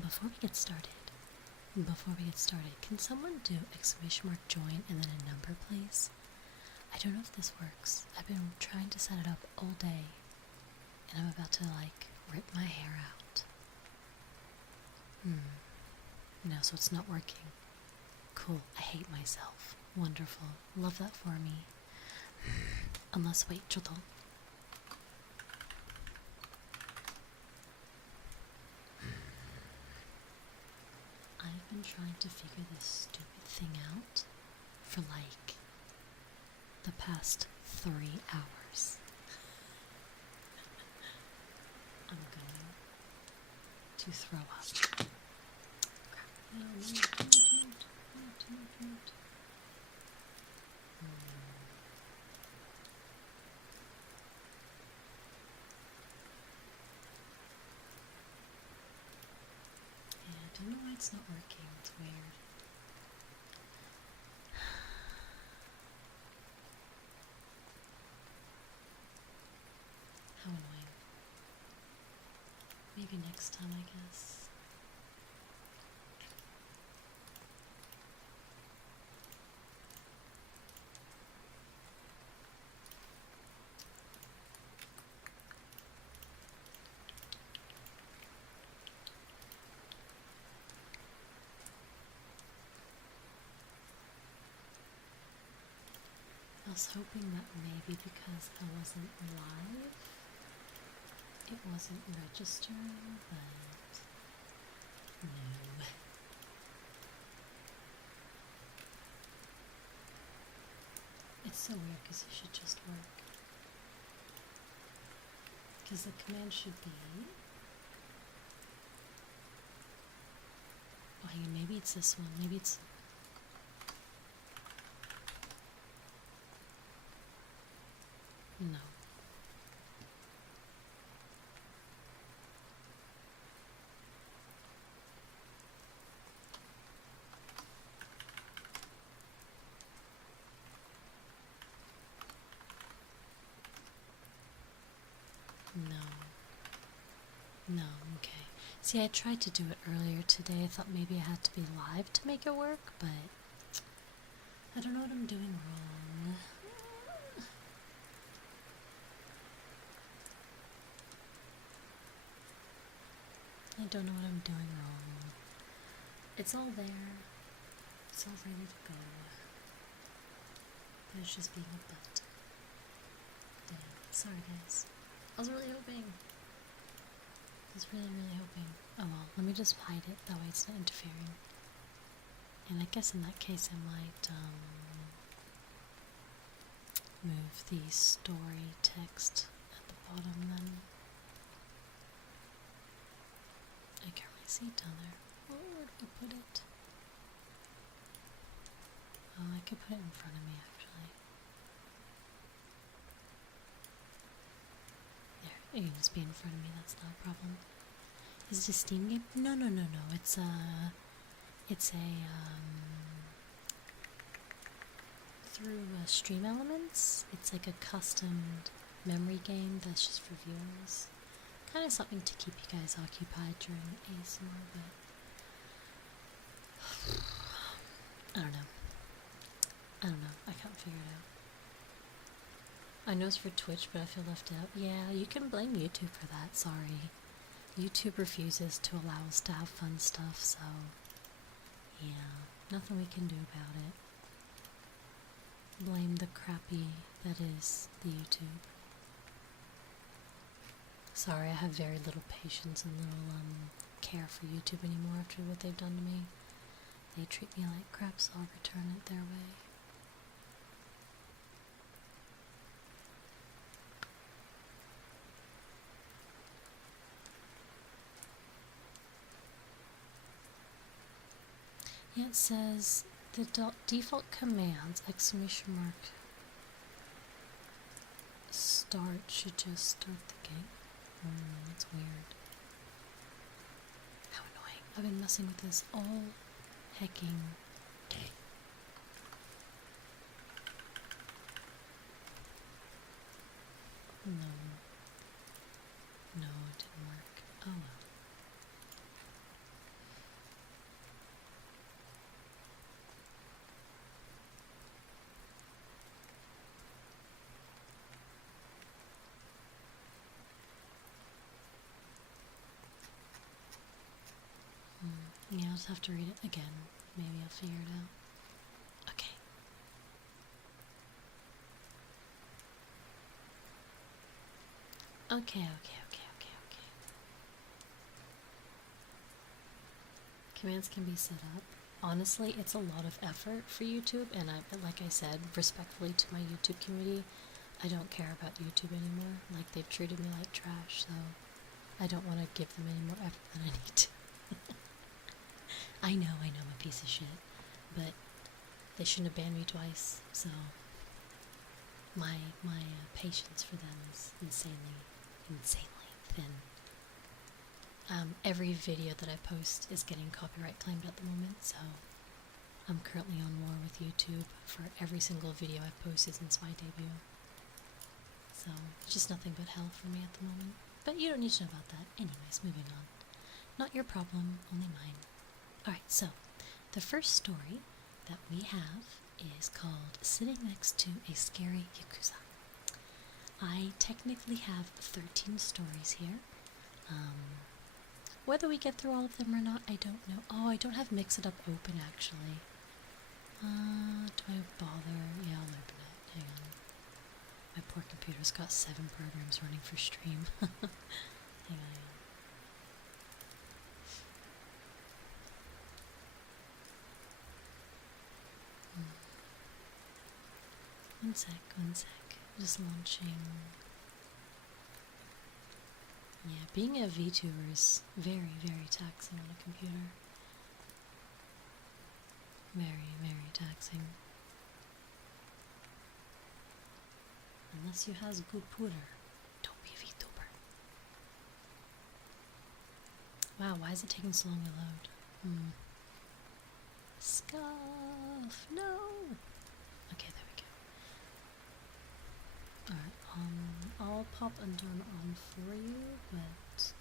before we get started, can someone do !join and then a number, please? I don't know if this works. I've been trying to set it up all day, and I'm about to, like, rip my hair out. No, so it's not working. Cool, I hate myself. Wonderful. Love that for me. Unless, wait, 저도. I've been trying to figure this stupid thing out for, like, the past 3 hours. I'm going to throw up. Crap. No. I don't know why it's not working. It's weird. How annoying. Maybe next time, I guess. I was hoping that maybe because I wasn't live, it wasn't registering, but no. It's so weird because it should just work. Because the command should be... Oh, hey, maybe it's this one. Maybe it's... No. No, okay. See, I tried to do it earlier today. I thought maybe I had to be live to make it work, but I don't know what I'm doing wrong. I don't know what I'm doing wrong. It's all there. It's all ready to go. But it's just being a butt. Dang. Sorry, guys. I was really hoping. I was really, really hoping. Oh well, let me just hide it. That way it's not interfering. And I guess in that case I might, move the story text at the bottom then. I can't really see it down there. Oh, where do I put it? Oh, I could put it in front of me actually. There, it can just be in front of me, that's not a problem. Is it a Steam game? No. It's through Stream Elements. It's like a custom memory game that's just for viewers. Kind of something to keep you guys occupied during ASMR, but I don't know. I can't figure it out. I know it's for Twitch, but I feel left out. Yeah, you can blame YouTube for that, sorry. YouTube refuses to allow us to have fun stuff, so yeah, nothing we can do about it. Blame the crappy that is the YouTube. Sorry, I have very little patience and little care for YouTube anymore after what they've done to me. They treat me like crap, so I'll return it their way. Yeah, it says the default commands, ! Start should just start the game. That's weird. How annoying. I've been messing with this all hecking day. No, it didn't work. Oh well. Yeah, I'll just have to read it again. Maybe I'll figure it out. Okay. Okay. Commands can be set up. Honestly, it's a lot of effort for YouTube, and like I said, respectfully to my YouTube community, I don't care about YouTube anymore. Like, they've treated me like trash, so I don't want to give them any more effort than I need to. I know, I'm a piece of shit, but they shouldn't have banned me twice, so my patience for them is insanely thin. Every video that I post is getting copyright claimed at the moment, so I'm currently on war with YouTube for every single video I've posted since my debut. So it's just nothing but hell for me at the moment. But you don't need to know about that. Anyways, moving on. Not your problem, only mine. Alright, so the first story that we have is called Sitting Next to a Scary Yakuza. I technically have 13 stories here. Whether we get through all of them or not, I don't know. Oh, I don't have Mix It Up open, actually. Do I bother? Yeah, I'll open it. Hang on. My poor computer's got 7 programs running for stream. Hang on. One sec. Just launching. Yeah, being a VTuber is very, very taxing on a computer. Very, very taxing. Unless you has good puder, don't be a VTuber. Wow, why is it taking so long to load? Scuff, no! Okay, there we go. Alright, I'll pop Undone on for you, but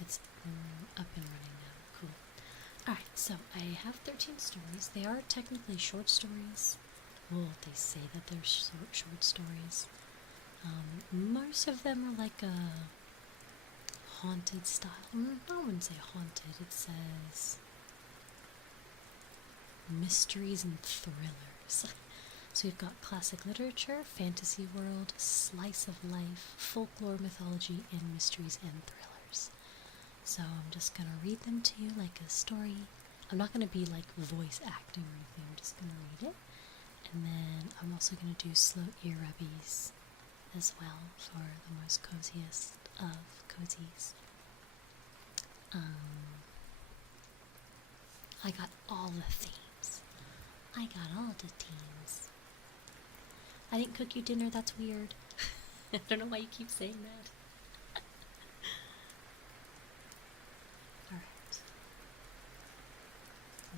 it's up and running now. Cool. Alright, so I have 13 stories. They are technically short stories. Well, they say that they're short stories. Most of them are like a haunted style. I wouldn't say haunted. It says mysteries and thrillers. So we've got classic literature, fantasy world, slice of life, folklore, mythology, and mysteries and thrillers. So I'm just going to read them to you like a story. I'm not going to be like voice acting or anything. I'm just going to read it. And then I'm also going to do slow ear rubbies as well for the most coziest of cozies. I got all the themes. I got all the themes. I didn't cook you dinner, that's weird. I don't know why you keep saying that. Alright.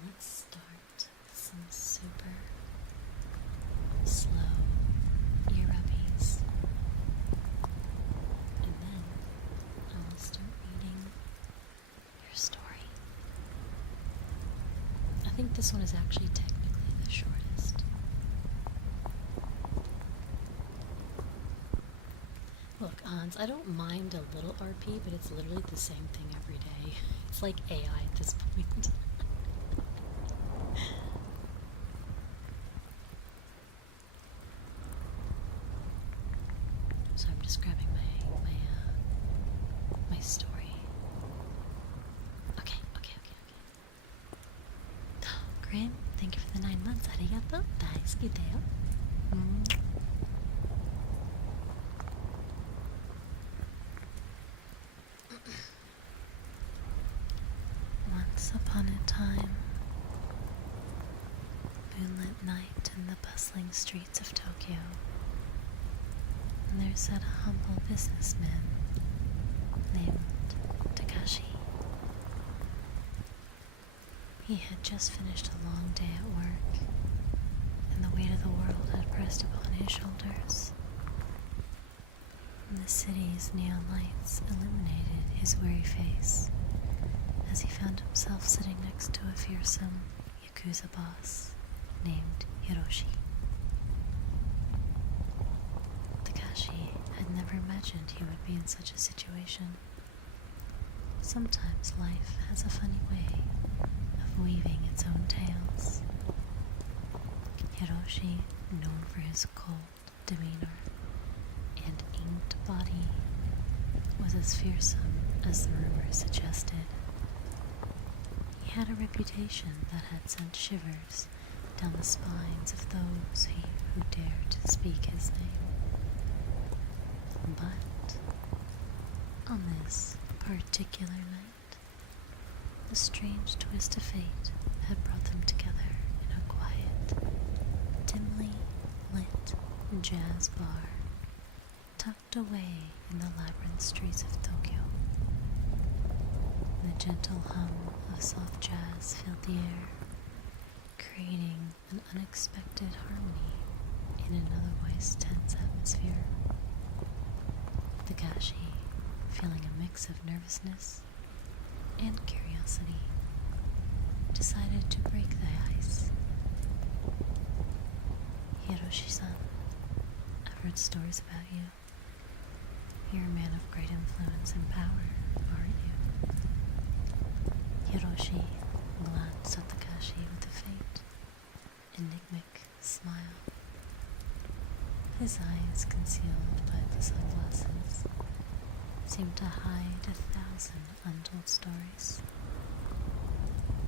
Let's start with some super slow ear rubbies. And then I will start reading your story. I think this one is actually technically the shortest. Look, Hans, I don't mind a little RP, but it's literally the same thing every day. It's like AI at this point. So I'm just grabbing my story. Okay. Grim, thank you for the 9 months. Arigato. Daisuki deyo. Once upon a time, moonlit night in the bustling streets of Tokyo, and there sat a humble businessman named Takashi. He had just finished a long day at work, and the weight of the world had pressed upon his shoulders. And the city's neon lights illuminated his weary face as he found himself sitting next to a fearsome Yakuza boss named Hiroshi. Takashi had never imagined he would be in such a situation. Sometimes life has a funny way of weaving its own tales. Hiroshi, known for his cold demeanor and inked body, was as fearsome as the rumors suggested. He had a reputation that had sent shivers down the spines of those who dared to speak his name. But on this particular night, a strange twist of fate had brought them together in a quiet, dimly lit jazz bar tucked away in the labyrinth streets of Tokyo. The gentle hum of soft jazz filled the air, creating an unexpected harmony in an otherwise tense atmosphere. Takashi, feeling a mix of nervousness and curiosity, decided to break the ice. Hiroshi-san, I've heard stories about you. You're a man of great influence and power, aren't you? Hiroshi glanced at Takashi with a faint, enigmatic smile. His eyes, concealed by the sunglasses, seemed to hide 1,000 untold stories.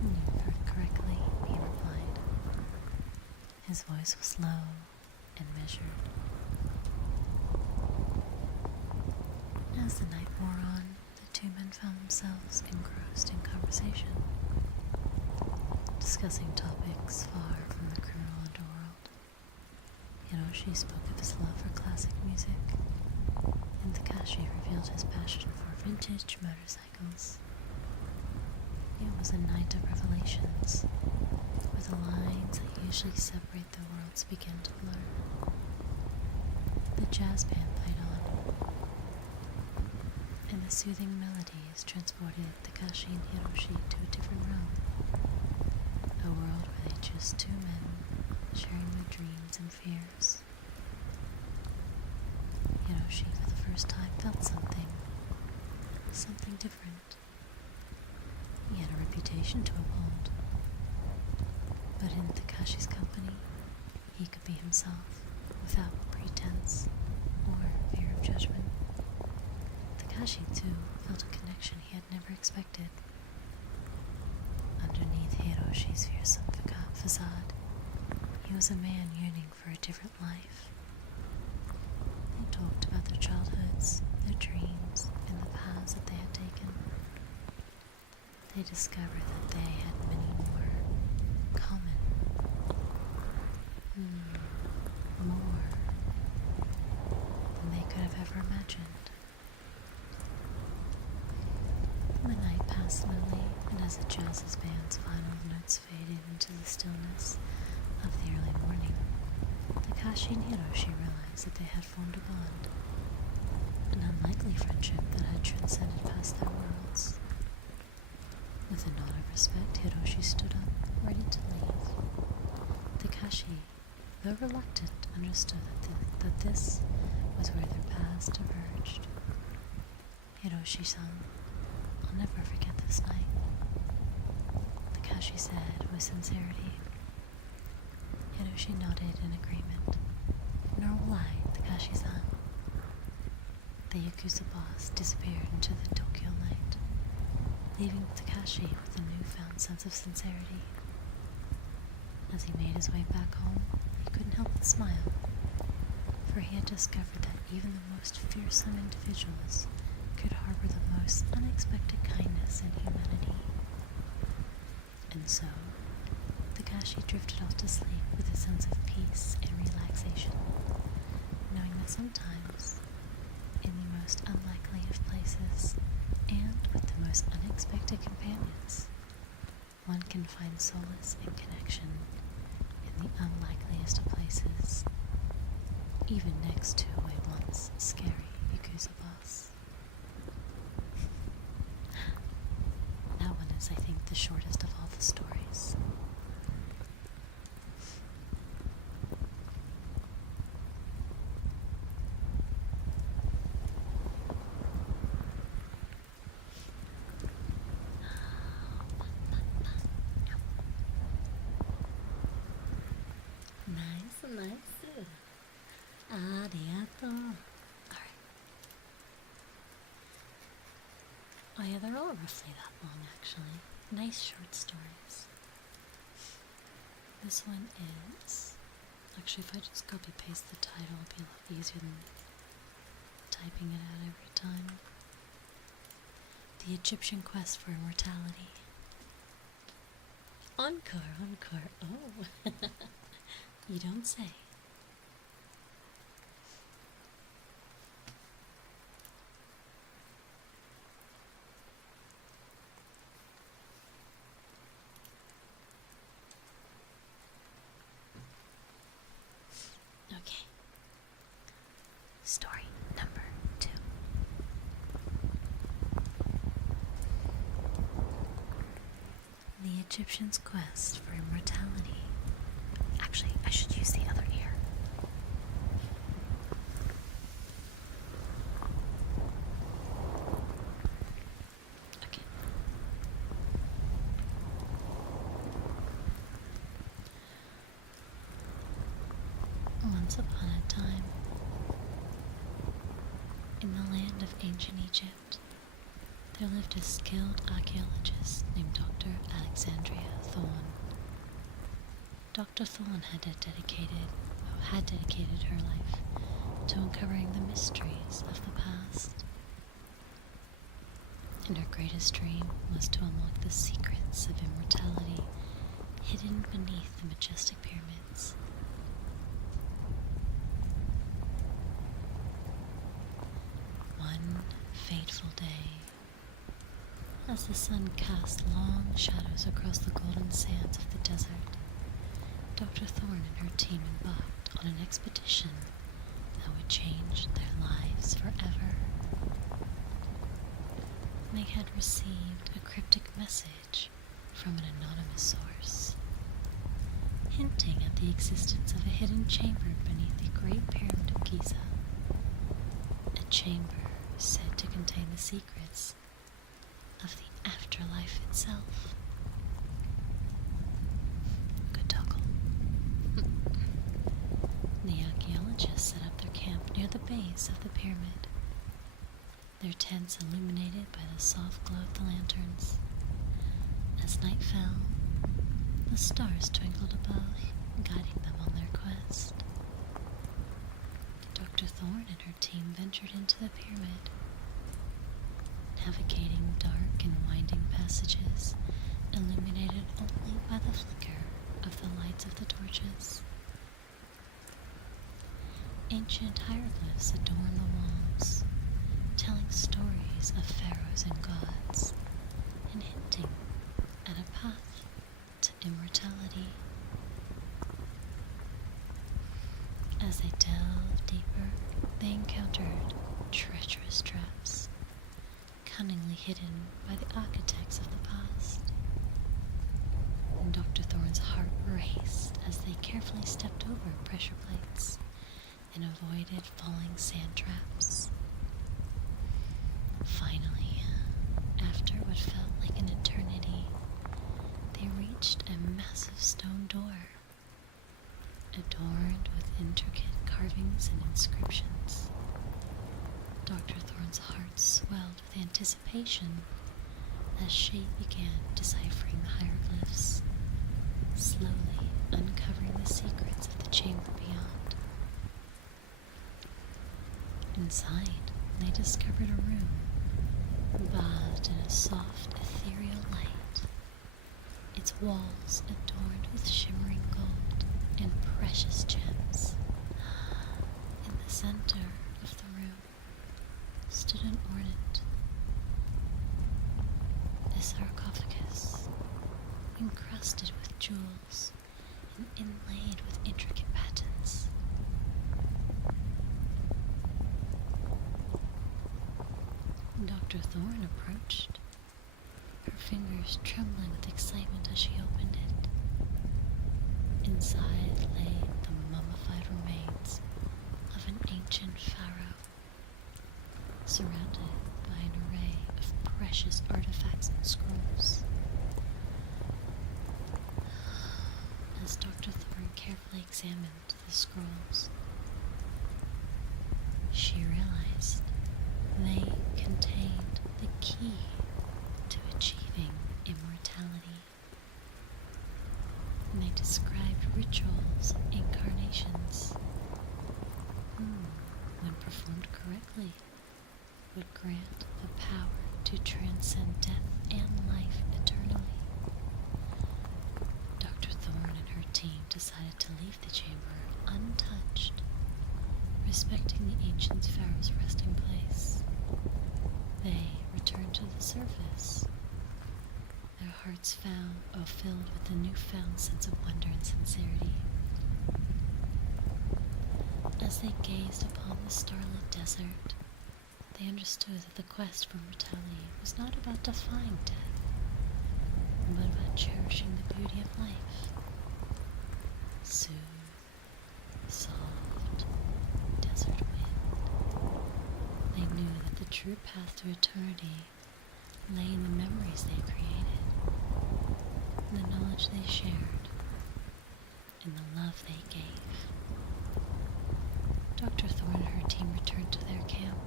You heard correctly, he replied. His voice was low and measured. As the night wore on, the two men found themselves engrossed in conversation, discussing topics far from the criminal underworld. Hiroshi spoke of his love for classic music, and Takashi revealed his passion for vintage motorcycles. It was a night of revelations, where the lines that usually separate the worlds began to blur. The jazz band played on, and the soothing melodies transported Takashi and Hiroshi to a different realm, a world where they just two men sharing their dreams and fears. Hiroshi, for the first time, felt something different. He had a reputation to uphold, but in Takashi's company, he could be himself without pretense or fear of judgment. Takashi, too, felt a connection he had never expected. Underneath Hiroshi's fearsome facade, he was a man yearning for a different life. They talked about their childhoods, their dreams, and the paths that they had taken. They discovered that they had many more common, more than they could have ever imagined. The night passed slowly, and as the jazz band's final notes faded into the stillness of the early morning, Takashi and Hiroshi realized that they had formed a bond, an unlikely friendship that had transcended past their worlds. With a nod of respect, Hiroshi stood up, ready to leave. Takashi, though reluctant, understood that this was where their paths diverged. Hiroshi-san, I'll never forget this night, Takashi said with sincerity. Hiroshi nodded in agreement. Nor will I, Takashi-san. The Yakuza boss disappeared into the Tokyo night, leaving Takashi with a newfound sense of sincerity. As he made his way back home, he couldn't help but smile, for he had discovered that even the most fearsome individuals could harbor the most unexpected kindness and humanity. And so, Takashi drifted off to sleep with a sense of peace and relaxation, knowing that sometimes, in the most unlikely of places, and with the most unexpected companions, one can find solace and connection in the unlikeliest of places, even next to a once scary Yakuza boss. That one is, I think, the shortest of all the stories. Oh yeah, they're all roughly that long actually. Nice short stories. This one is... Actually, if I just copy paste the title, it'll be a lot easier than typing it out every time. The Egyptian Quest for Immortality. Encore, encore. Oh, you don't say. Okay. Story number 2. The Egyptian's Quest for Immortality. Actually, I should use the other ear. Okay. Once upon a time, in the land of ancient Egypt, there lived a skilled archaeologist named Dr. Alexandria Thorne. Dr. Thorne had dedicated her life to uncovering the mysteries of the past. And her greatest dream was to unlock the secrets of immortality hidden beneath the majestic pyramids. One fateful day, as the sun cast long shadows across the golden sands of the desert, Dr. Thorne and her team embarked on an expedition that would change their lives forever. They had received a cryptic message from an anonymous source, hinting at the existence of a hidden chamber beneath the Great Pyramid of Giza, a chamber said to contain the secrets of the afterlife itself. Good toggle. The archaeologists set up their camp near the base of the pyramid, their tents illuminated by the soft glow of the lanterns. As night fell, the stars twinkled above, guiding them on their quest. Dr. Thorne and her team ventured into the pyramid, navigating dark and winding passages illuminated only by the flicker of the lights of the torches. Ancient hieroglyphs adorn the walls, telling stories of pharaohs and gods, and hinting at a path to immortality. As they delved deeper, they encountered treacherous traps, cunningly hidden by the architects of the past. And Dr. Thorne's heart raced as they carefully stepped over pressure plates and avoided falling sand traps. Finally, after what felt like an eternity, they reached a massive stone door, adorned with intricate carvings and inscriptions. Dr. Thorne's heart swelled with anticipation as she began deciphering the hieroglyphs, slowly uncovering the secrets of the chamber beyond. Inside, they discovered a room bathed in a soft, ethereal light, its walls adorned with shimmering gold and precious gems. In the center of the room stood an ornate, a sarcophagus, encrusted with jewels and inlaid with intricate patterns. Dr. Thorne approached, her fingers trembling with excitement as she opened it. Inside lay the mummified remains of an ancient pharaoh, surrounded by an array of precious artifacts and scrolls. As Dr. Thorne carefully examined the scrolls, she realized they contained the key that grant the power to transcend death and life eternally. Dr. Thorne and her team decided to leave the chamber untouched, respecting the ancient pharaoh's resting place. They returned to the surface, their hearts filled with a newfound sense of wonder and sincerity. As they gazed upon the starlit desert, they understood that the quest for mortality was not about defying death, but about cherishing the beauty of life. Soothe, soft, desert wind. They knew that the true path to eternity lay in the memories they created, in the knowledge they shared, in the love they gave. Dr. Thorne and her team returned to their camp,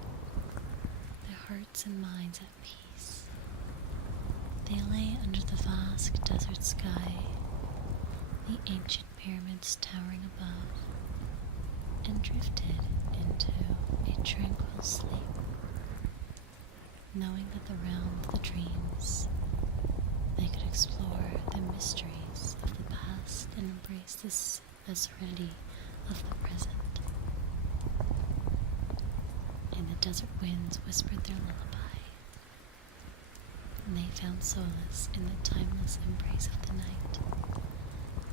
their hearts and minds at peace. They lay under the vast desert sky, the ancient pyramids towering above, and drifted into a tranquil sleep, knowing that the realm of the dreams, they could explore the mysteries of the past and embrace the serenity of the present. And the desert winds whispered their lullaby, and they found solace in the timeless embrace of the night,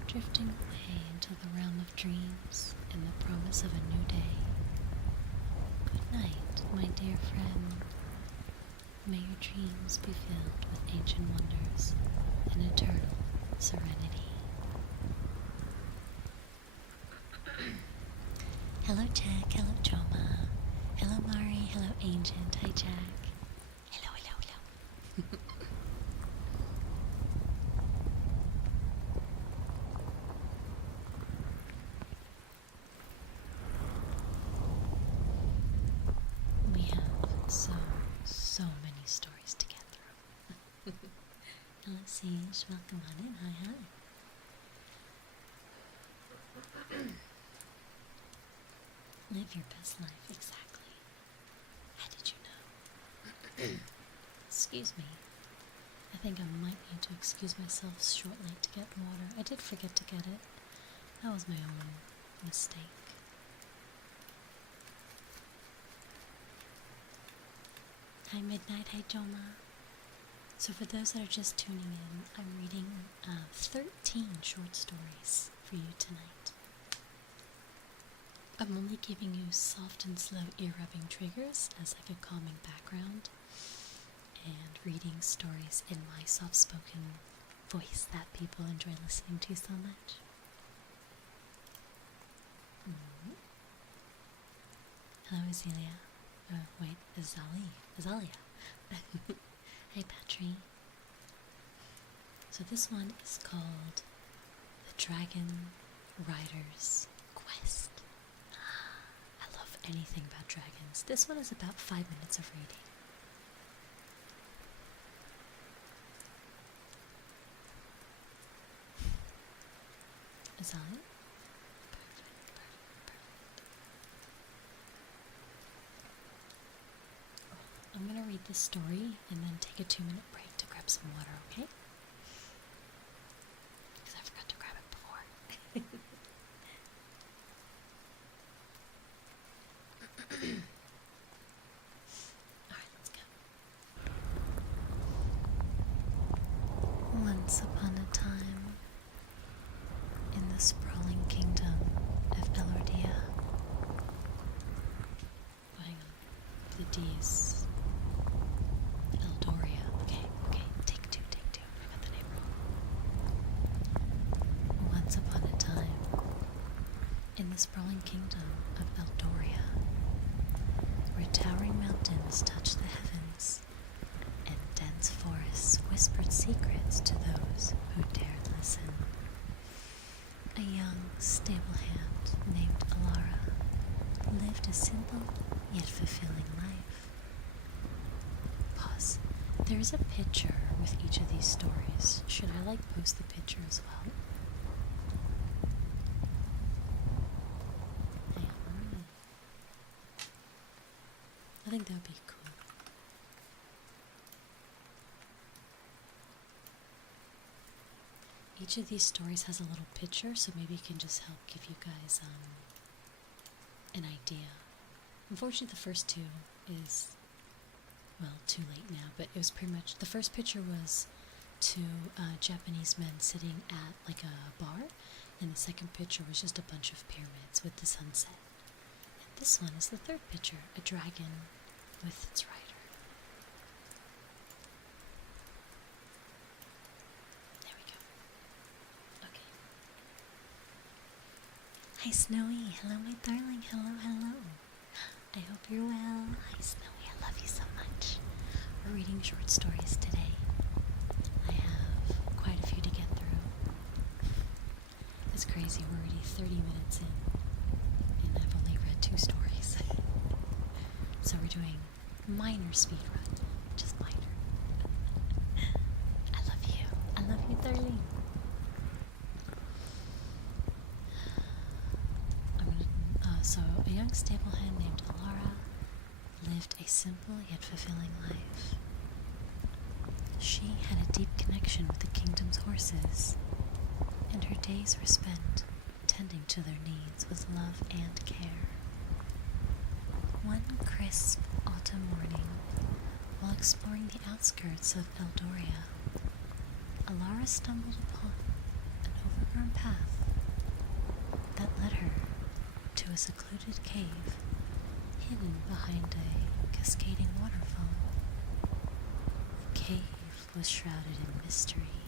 drifting away into the realm of dreams and the promise of a new day. Good night, my dear friend. May your dreams be filled with ancient wonders and eternal serenity. Hello Jack, hello Joma, hello Mari, hello Ancient, hi Jack. Hello, hello, hello. We have so many stories to get through. Hello Siege, welcome on in, hi. Live your best life, exactly. How did you know? Excuse me. I think I might need to excuse myself shortly to get water. I did forget to get it. That was my own mistake. Hi Midnight, hi Joma. So for those that are just tuning in, I'm reading 13 short stories for you tonight. I'm only giving you soft and slow ear-rubbing triggers as like a calming background, and reading stories in my soft-spoken voice that people enjoy listening to so much. Hello Azealia. Wait, Azalia. Hey Patry. So this one is called The Dragon Rider's Quest. I love anything about dragons. This one is about 5 minutes of reading. Azalia? Perfect. I'm gonna read this story and then take a 2-minute break to grab some water, okay? Because I forgot to grab it before. Alright, let's go. Once upon a time, in the sprawling kingdom of Elordia. Oh, hang on. The D's. Eldoria. Okay. Take two. I got the name wrong. Once upon a time, in the sprawling kingdom of Eldoria, where towering mountains touched the heavens, and dense forests whispered secrets to those who dared listen, a young, stable hand named Alara lived a simple yet fulfilling life. Pause. There is a picture with each of these stories. Should I post the picture as well? Hang on. I think that would be cool. each of these stories has a little picture, so maybe it can just help give you guys an idea. Unfortunately, the first two is, well, too late now, but it was pretty much, the first picture was two Japanese men sitting at like a bar, and the second picture was just a bunch of pyramids with the sunset. And this one is the third picture, a dragon with its rider. There we go. Okay. Hi Snowy, hello my darling, hello, hello. I hope you're well. Hi Snowy, I love you so much. We're reading short stories today. I have quite a few to get through. It's crazy, we're already 30 minutes in, and I've only read 2 stories. So we're doing minor speed run, just minor. I love you, darling. So a young stable hand named Alara lived a simple yet fulfilling life. She had a deep connection with the kingdom's horses, and her days were spent tending to their needs with love and care. One crisp autumn morning, while exploring the outskirts of Eldoria, Alara stumbled upon an overgrown path that led her to a secluded cave hidden behind a cascading waterfall. The cave was shrouded in mystery,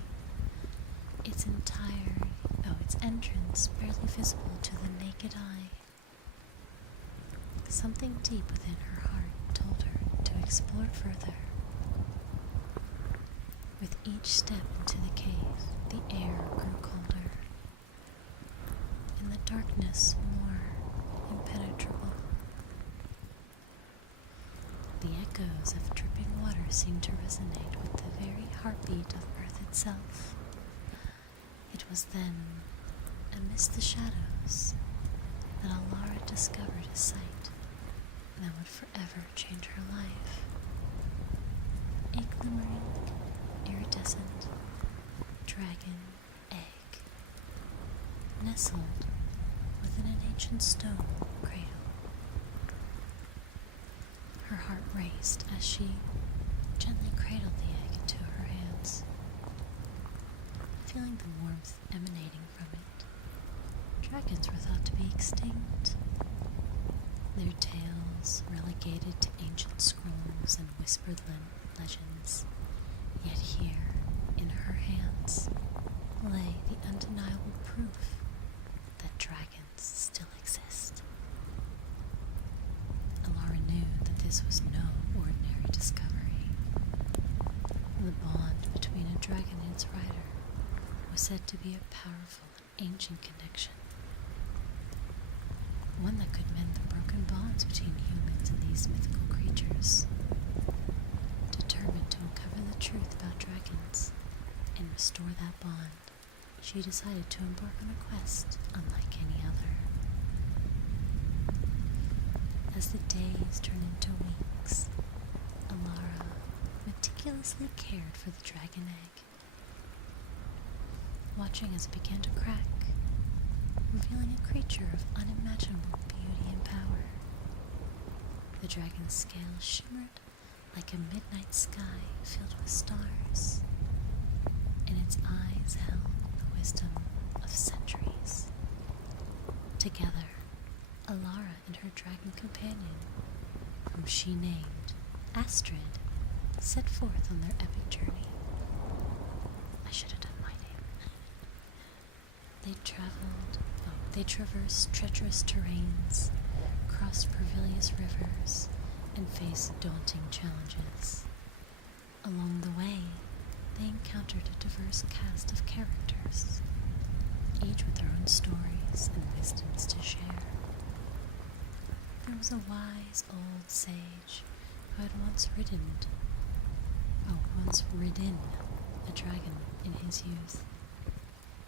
its entrance barely visible to the naked eye. Something deep within her heart told her to explore further. With each step into the cave, the air grew colder, and the darkness more impenetrable. The echoes of dripping water seemed to resonate with the very heartbeat of Earth itself. It was then, amidst the shadows, that Alara discovered a sight that would forever change her life. A glimmering, iridescent dragon egg, nestled within an ancient stone cradle. Her heart raced as she gently cradled the egg into her hands, feeling the warmth emanating from it. Dragons were thought to be extinct, their tales relegated to ancient scrolls and whispered legends. Yet here, in her hands, lay the undeniable proof that dragons still exist. Alara knew that this was no ordinary discovery. The bond between a dragon and its rider was said to be a powerful and ancient connection, one that could mend the broken bonds between humans and these mythical creatures. Determined to uncover the truth about dragons and restore that bond, she decided to embark on a quest unlike any other. As the days turned into weeks, Alara meticulously cared for the dragon egg, watching as it began to crack, revealing a creature of unimaginable beauty and power. The dragon's scales shimmered like a midnight sky filled with stars, and its eyes held the wisdom of centuries. Together, Alara and her dragon companion, whom she named Astrid, set forth on their epic journey. I should have done my name. They traversed treacherous terrains, crossed perilous rivers, and faced daunting challenges. Along the way, they encountered a diverse cast of characters, each with their own stories and wisdoms to share. There was a wise old sage who had once ridden a dragon in his youth,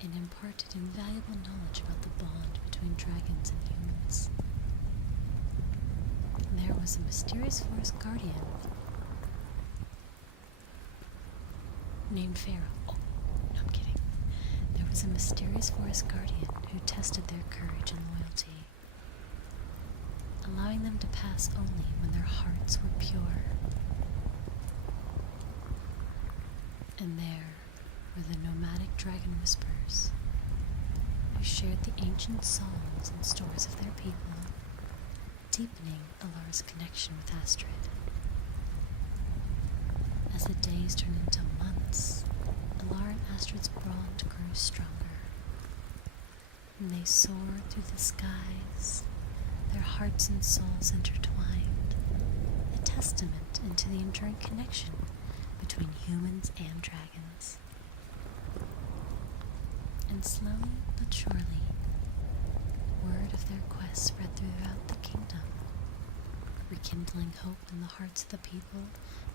and imparted invaluable knowledge about the bond between dragons and humans. There was a mysterious forest guardian named Feyre. Oh, no, I'm kidding. There was a mysterious forest guardian who tested their courage and loyalty, allowing them to pass only when their hearts were pure. And there were the nomadic dragon whisperers, who shared the ancient songs and stories of their people, deepening Alara's connection with Astrid. As the days turned into months, Alara and Astrid's bond grew stronger, and they soared through the skies, their hearts and souls intertwined, a testament into the enduring connection between humans and dragons. And slowly but surely, word of their quest spread throughout the kingdom, rekindling hope in the hearts of the people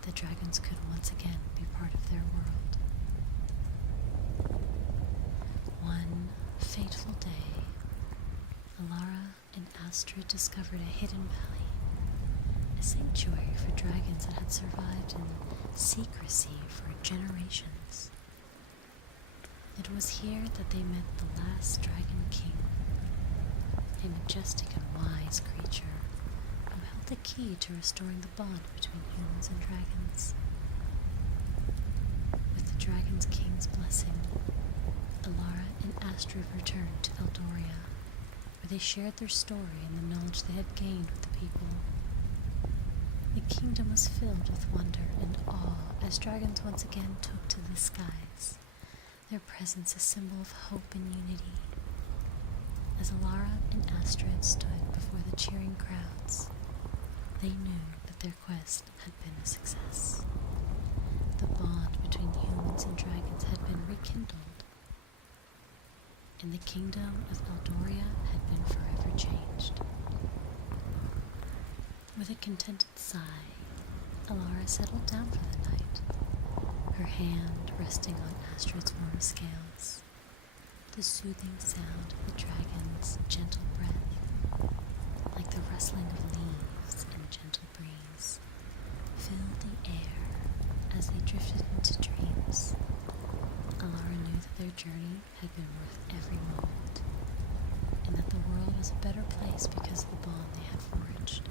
that dragons could once again be part of their world. One fateful day, Alara and Astrid discovered a hidden valley, a sanctuary for dragons that had survived in secrecy for generations. It was here that they met the last Dragon King, a majestic and wise creature who held the key to restoring the bond between humans and dragons. With the Dragon King's blessing, Alara and Astrid returned to Eldoria, where they shared their story and the knowledge they had gained with the people. The kingdom was filled with wonder and awe as dragons once again took to the skies, their presence a symbol of hope and unity. As Alara and Astrid stood before the cheering crowds, they knew that their quest had been a success. The bond between humans and dragons had been rekindled, and the kingdom of Eldoria had been forever changed. With a contented sigh, Alara settled down for the night, her hand resting on Astrid's warm scales. The soothing sound of the dragon's gentle breath, like the rustling of leaves in a gentle breeze, filled the air as they drifted into dreams. Alara knew that their journey had been worth every moment, and that the world was a better place because of the bond they had forged.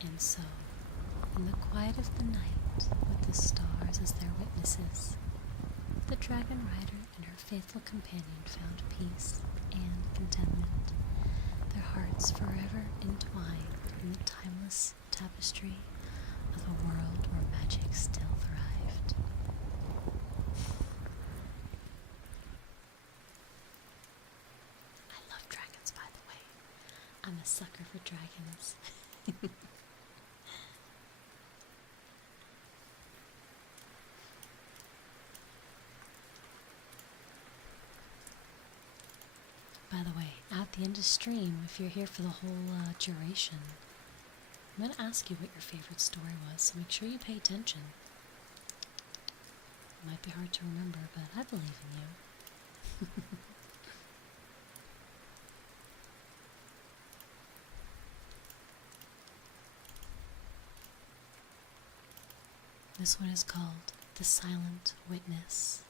And so, in the quiet of the night, with the stars as their witnesses, the dragon rider and her faithful companion found peace and contentment, their hearts forever entwined in the timeless tapestry of a world where magic still thrived. I love dragons, by the way. I'm a sucker for dragons. By the way, at the end of stream, if you're here for the whole duration, I'm going to ask you what your favorite story was, so make sure you pay attention. It might be hard to remember, but I believe in you. This one is called The Silent Witness.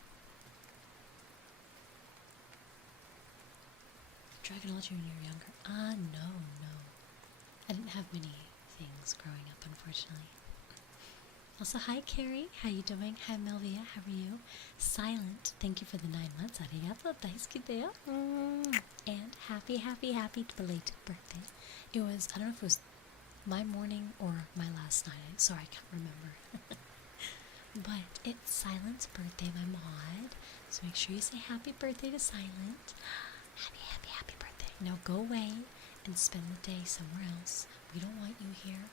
Dragon Legend when you were younger? No. I didn't have many things growing up, unfortunately. Also, hi Carrie, how you doing? Hi Melvia, how are you? Silent, thank you for the 9 months. Arigato, daisuki deyo. And happy belated birthday. It was, I don't know if it was my morning or my last night. Sorry, I can't remember. But it's Silent's birthday, my mod. So make sure you say happy birthday to Silent. Happy birthday. Now go away and spend the day somewhere else. We don't want you here.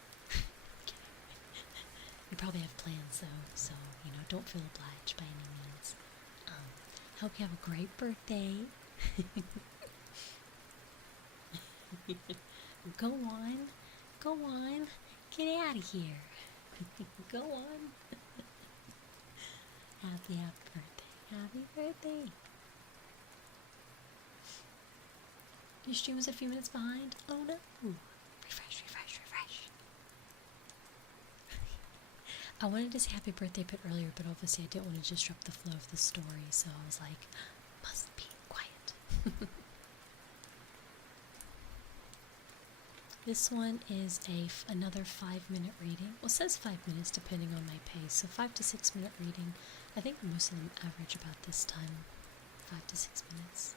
You probably have plans though, so, don't feel obliged by any means. Hope you have a great birthday. Go on. Get out of here. Go on. Happy birthday. Your stream was a few minutes behind. Oh no. Refresh. I wanted to say happy birthday a bit earlier, but obviously I didn't want to disrupt the flow of the story, so I was like, must be quiet. This one is another 5-minute reading. Well, it says 5 minutes depending on my pace, so 5 to 6 minute reading. I think most of them average about this time, 5 to 6 minutes.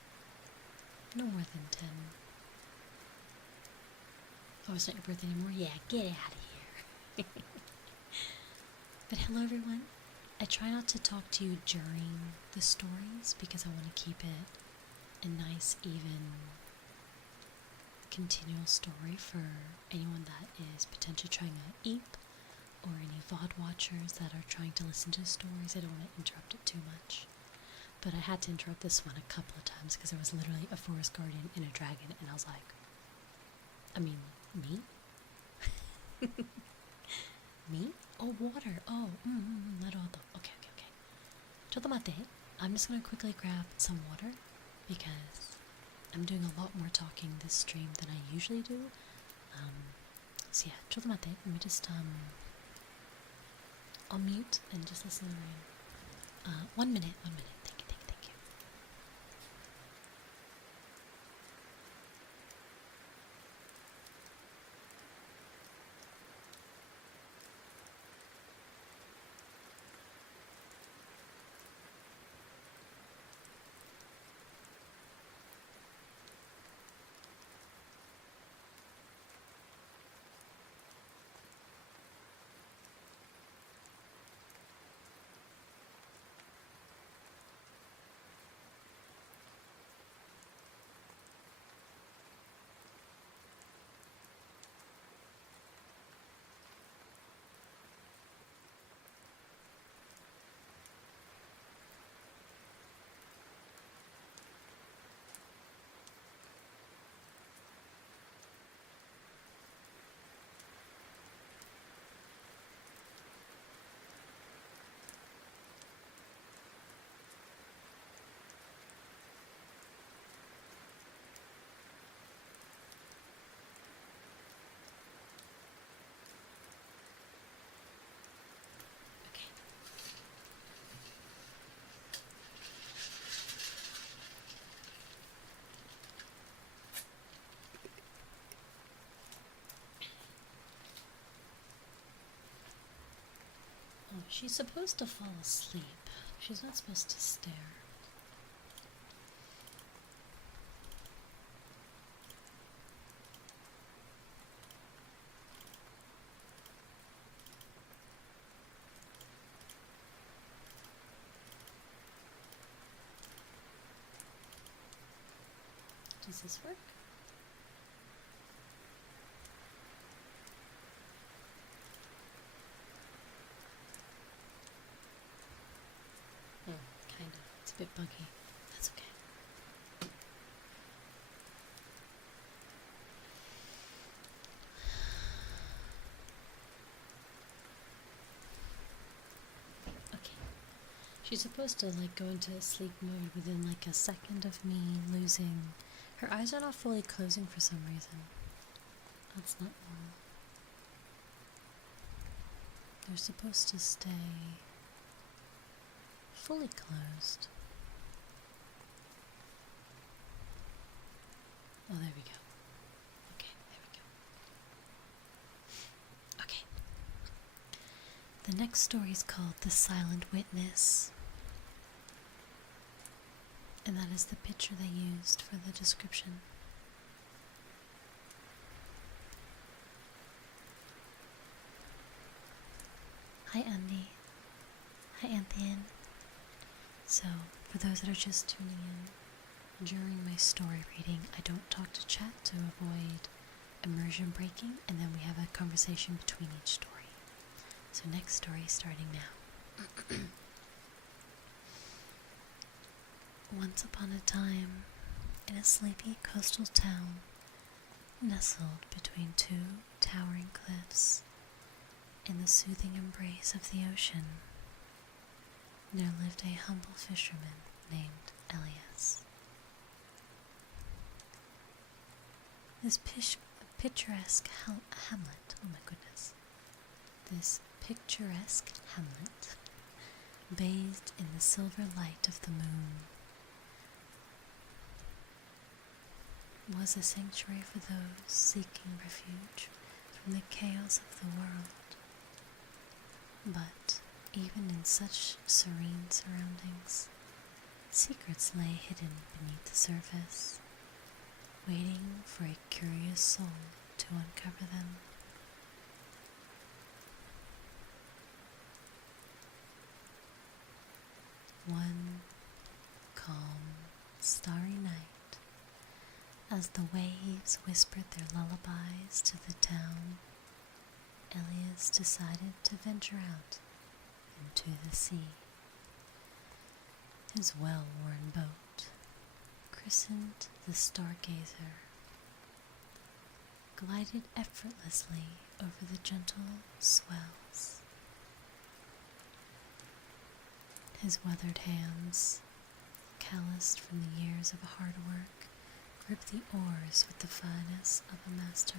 No more than 10. Oh, it's not your birthday anymore? Yeah, get out of here. But hello everyone. I try not to talk to you during the stories because I want to keep it a nice, even, continual story for anyone that is potentially trying to eep, or any VOD watchers that are trying to listen to stories. I don't want to interrupt it too much. But I had to interrupt this one a couple of times because there was literally a forest guardian and a dragon, and I was like, I mean, me? Me? Oh, water. Oh, okay. Chotomate. I'm just gonna quickly grab some water because I'm doing a lot more talking this stream than I usually do. So yeah, chotomate. Let me just, I'll mute and just listen to the rain. 1 minute. Thank you. Oh, she's supposed to fall asleep. She's not supposed to stare. Does this work? Kind of. It's a bit buggy. That's okay. Okay. She's supposed to like go into sleep mode within like a second of me losing. Her eyes are not fully closing for some reason. That's not normal. They're supposed to stay fully closed. Oh, there we go. Okay, there we go. Okay. The next story is called The Silent Witness. And that is the picture they used for the description. Hi, Andy. Hi, Anthony. So, for those that are just tuning in, during my story reading, I don't talk to chat to avoid immersion breaking, and then we have a conversation between each story. So next story starting now. Once upon a time, in a sleepy coastal town, nestled between two towering cliffs, in the soothing embrace of the ocean, there lived a humble fisherman named Elias. This picturesque hamlet, oh my goodness, this picturesque hamlet, bathed in the silver light of the moon, was a sanctuary for those seeking refuge from the chaos of the world. But even in such serene surroundings, secrets lay hidden beneath the surface, waiting for a curious soul to uncover them. One calm, starry night, as the waves whispered their lullabies to the town, Elias decided to venture out into the sea. His well-worn boat, christened the Stargazer, glided effortlessly over the gentle swells. His weathered hands, calloused from the years of hard work, gripped the oars with the finesse of a master.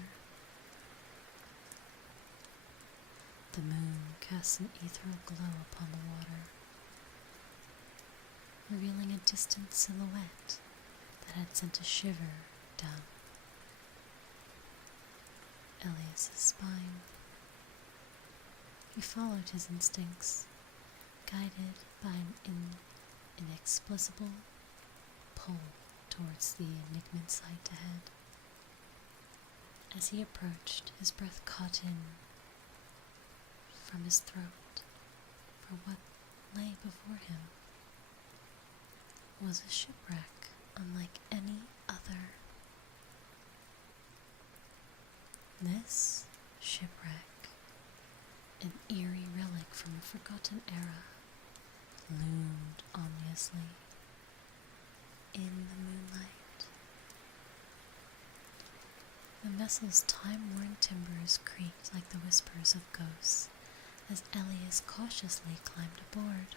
The moon cast an ethereal glow upon the water, revealing a distant silhouette that had sent a shiver down Elias's spine. He followed his instincts, guided by an inexplicable pull towards the enigma sight ahead. As he approached, his breath caught in from his throat, for what lay before him was a shipwreck unlike any other. This shipwreck, an eerie relic from a forgotten era, loomed ominously in the moonlight. The vessel's time-worn timbers creaked like the whispers of ghosts as Elias cautiously climbed aboard.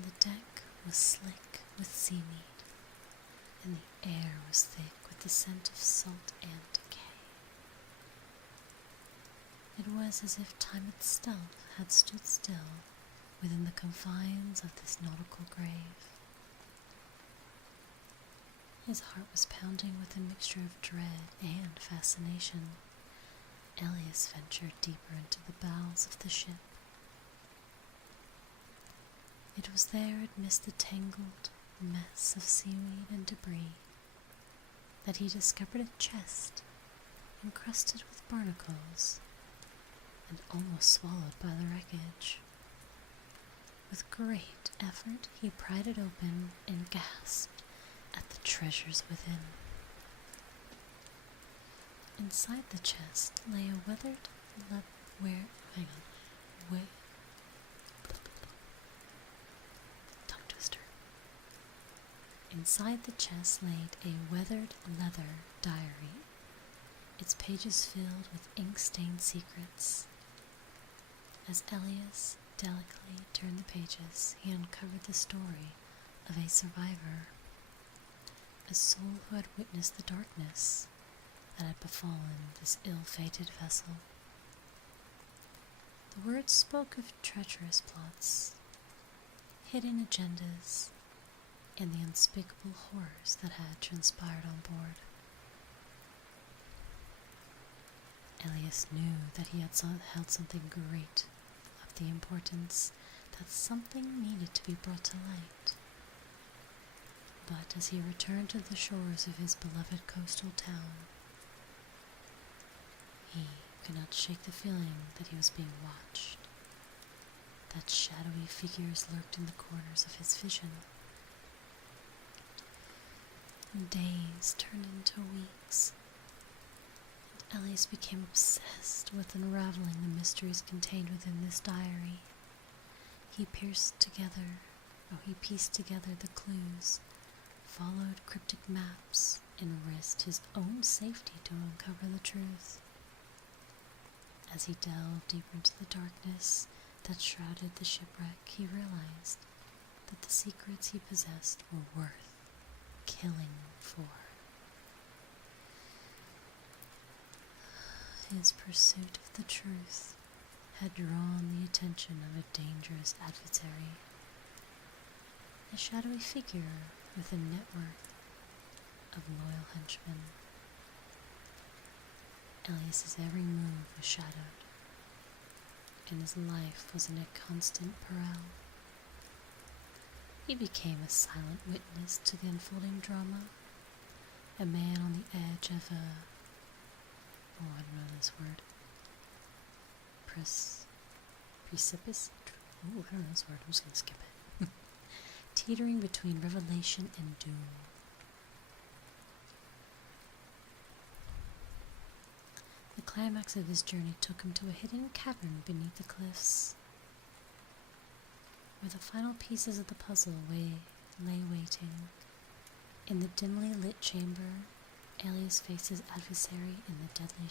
The deck was slick with seaweed, and the air was thick with the scent of salt and decay. It was as if time itself had stood still within the confines of this nautical grave. His heart was pounding with a mixture of dread and fascination. Elias ventured deeper into the bowels of the ship. It was there amidst the tangled mess of seaweed and debris that he discovered a chest encrusted with barnacles and almost swallowed by the wreckage. With great effort, he pried it open and gasped at the treasures within. Inside the chest lay a weathered tongue twister. Inside the chest laid a weathered leather diary, its pages filled with ink-stained secrets. As Elias delicately turned the pages, he uncovered the story of a survivor, a soul who had witnessed the darkness that had befallen this ill-fated vessel. The words spoke of treacherous plots, hidden agendas, and the unspeakable horrors that had transpired on board. Elias knew that he had held something great of the importance, that something needed to be brought to light. But as he returned to the shores of his beloved coastal town, he could not shake the feeling that he was being watched, that shadowy figures lurked in the corners of his vision. Days turned into weeks, and Elias became obsessed with unraveling the mysteries contained within this diary. He pieced together the clues, followed cryptic maps, and risked his own safety to uncover the truth. As he delved deeper into the darkness that shrouded the shipwreck, he realized that the secrets he possessed were worth killing for. his pursuit of the truth had drawn the attention of a dangerous adversary, a shadowy figure with a network of loyal henchmen. Elias's every move was shadowed, and his life was in a constant peril. He became a silent witness to the unfolding drama, a man on the edge of I don't know this word. Precipice? I don't know this word, I'm just gonna skip it. Teetering between revelation and doom. The climax of his journey took him to a hidden cavern beneath the cliffs, where the final pieces of the puzzle lay waiting. In the dimly lit chamber, Elias faced his adversary in the deadly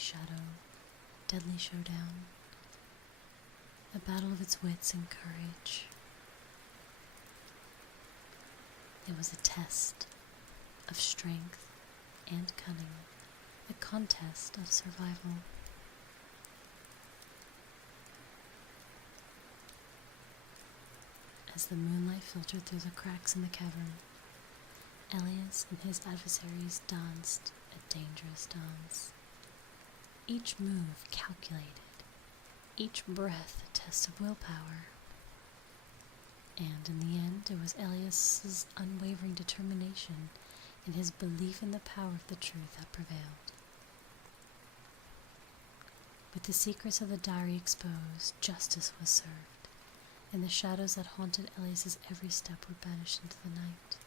showdown, a battle of its wits and courage. It was a test of strength and cunning, a contest of survival. As the moonlight filtered through the cracks in the cavern, Elias and his adversaries danced a dangerous dance. Each move calculated, each breath a test of willpower. And in the end, it was Elias's unwavering determination and his belief in the power of the truth that prevailed. With the secrets of the diary exposed, justice was served, and the shadows that haunted Elias's every step were banished into the night.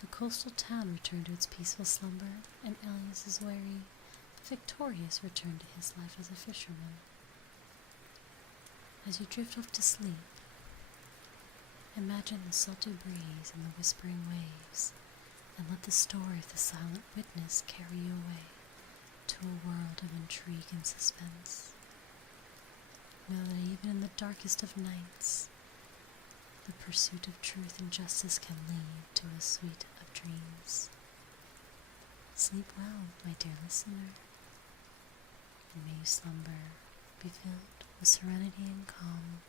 The coastal town returned to its peaceful slumber, and Elias is wary, but victorious, returned to his life as a fisherman. As you drift off to sleep, imagine the salty breeze and the whispering waves, and let the story of the silent witness carry you away to a world of intrigue and suspense. Know that even in the darkest of nights, the pursuit of truth and justice can lead to a suite of dreams. Sleep well, my dear listener, and may you slumber be filled with serenity and calm.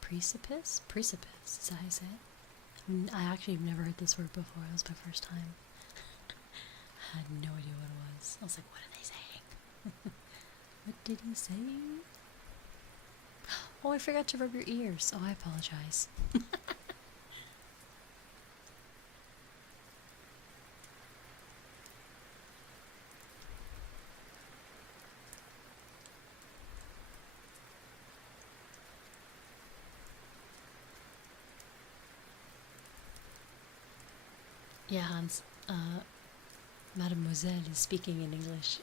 Precipice? Precipice, is that how you say it? I actually have never heard this word before. It was my first time. I had no idea what it was. I was like, what are they saying? What did he say? Oh, I forgot to rub your ears. Oh, I apologize. Yeah, Hans, Mademoiselle is speaking in English.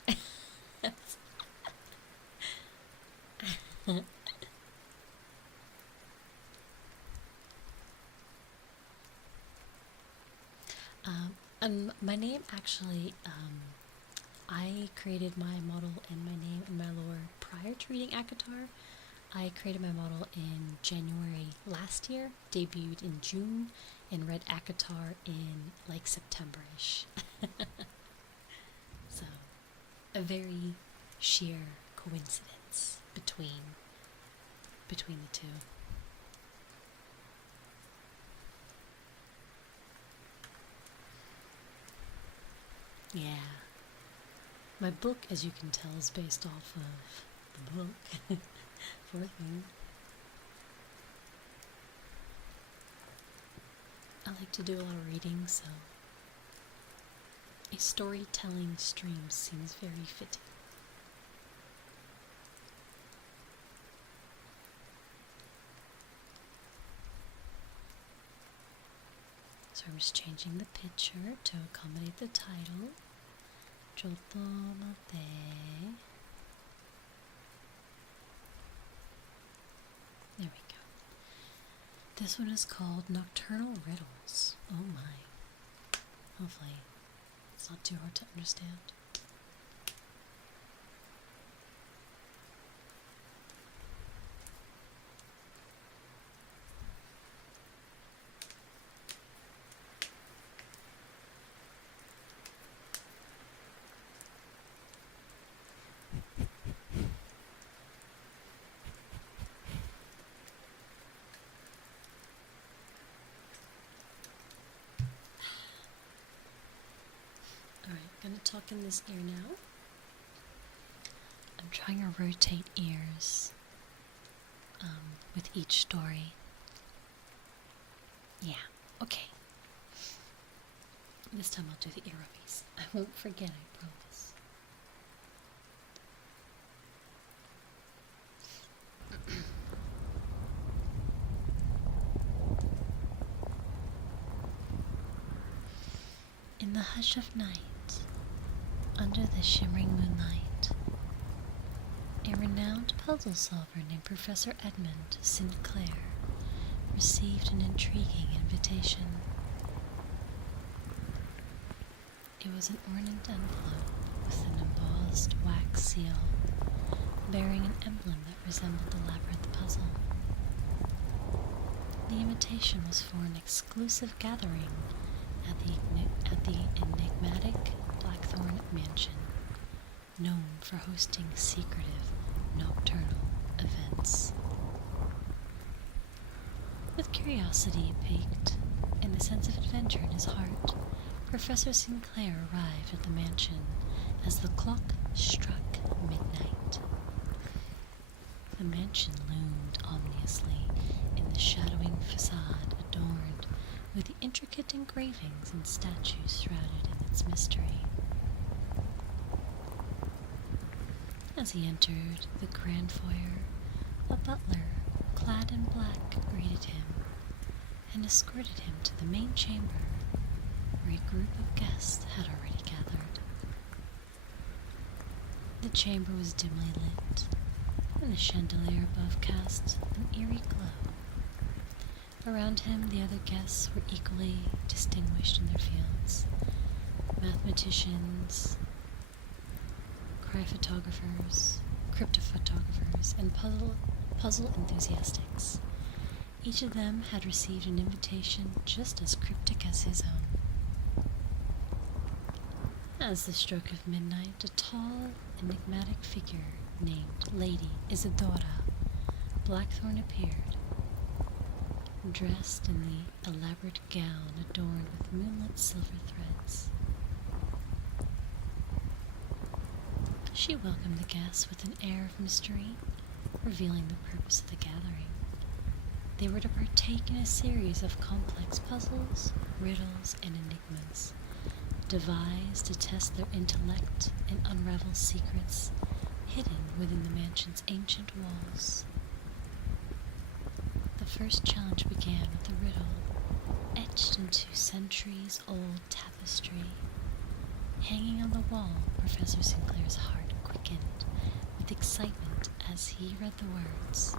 And my name actually, I created my model and my name and my lore prior to reading ACOTAR. I created my model in January last year, debuted in June, and read ACOTAR in like September-ish. So, a very sheer coincidence between the two. Yeah. My book, as you can tell, is based off of the book. Poor thing. I like to do a lot of reading, so a storytelling stream seems very fitting. So I'm just changing the picture to accommodate the title. Chotto mate. There we go. This one is called Nocturnal Riddles. Oh my. Hopefully it's not too hard to understand. Alright, gonna talk in this ear now. I'm trying to rotate ears with each story. Yeah, okay. This time I'll do the ear rubbies. I won't forget, I promise. In the hush of night, under the shimmering moonlight, a renowned puzzle solver named Professor Edmund Sinclair received an intriguing invitation. It was an ornate envelope with an embossed wax seal bearing an emblem that resembled the labyrinth puzzle. The invitation was for an exclusive gathering at the enigmatic Blackthorn Mansion, known for hosting secretive nocturnal events. With curiosity piqued and the sense of adventure in his heart, Professor Sinclair arrived at the mansion as the clock struck midnight. The mansion loomed ominously in the shadowing facade adorned with the intricate engravings and statues shrouded in its mystery. As he entered the grand foyer, a butler, clad in black, greeted him and escorted him to the main chamber where a group of guests had already gathered. The chamber was dimly lit, and the chandelier above cast an eerie glow. Around him, the other guests were equally distinguished in their fields: mathematicians, cryptographers, and puzzle enthusiasts. Each of them had received an invitation just as cryptic as his own. As the stroke of midnight, a tall, enigmatic figure named Lady Isadora Blackthorn appeared, dressed in the elaborate gown adorned with moonlit silver threads. She welcomed the guests with an air of mystery, revealing the purpose of the gathering. They were to partake in a series of complex puzzles, riddles, and enigmas, devised to test their intellect and unravel secrets hidden within the mansion's ancient walls. The first challenge began with a riddle etched into centuries-old tapestry. Hanging on the wall, Professor Sinclair's heart quickened with excitement as he read the words: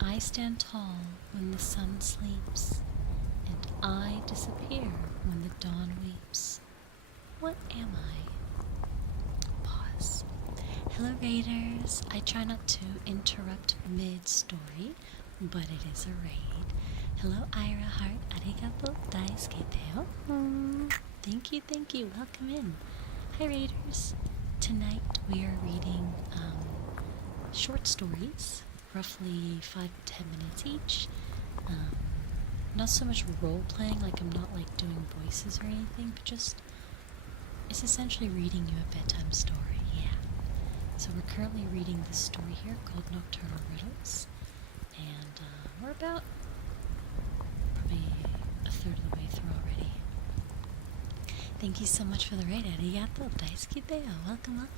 I stand tall when the sun sleeps, and I disappear when the dawn weeps. What am I? Pause. Hello, Raiders. I try not to interrupt mid-story, but it is a raid. Hello, Ira Heart. Arigato daisuke-teo. Thank you. Welcome in. Hi, Raiders. Tonight we are reading short stories, roughly 5 to 10 minutes each. Not so much role-playing, like I'm not like doing voices or anything, but just, it's essentially reading you a bedtime story, yeah. So we're currently reading this story here called Nocturnal Riddles, and we're about probably a third of the way through already. Thank you so much for the raid. Arigato daisuke-teo. Welcome.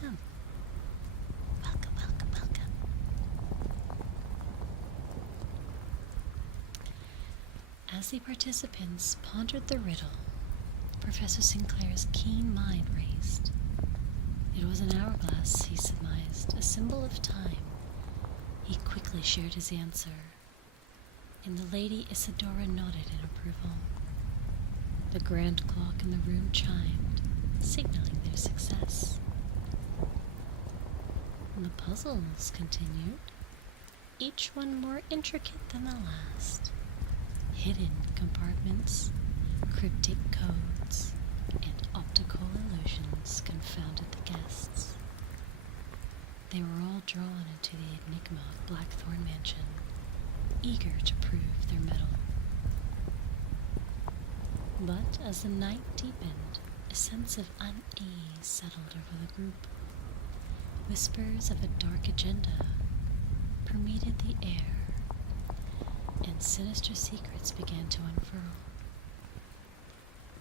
As the participants pondered the riddle, Professor Sinclair's keen mind raced. It was an hourglass, he surmised, a symbol of time. He quickly shared his answer, and the Lady Isadora nodded in approval. The grand clock in the room chimed, signaling their success. The puzzles continued, each one more intricate than the last. Hidden compartments, cryptic codes, and optical illusions confounded the guests. They were all drawn into the enigma of Blackthorn Mansion, eager to prove their mettle. But as the night deepened, a sense of unease settled over the group. Whispers of a dark agenda permeated the air, and sinister secrets began to unfurl.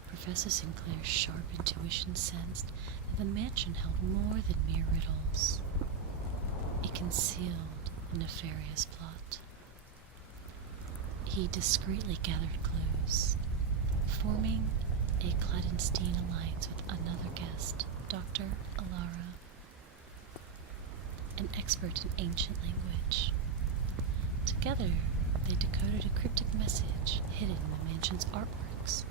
Professor Sinclair's sharp intuition sensed that the mansion held more than mere riddles. It concealed a nefarious plot. He discreetly gathered clues, forming a clandestine alliance with another guest, Dr. Alara, an expert in ancient language. Together, they decoded a cryptic message hidden in the mansion's artworks,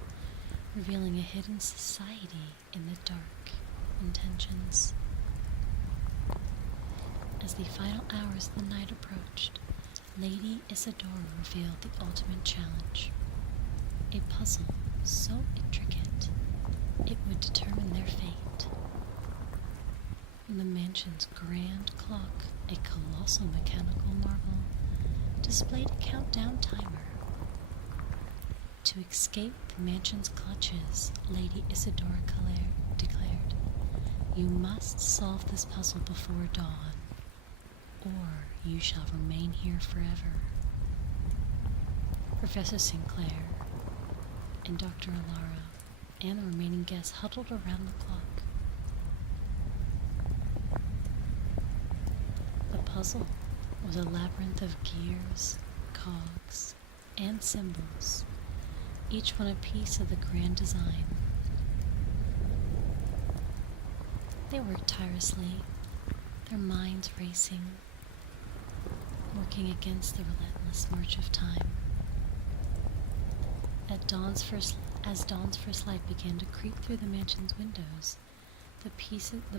revealing a hidden society in the dark intentions. As the final hours of the night approached, Lady Isadora revealed the ultimate challenge, a puzzle so intricate it would determine their fate. In the mansion's grand clock, a colossal mechanical marvel, displayed a countdown timer. To escape the mansion's clutches, Lady Isadora declared, "You must solve this puzzle before dawn, or you shall remain here forever." Professor Sinclair and Dr. Alara and the remaining guests huddled around the clock. The puzzle was a labyrinth of gears, cogs, and symbols, each one a piece of the grand design. They worked tirelessly, their minds racing, working against the relentless march of time. As dawn's first light began to creep through the mansion's windows, the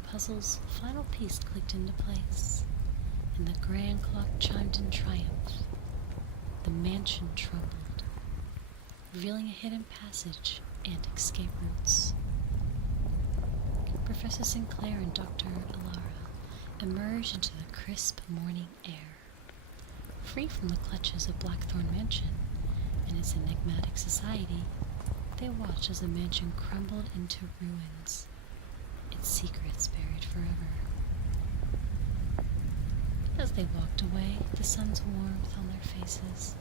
puzzle's final piece clicked into place, and the grand clock chimed in triumph. The mansion trembled, revealing a hidden passage and escape routes. Professor Sinclair and Dr. Alara emerged into the crisp morning air. Free from the clutches of Blackthorn Mansion and its enigmatic society, they watched as the mansion crumbled into ruins, its secrets buried forever. As they walked away, the sun's warmth on their faces,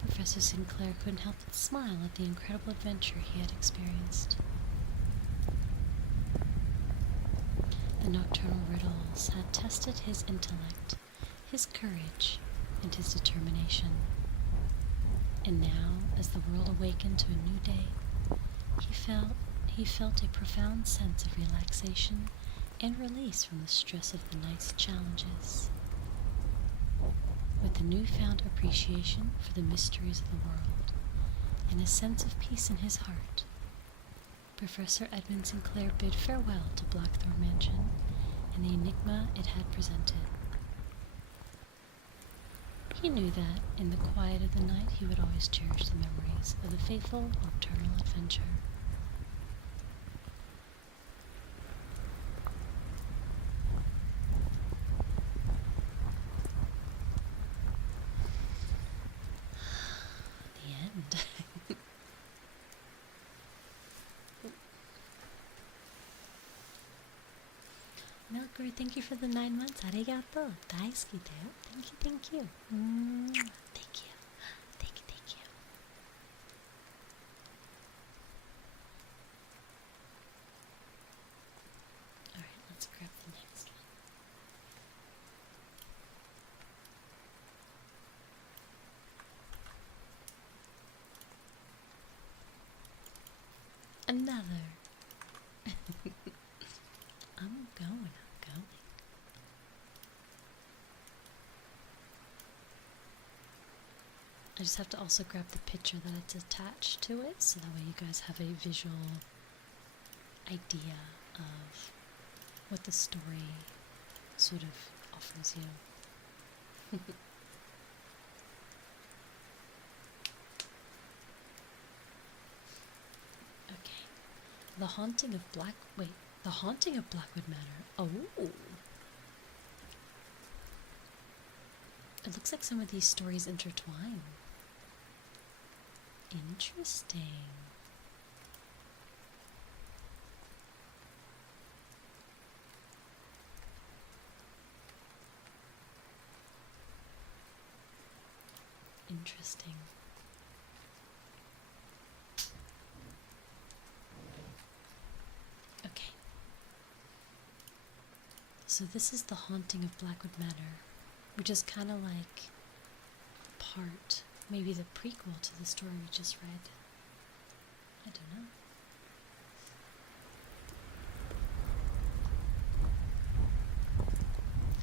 Professor Sinclair couldn't help but smile at the incredible adventure he had experienced. The nocturnal riddles had tested his intellect, his courage, and his determination. And now, as the world awakened to a new day, he felt a profound sense of relaxation and release from the stress of the night's challenges. With a newfound appreciation for the mysteries of the world and a sense of peace in his heart, Professor Edmund Sinclair bid farewell to Blackthorn Mansion and the enigma it had presented. He knew that, in the quiet of the night, he would always cherish the memories of the faithful nocturnal adventure. The end. Milkroy, thank you for the 9 months. Arigato. Daisuki deyo. Thank you, thank you. Thank you. Thank you, thank you. Alright, let's grab the next one. Another. I'm going. I just have to also grab the picture that it's attached to it, so that way you guys have a visual idea of what the story sort of offers you. Okay. The Haunting of Blackwood Manor. Oh! It looks like some of these stories intertwine. Interesting. interesting. Okay. So this is the haunting of Blackwood Manor, which is kind of like part, maybe the prequel to the story we just read. I don't know.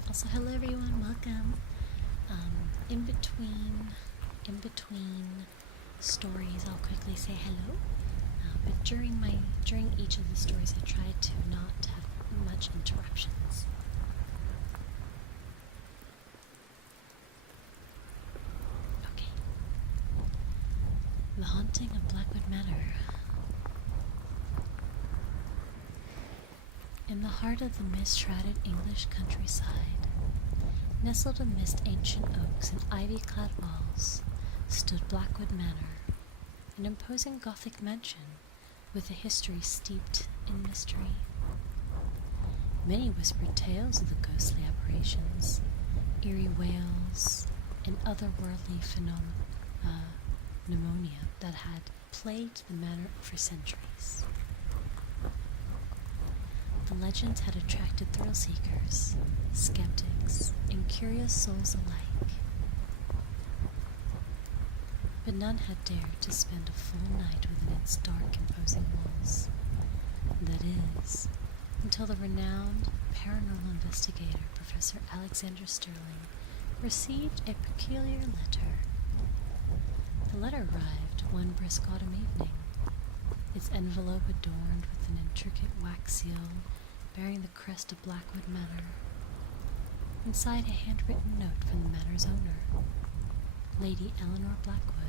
Also, hello everyone, welcome. In between stories, I'll quickly say hello. But during each of the stories, I try to not have much interruptions. Okay. The Haunting of Blackwood Manor. In the heart of the mist-shrouded English countryside, nestled amidst ancient oaks and ivy-clad walls, stood Blackwood Manor, an imposing Gothic mansion with a history steeped in mystery. Many whispered tales of the ghostly apparitions, eerie wails, and otherworldly pneumonia that had plagued the manor for centuries. The legends had attracted thrill-seekers, skeptics, and curious souls alike. But none had dared to spend a full night within its dark, imposing walls. That is, until the renowned paranormal investigator, Professor Alexander Sterling, received a peculiar letter. The letter arrived one brisk autumn evening, its envelope adorned with an intricate wax seal bearing the crest of Blackwood Manor. Inside, a handwritten note from the manor's owner, Lady Eleanor Blackwood,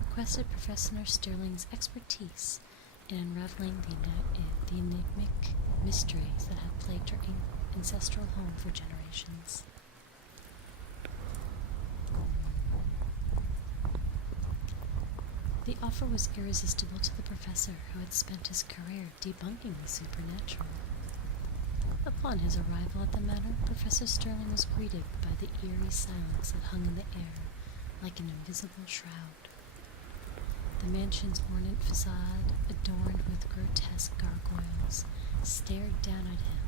requested Professor Sterling's expertise in unraveling the enigmatic mysteries that had plagued her ancestral home for generations. The offer was irresistible to the professor, who had spent his career debunking the supernatural. Upon his arrival at the manor, Professor Sterling was greeted by the eerie silence that hung in the air like an invisible shroud. The mansion's ornate facade, adorned with grotesque gargoyles, stared down at him,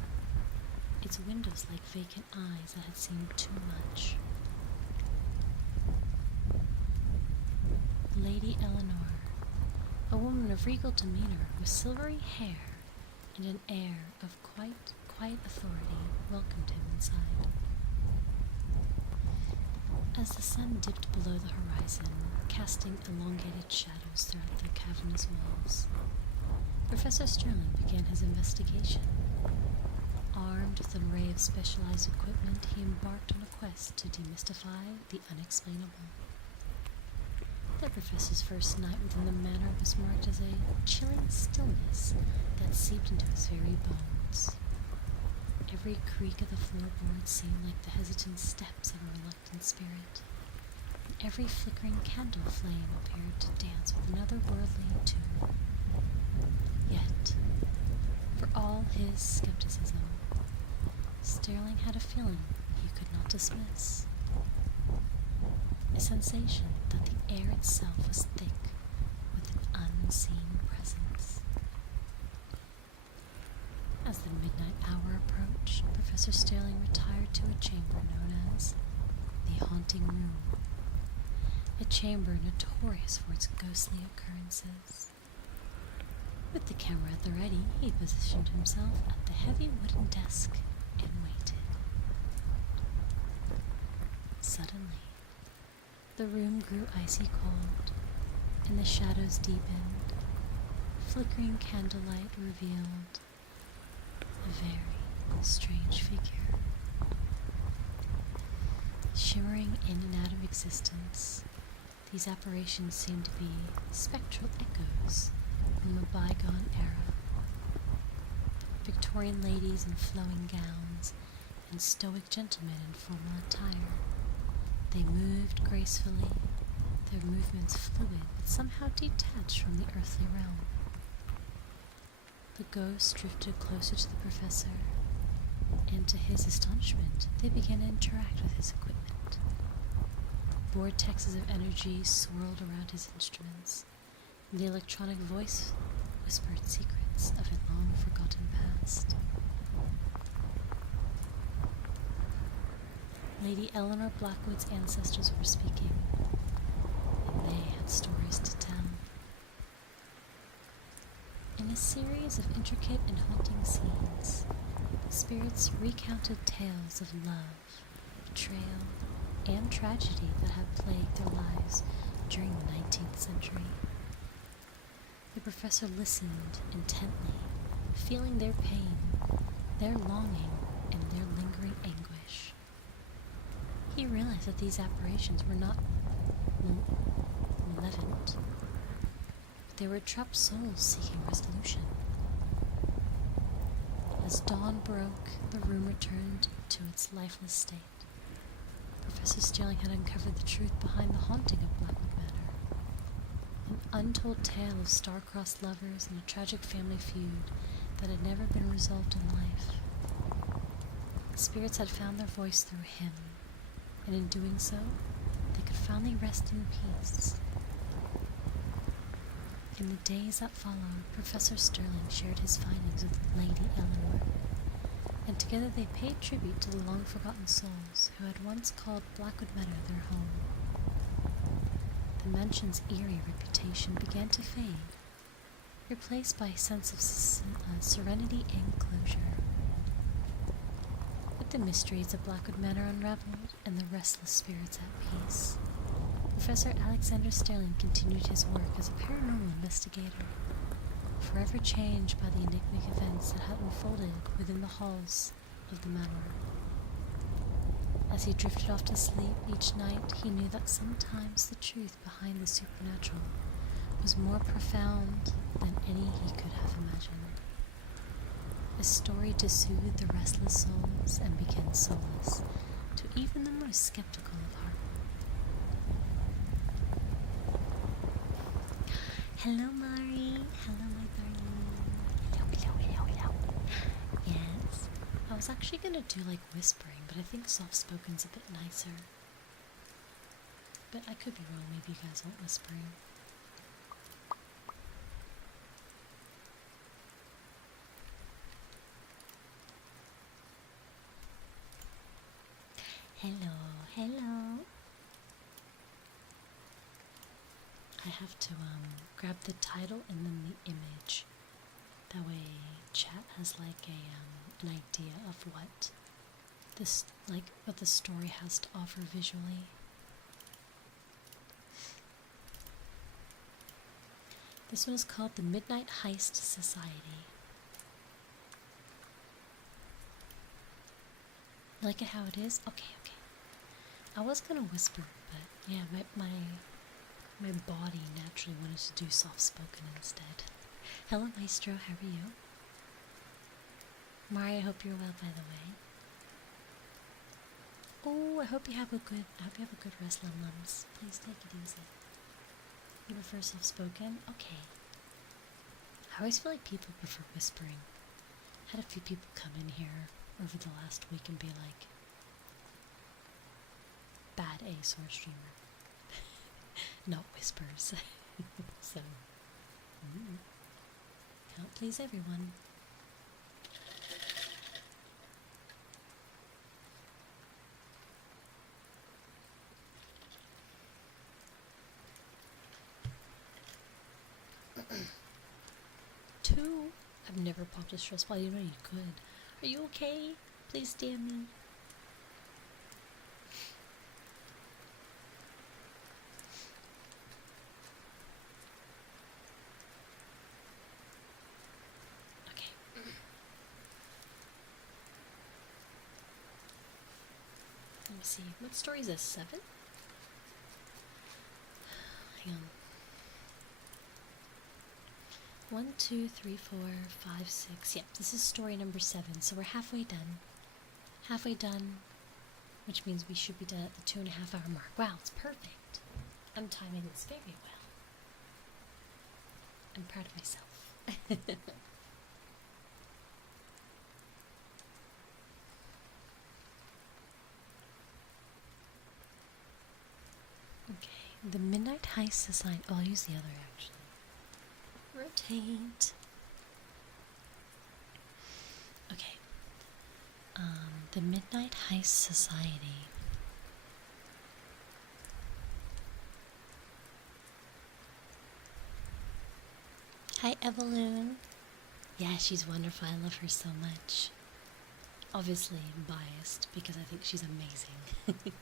its windows like vacant eyes that had seen too much. Lady Eleanor, a woman of regal demeanor with silvery hair and an air of quiet authority, welcomed him inside. As the sun dipped below the horizon, casting elongated shadows throughout the cavernous walls, Professor Sterling began his investigation. Armed with an array of specialized equipment, he embarked on a quest to demystify the unexplainable. The professor's first night within the manor was marked as a chilling stillness that seeped into his very bones. Every creak of the floorboards seemed like the hesitant steps of a reluctant spirit, and every flickering candle flame appeared to dance with another worldly tune. Yet, for all his skepticism, Sterling had a feeling he could not dismiss. A sensation that the air itself was thick with an unseen presence. As the midnight hour approached, Professor Sterling retired to a chamber known as the Haunting Room, a chamber notorious for its ghostly occurrences. With the camera at the ready, he positioned himself at the heavy wooden desk and waited. Suddenly, the room grew icy cold, and the shadows deepened. Flickering candlelight revealed a very strange figure. Shimmering in and out of existence, these apparitions seemed to be spectral echoes from a bygone era. Victorian ladies in flowing gowns and stoic gentlemen in formal attire. They moved gracefully, their movements fluid but somehow detached from the earthly realm. The ghosts drifted closer to the professor, and to his astonishment, they began to interact with his equipment. Vortexes of energy swirled around his instruments, and the electronic voice whispered secrets of a long-forgotten past. Lady Eleanor Blackwood's ancestors were speaking, and they had stories to tell. In a series of intricate and haunting scenes, the spirits recounted tales of love, betrayal, and tragedy that had plagued their lives during the 19th century. The professor listened intently, feeling their pain, their longing, and their lingering anguish. He realized that these apparitions were not malevolent. They were trapped souls seeking resolution. As dawn broke, the room returned to its lifeless state. Professor Sterling had uncovered the truth behind the haunting of Blackwood Manor. An untold tale of star-crossed lovers and a tragic family feud that had never been resolved in life. The spirits had found their voice through him, and in doing so, they could finally rest in peace. In the days that followed, Professor Sterling shared his findings with Lady Eleanor, and together they paid tribute to the long-forgotten souls who had once called Blackwood Manor their home. The mansion's eerie reputation began to fade, replaced by a sense of serenity and closure. With the mysteries of Blackwood Manor unraveled and the restless spirits at peace, Professor Alexander Sterling continued his work as a paranormal investigator, forever changed by the enigmatic events that had unfolded within the halls of the manor. As he drifted off to sleep each night, he knew that sometimes the truth behind the supernatural was more profound than any he could have imagined. A story to soothe the restless souls and begin solace to even the most skeptical of heart. Hello, Mari. Hello, my darling. Hello. Yes. I was actually gonna do like whispering, but I think soft-spoken's a bit nicer. But I could be wrong. Maybe you guys want whispering. Hello. I have to grab the title and then the image. That way chat has like an idea of what what the story has to offer visually. This one is called The Midnight Heist Society. Like it how it is? Okay. I was gonna whisper, but yeah, my body naturally wanted to do soft-spoken instead. Hello, Maestro, how are you? Mari, I hope you're well, by the way. Oh, I hope you have a good rest, Lums. Please take it easy. You prefer soft-spoken? Okay. I always feel like people prefer whispering. I had a few people come in here over the last week and be like, bad A-sword streamer. Not whispers. So, can't please everyone. Two? I've never popped a stress ball. You know you could. Are you okay? Please DM me. Let me see. What story is this? 7? Hang on. 1, 2, 3, 4, 5, 6. Yep, this is story number 7. So we're halfway done. Halfway done, which means we should be done at the 2.5 hour mark. Wow, it's perfect. I'm timing this very well. I'm proud of myself. The Midnight Heist Society. Oh, I'll use the other actually. Rotate. Okay. The Midnight Heist Society. Hi, Evelyn. Yeah, she's wonderful. I love her so much. Obviously biased because I think she's amazing.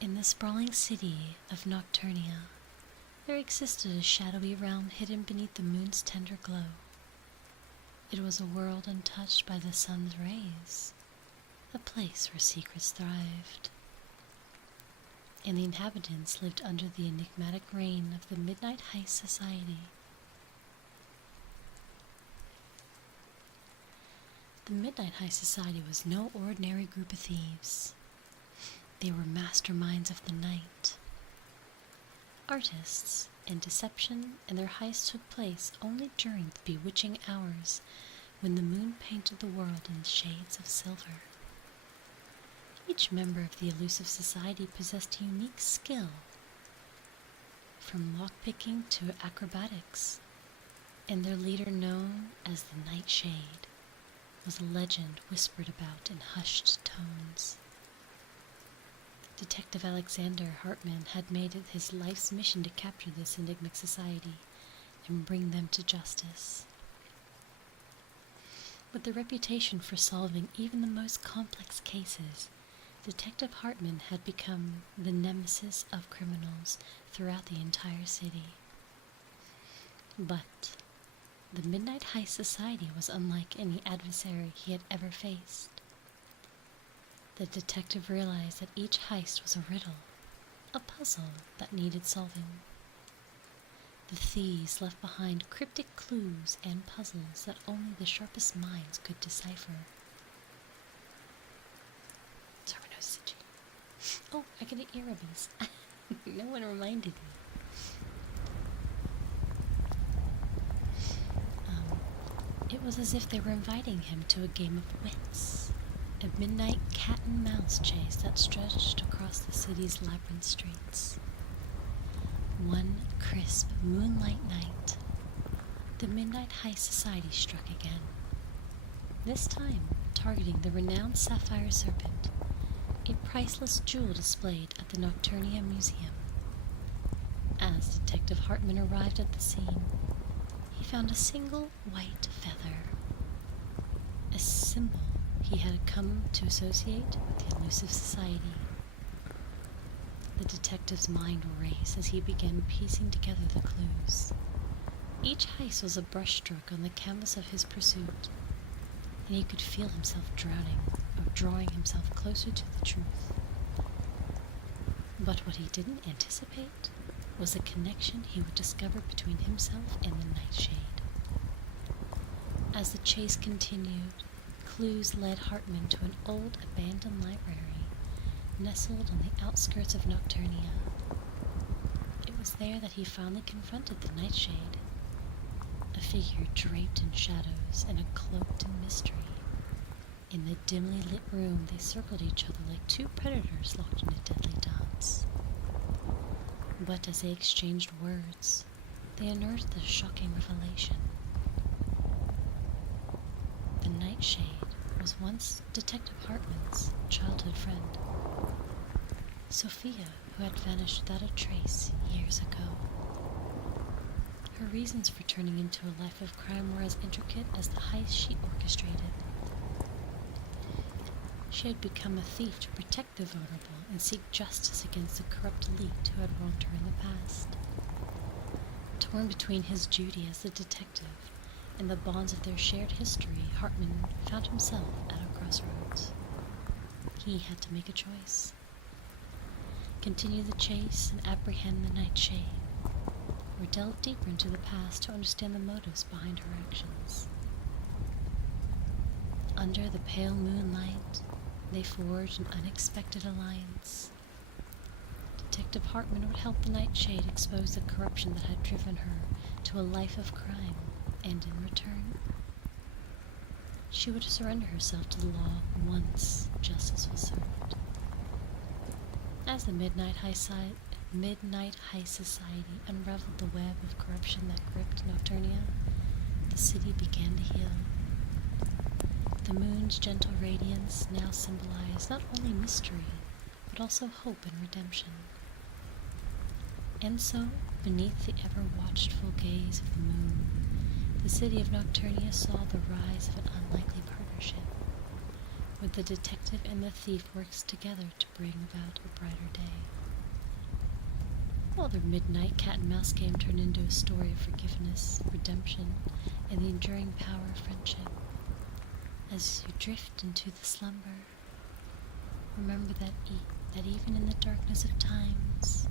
In the sprawling city of Nocturnia, there existed a shadowy realm hidden beneath the moon's tender glow. It was a world untouched by the sun's rays, a place where secrets thrived. And the inhabitants lived under the enigmatic reign of the Midnight Heist Society. The Midnight Heist Society was no ordinary group of thieves. They were masterminds of the night, artists in deception, and their heists took place only during the bewitching hours when the moon painted the world in shades of silver. Each member of the elusive society possessed unique skill, from lockpicking to acrobatics, and their leader, known as the Nightshade, was a legend whispered about in hushed tones. Detective Alexander Hartman had made it his life's mission to capture this enigmatic society and bring them to justice. With the reputation for solving even the most complex cases, Detective Hartman had become the nemesis of criminals throughout the entire city. But the Midnight Heist Society was unlike any adversary he had ever faced. The detective realized that each heist was a riddle, a puzzle that needed solving. The thieves left behind cryptic clues and puzzles that only the sharpest minds could decipher. Sorry, my nose is itchy. Oh, I get an ear ribbons. No one reminded me. It was as if they were inviting him to a game of wits, a midnight cat and mouse chase that stretched across the city's labyrinth streets. One crisp moonlight night, the Midnight Heist Society struck again, this time targeting the renowned sapphire serpent, a priceless jewel displayed at the Nocturnia Museum. As Detective Hartman arrived at the scene, he found a single white feather, a symbol he had come to associate with the elusive society. The detective's mind raced as he began piecing together the clues. Each heist was a brushstroke on the canvas of his pursuit, and he could feel himself drowning, or drawing himself closer to the truth. But what he didn't anticipate was the connection he would discover between himself and the Nightshade. As the chase continued, clues led Hartman to an old abandoned library nestled on the outskirts of Nocturnia. It was there that he finally confronted the Nightshade, a figure draped in shadows and cloaked in mystery. In the dimly lit room, they circled each other like two predators locked in a deadly dance. But as they exchanged words, they unearthed a shocking revelation. The Nightshade was once Detective Hartman's childhood friend, Sophia, who had vanished without a trace years ago. Her reasons for turning into a life of crime were as intricate as the heist she orchestrated. She had become a thief to protect the vulnerable and seek justice against the corrupt elite who had wronged her in the past. Torn between his duty as a detective and the bonds of their shared history, Hartman found himself at a crossroads. He had to make a choice. Continue the chase and apprehend the Nightshade, or delve deeper into the past to understand the motives behind her actions. Under the pale moonlight, they forged an unexpected alliance. Detective Hartman would help the Nightshade expose the corruption that had driven her to a life of crime, and in return, she would surrender herself to the law once justice was served. As the Midnight High Society unraveled the web of corruption that gripped Nocturnia, the city began to heal. The moon's gentle radiance now symbolized not only mystery, but also hope and redemption. And so, beneath the ever-watchful gaze of the moon, the city of Nocturnia saw the rise of an unlikely partnership, where the detective and the thief works together to bring about a brighter day. While their midnight cat-and-mouse game turned into a story of forgiveness, redemption, and the enduring power of friendship. As you drift into the slumber, remember that even in the darkness of times,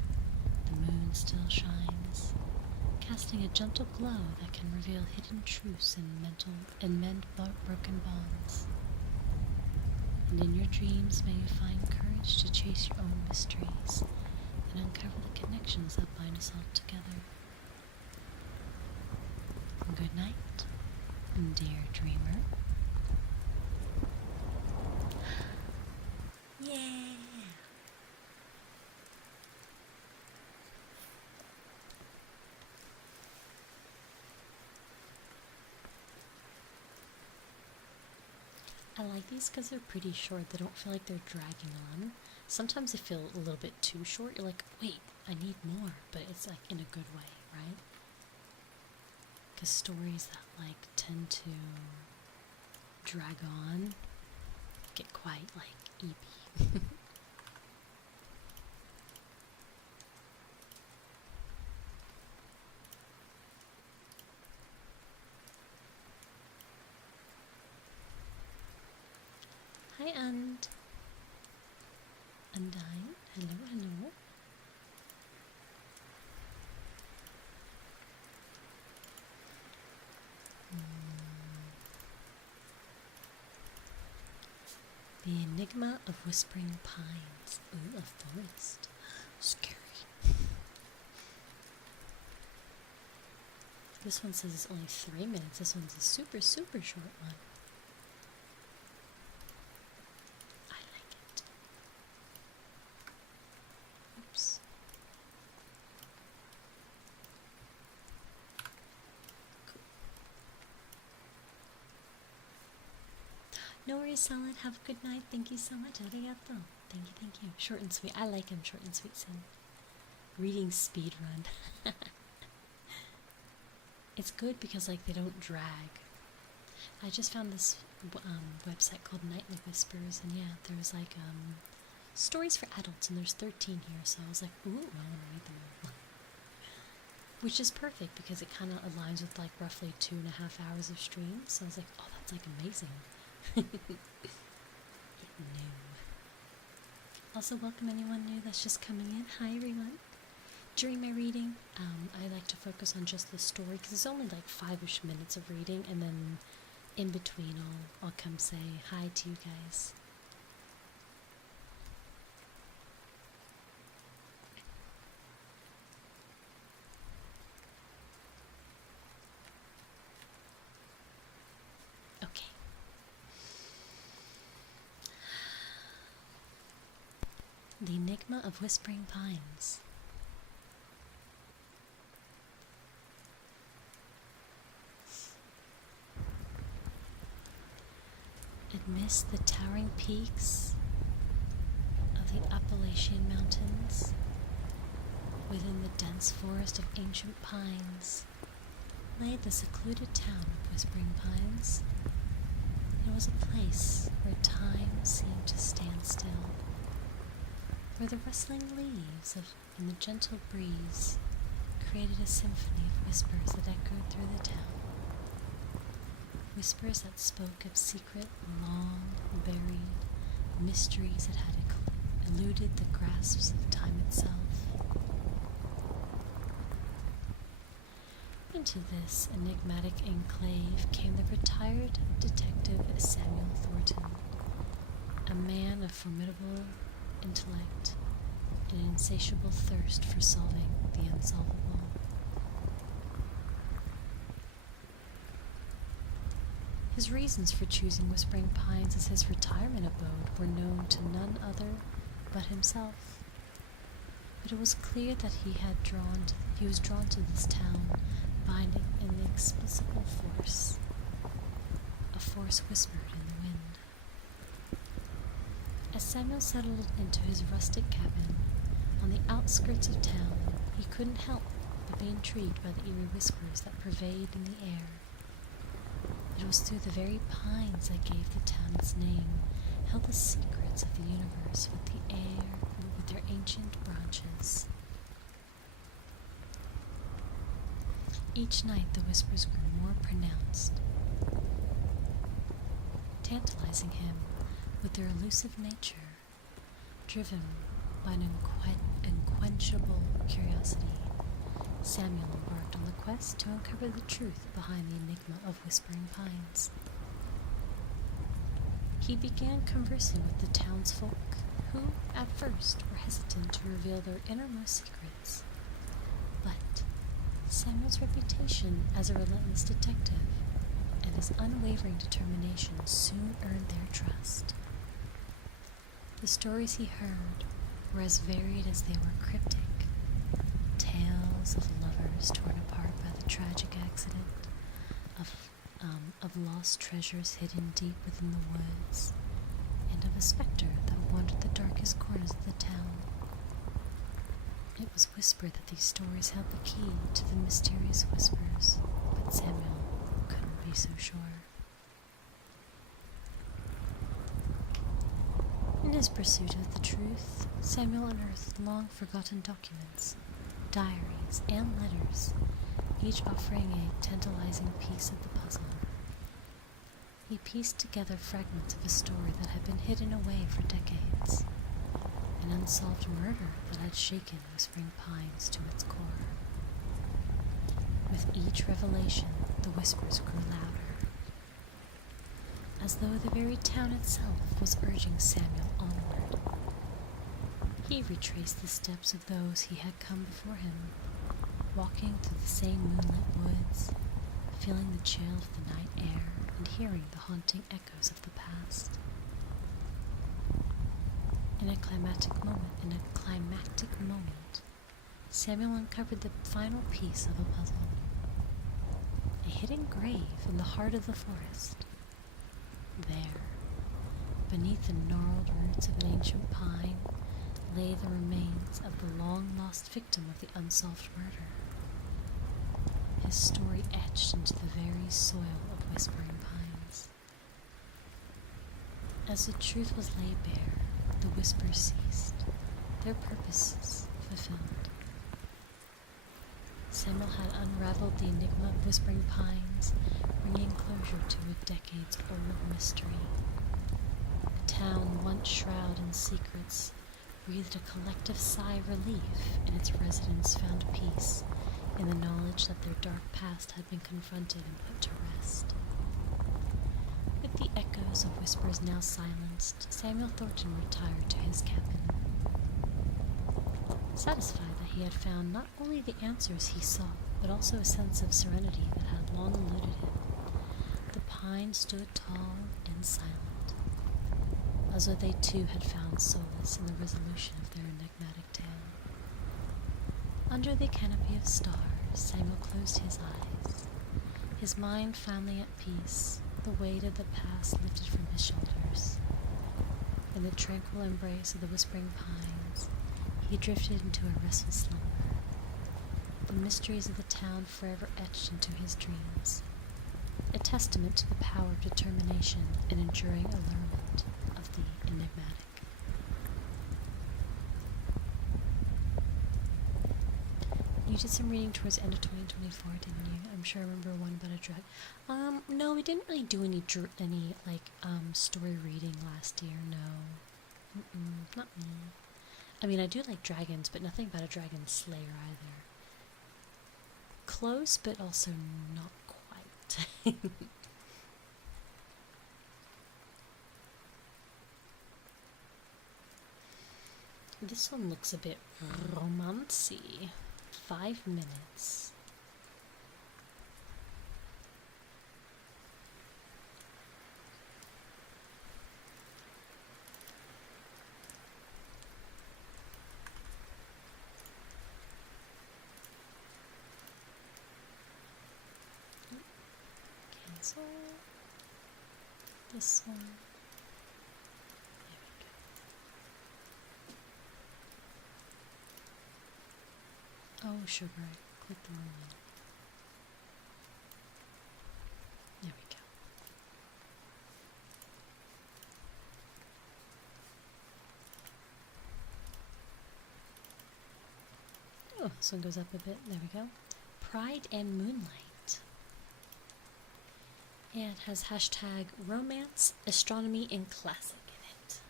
the moon still shines, casting a gentle glow that can reveal hidden truths and mend broken bonds. And in your dreams may you find courage to chase your own mysteries and uncover the connections that bind us all together. Good night, dear dreamer. Yeah! I like these because they're pretty short. They don't feel like they're dragging on. Sometimes they feel a little bit too short. You're like, wait, I need more. But it's like in a good way, right? Because stories that like tend to drag on get quite like eepy. Hi, Undyne. Hello, hello. The Enigma of Whispering Pines. Ooh, a forest. Scary. This one says it's only 3 minutes. This one's a super, super short one. I like it. Oops. Cool. No worries, Solid. Have a good night. Thank you so much. Arigato. Thank you, thank you. Short and sweet. I like him short and sweet, Sin. Reading speed run. It's good because like they don't drag. I just found this website called Nightly Whispers, and yeah, there's like stories for adults, and there's 13 here, so I was like, ooh, I want to read them all. Which is perfect because it kind of aligns with like roughly 2.5 hours of stream, so I was like, oh, that's like amazing. New. Also, welcome anyone new that's just coming in. Hi everyone. During my reading, I like to focus on just the story because it's only like 5-ish minutes of reading, and then in between I'll come say hi to you guys. Okay. The Enigma of Whispering Pines. Amidst the towering peaks of the Appalachian Mountains, within the dense forest of ancient pines, lay the secluded town of Whispering Pines. It was a place where time seemed to stand still, where the rustling leaves and the gentle breeze created a symphony of whispers that echoed through the town. Whispers that spoke of secret, long-buried mysteries that had eluded the grasps of time itself. Into this enigmatic enclave came the retired detective Samuel Thornton, a man of formidable intellect and an insatiable thirst for solving the unsolvable. His reasons for choosing Whispering Pines as his retirement abode were known to none other but himself. but it was clear that he was drawn to this town by an inexplicable force, a force whispered in the wind. As Samuel settled into his rustic cabin on the outskirts of town, he couldn't help but be intrigued by the eerie whispers that pervade in the air. It was through the very pines that gave the town its name, held the secrets of the universe with their ancient branches. Each night the whispers grew more pronounced, tantalizing him with their elusive nature, driven by an unquenchable curiosity. Samuel embarked on the quest to uncover the truth behind the enigma of Whispering Pines. He began conversing with the townsfolk, who, at first, were hesitant to reveal their innermost secrets. But Samuel's reputation as a relentless detective and his unwavering determination soon earned their trust. The stories he heard were as varied as they were cryptic. Tales of lovers torn apart by the tragic accident, of lost treasures hidden deep within the woods, and of a specter that wandered the darkest corners of the town. It was whispered that these stories held the key to the mysterious whispers, but Samuel couldn't be so sure. In his pursuit of the truth, Samuel unearthed long-forgotten documents, diaries, and letters, each offering a tantalizing piece of the puzzle. He pieced together fragments of a story that had been hidden away for decades, an unsolved murder that had shaken Whispering Pines to its core. With each revelation, the whispers grew louder, as though the very town itself was urging Samuel onward. He retraced the steps of those he had come before him, walking through the same moonlit woods, feeling the chill of the night air and hearing the haunting echoes of the past. In a climactic moment, Samuel uncovered the final piece of a puzzle. A hidden grave in the heart of the forest. There, beneath the gnarled roots of an ancient pine, lay the remains of the long-lost victim of the unsolved murder. His story etched into the very soil of Whispering Pines. As the truth was laid bare, the whispers ceased, their purposes fulfilled. Samuel had unraveled the enigma of Whispering Pines, bringing closure to a decades-old mystery. The town, once shrouded in secrets, breathed a collective sigh of relief, and its residents found peace in the knowledge that their dark past had been confronted and put to rest. With the echoes of whispers now silenced, Samuel Thornton retired to his cabin. Satisfied that he had found not only the answers he sought, but also a sense of serenity that had long eluded him, the pines stood tall and silent, as though they too had found solace in the resolution of their enigmatic tale. Under the canopy of stars, Samuel closed his eyes, his mind finally at peace, the weight of the past lifted from his shoulders. In the tranquil embrace of the Whispering Pines, he drifted into a restful slumber, the mysteries of the town forever etched into his dreams, a testament to the power of determination and enduring allurement of the enigmatic. You did some reading towards the end of 2024, didn't you? I'm sure I remember one about a drag. No, we didn't really do any story reading last year, no. Not me. I mean, I do like dragons, but nothing about a dragon slayer either. Close, but also not quite. This one looks a bit romancy. 5 minutes. cancel this one. There we go. Oh, sugar, I clicked the wrong one. There we go. Oh, this one goes up a bit. There we go. Pride and Moonlight. And it has hashtag romance, astronomy, and classic in it.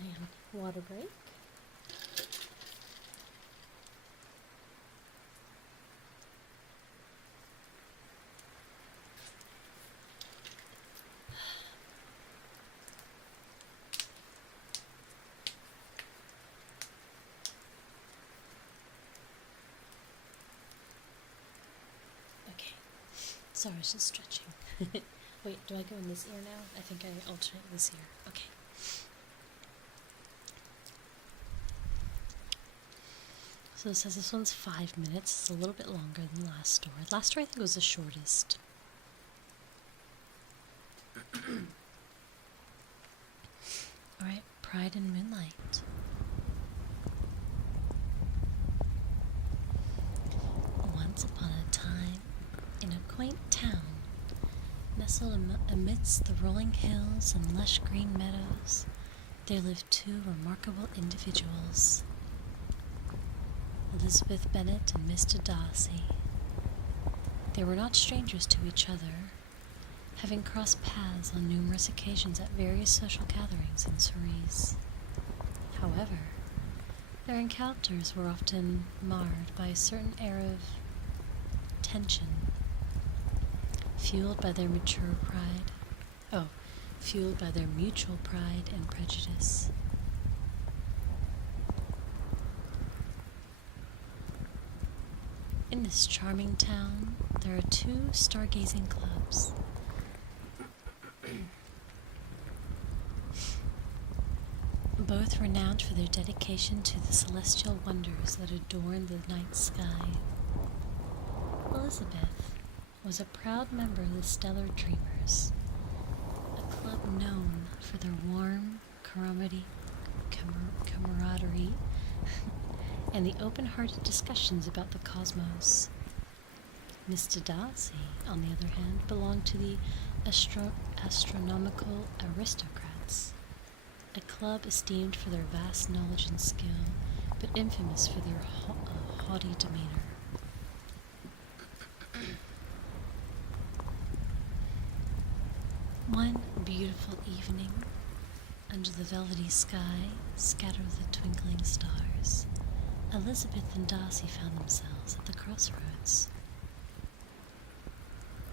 And water break. Sorry, I was just stretching. Wait, do I go in this ear now? I think I alternate this ear. Okay. So it says this one's 5 minutes. It's a little bit longer than the last story. Last story I think was the shortest. Alright, Pride and Moonlight. Once upon a time, in a quaint town, nestled amidst the rolling hills and lush green meadows, there lived two remarkable individuals, Elizabeth Bennet and Mr. Darcy. They were not strangers to each other, having crossed paths on numerous occasions at various social gatherings in Cerise. However, their encounters were often marred by a certain air of tension, fueled by their mutual pride and prejudice. In this charming town, there are two stargazing clubs. Both renowned for their dedication to the celestial wonders that adorn the night sky. Elizabeth was a proud member of the Stellar Dreamers, a club known for their warm camaraderie and the open-hearted discussions about the cosmos. Mr. Darcy, on the other hand, belonged to the astronomical aristocrats, a club esteemed for their vast knowledge and skill, but infamous for their haughty demeanor. One beautiful evening, under the velvety sky, scattered with the twinkling stars, Elizabeth and Darcy found themselves at the crossroads.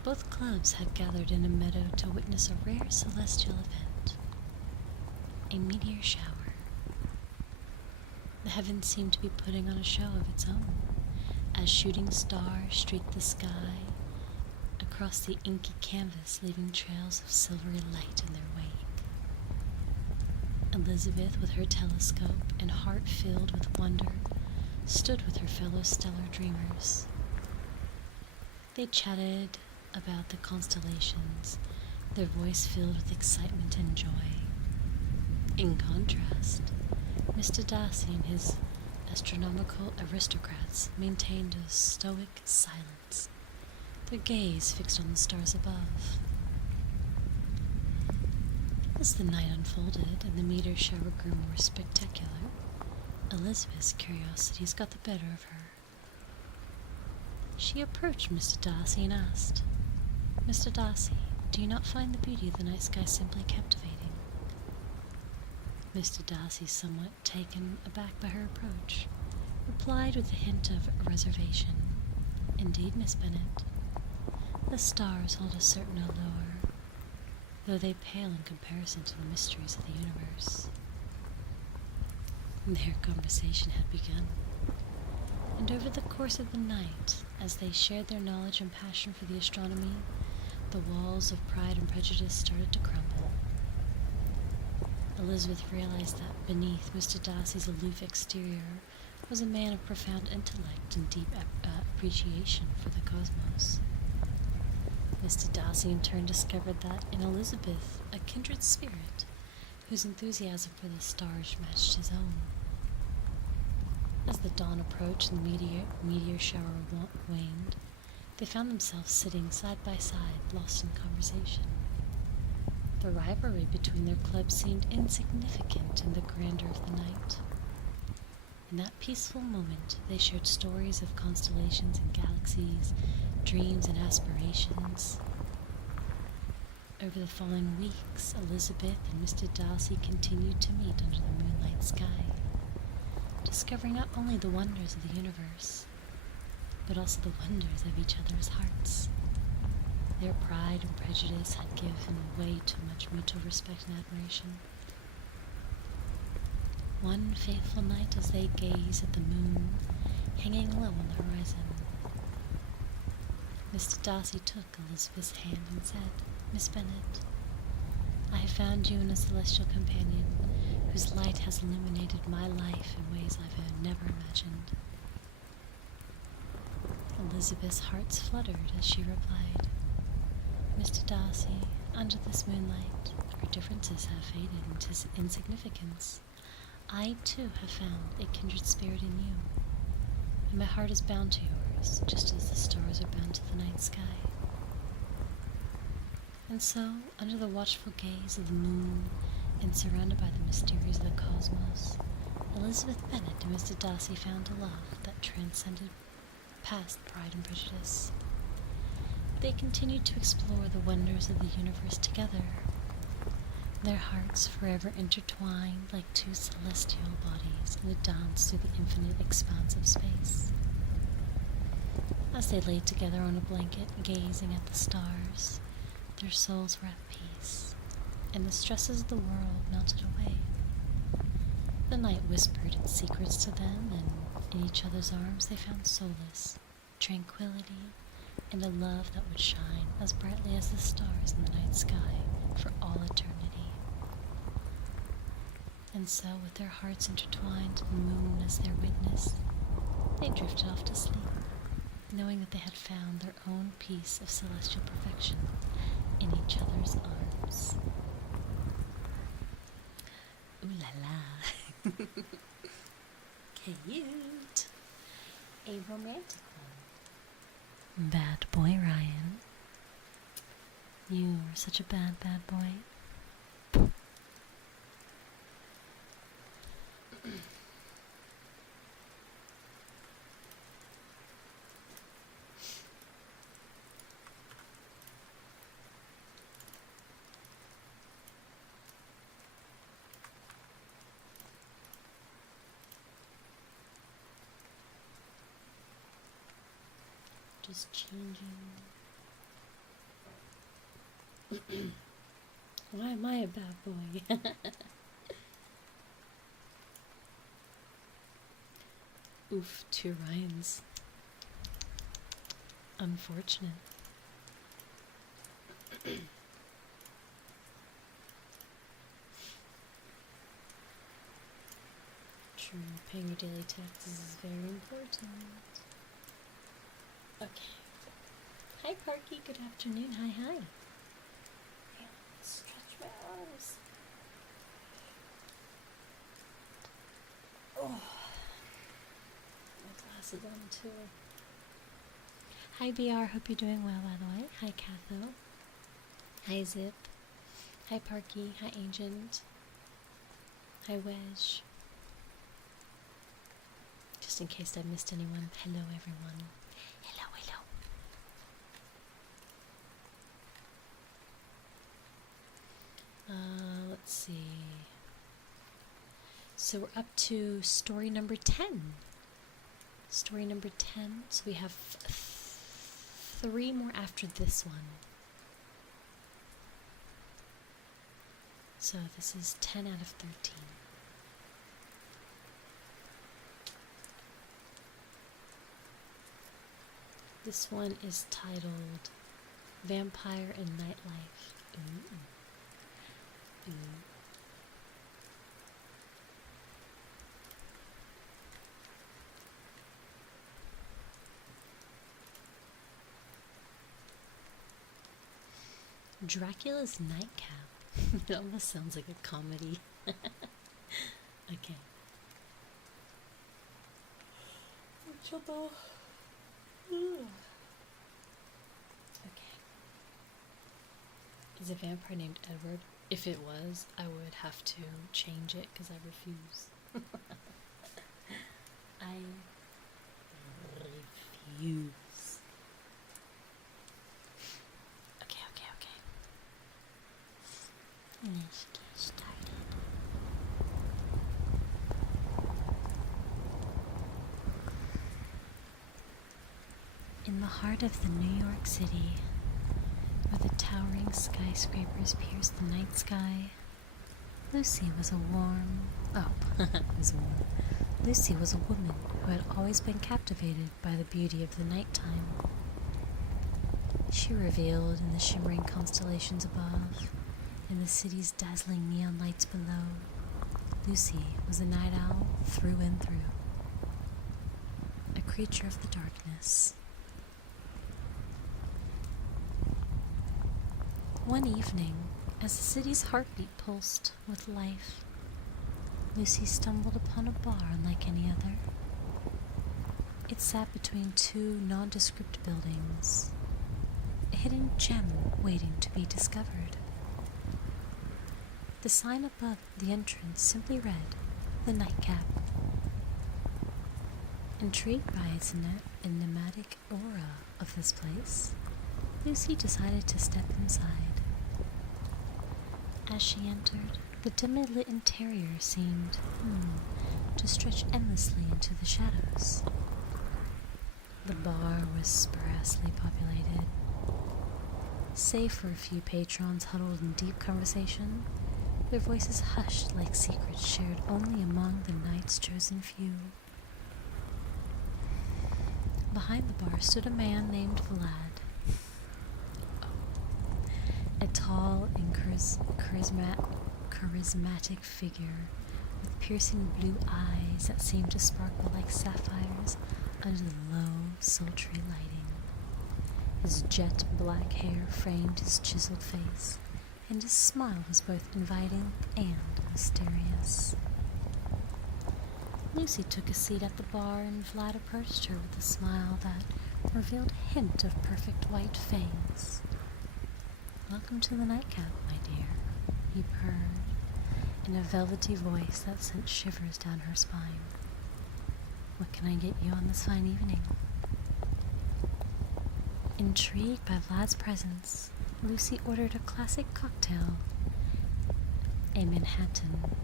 Both clubs had gathered in a meadow to witness a rare celestial event, a meteor shower. The heavens seemed to be putting on a show of its own, as shooting stars streaked the sky across the inky canvas, leaving trails of silvery light in their wake. Elizabeth, with her telescope and heart filled with wonder, stood with her fellow stellar dreamers. They chatted about the constellations, their voice filled with excitement and joy. In contrast, Mr. Darcy and his astronomical aristocrats maintained a stoic silence, their gaze fixed on the stars above. As the night unfolded and the meteor shower grew more spectacular, Elizabeth's curiosities got the better of her. She approached Mr. Darcy and asked, "Mr. Darcy, do you not find the beauty of the night sky simply captivating?" Mr. Darcy, somewhat taken aback by her approach, replied with a hint of reservation, "Indeed, Miss Bennet, the stars hold a certain allure, though they pale in comparison to the mysteries of the universe." Their conversation had begun, and over the course of the night, as they shared their knowledge and passion for the astronomy, the walls of pride and prejudice started to crumble. Elizabeth realized that beneath Mr. Darcy's aloof exterior was a man of profound intellect and deep appreciation for the cosmos. Mr. Darcy in turn discovered that in Elizabeth, a kindred spirit, whose enthusiasm for the stars matched his own. As the dawn approached and the meteor shower waned, they found themselves sitting side by side, lost in conversation. The rivalry between their clubs seemed insignificant in the grandeur of the night. In that peaceful moment, they shared stories of constellations and galaxies, dreams and aspirations. Over the following weeks, Elizabeth and Mr. Darcy continued to meet under the moonlight sky, discovering not only the wonders of the universe, but also the wonders of each other's hearts. Their pride and prejudice had given way to much mutual respect and admiration. One fateful night, as they gazed at the moon hanging low on the horizon, Mr. Darcy took Elizabeth's hand and said, "Miss Bennet, I have found you in a celestial companion whose light has illuminated my life in ways I've never imagined." Elizabeth's heart fluttered as she replied, "Mr. Darcy, under this moonlight, our differences have faded into insignificance. I, too, have found a kindred spirit in you, and my heart is bound to yours, just as the stars are bound to the night sky." And so, under the watchful gaze of the moon, and surrounded by the mysteries of the cosmos, Elizabeth Bennet and Mr. Darcy found a love that transcended past pride and prejudice. They continued to explore the wonders of the universe together, their hearts forever intertwined like two celestial bodies in a dance through the infinite expanse of space. As they lay together on a blanket, gazing at the stars, their souls were at peace, and the stresses of the world melted away. The night whispered its secrets to them, and in each other's arms they found solace, tranquility, and a love that would shine as brightly as the stars in the night sky for all eternity. And so, with their hearts intertwined to the moon as their witness, they drifted off to sleep, knowing that they had found their own piece of celestial perfection in each other's arms. Ooh la la. Cute. A romantic one. Bad boy Ryan. You are such a bad boy. Just changing. Why am I a bad boy? Oof, 2 Ryans. Unfortunate. True, paying your daily taxes is very important. Okay. Hi, Parky. Good afternoon. Hi. Stretch my arms. Oh. My glasses on too. Hi, BR. Hope you're doing well, by the way. Hi, Catho. Hi, Zip. Hi, Parky. Hi, Ancient. Hi, Wedge. Just in case I missed anyone, hello, everyone. Hello. Let's see. So we're up to story number 10. Story number 10. So we have 3 more after this one. So this is 10 out of 13. This one is titled Vampire and Nightlife. Ooh. Dracula's nightcap. It almost sounds like a comedy. Okay. Okay. Is a vampire named Edward? If it was, I would have to change it because I refuse. I refuse. Okay. Let's get started. In the heart of the New York City, where the towering skyscrapers pierced the night sky, Lucy was a Lucy was a woman who had always been captivated by the beauty of the nighttime. She reveled in the shimmering constellations above, in the city's dazzling neon lights below. Lucy was a night owl through and through, a creature of the darkness. One evening, as the city's heartbeat pulsed with life, Lucy stumbled upon a bar unlike any other. It sat between two nondescript buildings, a hidden gem waiting to be discovered. The sign above the entrance simply read, "The Nightcap." Intrigued by its enigmatic aura of this place, Lucy decided to step inside. As she entered, the dimly lit interior seemed, to stretch endlessly into the shadows. The bar was sparsely populated. Save for a few patrons huddled in deep conversation, their voices hushed like secrets shared only among the night's chosen few. Behind the bar stood a man named Vlad. A tall and charismatic figure with piercing blue eyes that seemed to sparkle like sapphires under the low, sultry lighting. His jet black hair framed his chiseled face, and his smile was both inviting and mysterious. Lucy took a seat at the bar, and Vlad approached her with a smile that revealed a hint of perfect white fangs. "Welcome to the Nightcap, my dear," he purred, in a velvety voice that sent shivers down her spine. "What can I get you on this fine evening?" Intrigued by Vlad's presence, Lucy ordered a classic cocktail, a Manhattan,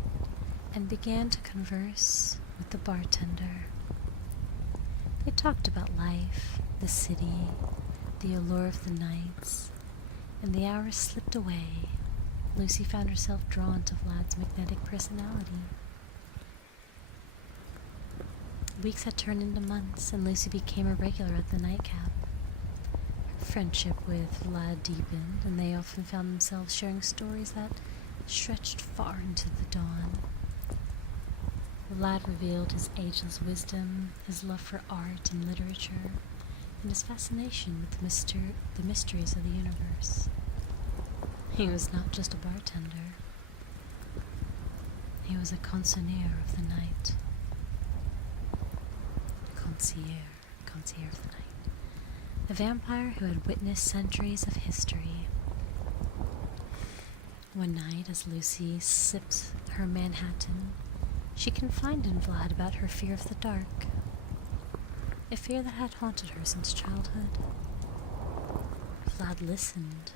and began to converse with the bartender. They talked about life, the city, the allure of the nights, and the hours slipped away. Lucy found herself drawn to Vlad's magnetic personality. Weeks had turned into months, and Lucy became a regular at the Nightcap. Her friendship with Vlad deepened, and they often found themselves sharing stories that stretched far into the dawn. Vlad revealed his ageless wisdom, his love for art and literature, and his fascination with the mysteries of the universe. He was not just a bartender. He was a connoisseur of the night. Concierge of the night. A vampire who had witnessed centuries of history. One night, as Lucy sipped her Manhattan, she confided in Vlad about her fear of the dark, a fear that had haunted her since childhood. Vlad listened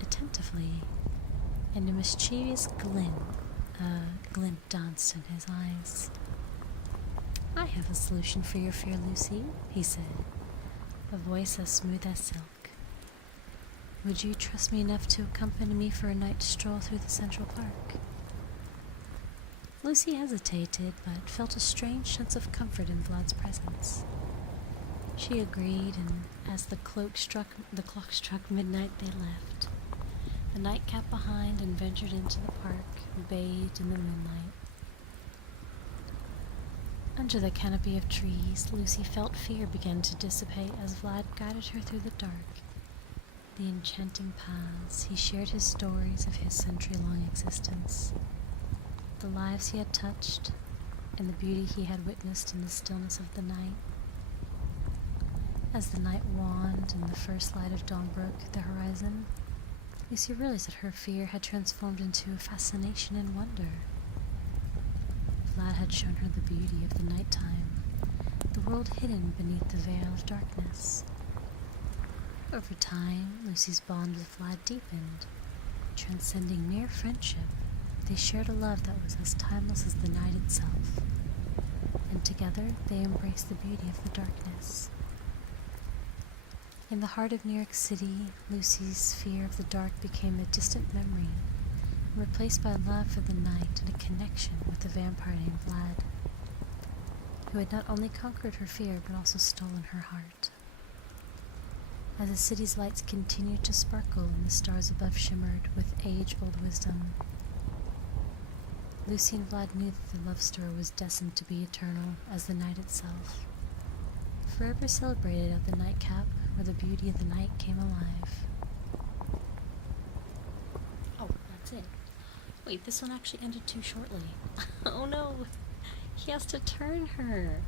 attentively, and a mischievous glint danced in his eyes. "I have a solution for your fear, Lucy," he said, a voice as smooth as silk. "Would you trust me enough to accompany me for a night stroll through the Central Park?" Lucy hesitated, but felt a strange sense of comfort in Vlad's presence. She agreed, and as the clock struck midnight, they left, the Nightcap behind, and ventured into the park, bathed in the moonlight. Under the canopy of trees, Lucy felt fear begin to dissipate as Vlad guided her through the dark, the enchanting paths, he shared his stories of his century-long existence, the lives he had touched, and the beauty he had witnessed in the stillness of the night. As the night waned and the first light of dawn broke the horizon, Lucy realized that her fear had transformed into fascination and wonder. Vlad had shown her the beauty of the nighttime, the world hidden beneath the veil of darkness. Over time, Lucy's bond with Vlad deepened. Transcending mere friendship, they shared a love that was as timeless as the night itself. And together, they embraced the beauty of the darkness. In the heart of New York City, Lucy's fear of the dark became a distant memory, replaced by love for the night and a connection with a vampire named Vlad, who had not only conquered her fear but also stolen her heart. As the city's lights continued to sparkle and the stars above shimmered with age-old wisdom, Lucy and Vlad knew that their love story was destined to be eternal as the night itself, forever celebrated at the nightcap where the beauty of the night came alive. Oh, that's it. Wait, this one actually ended too shortly. Oh no! He has to turn her!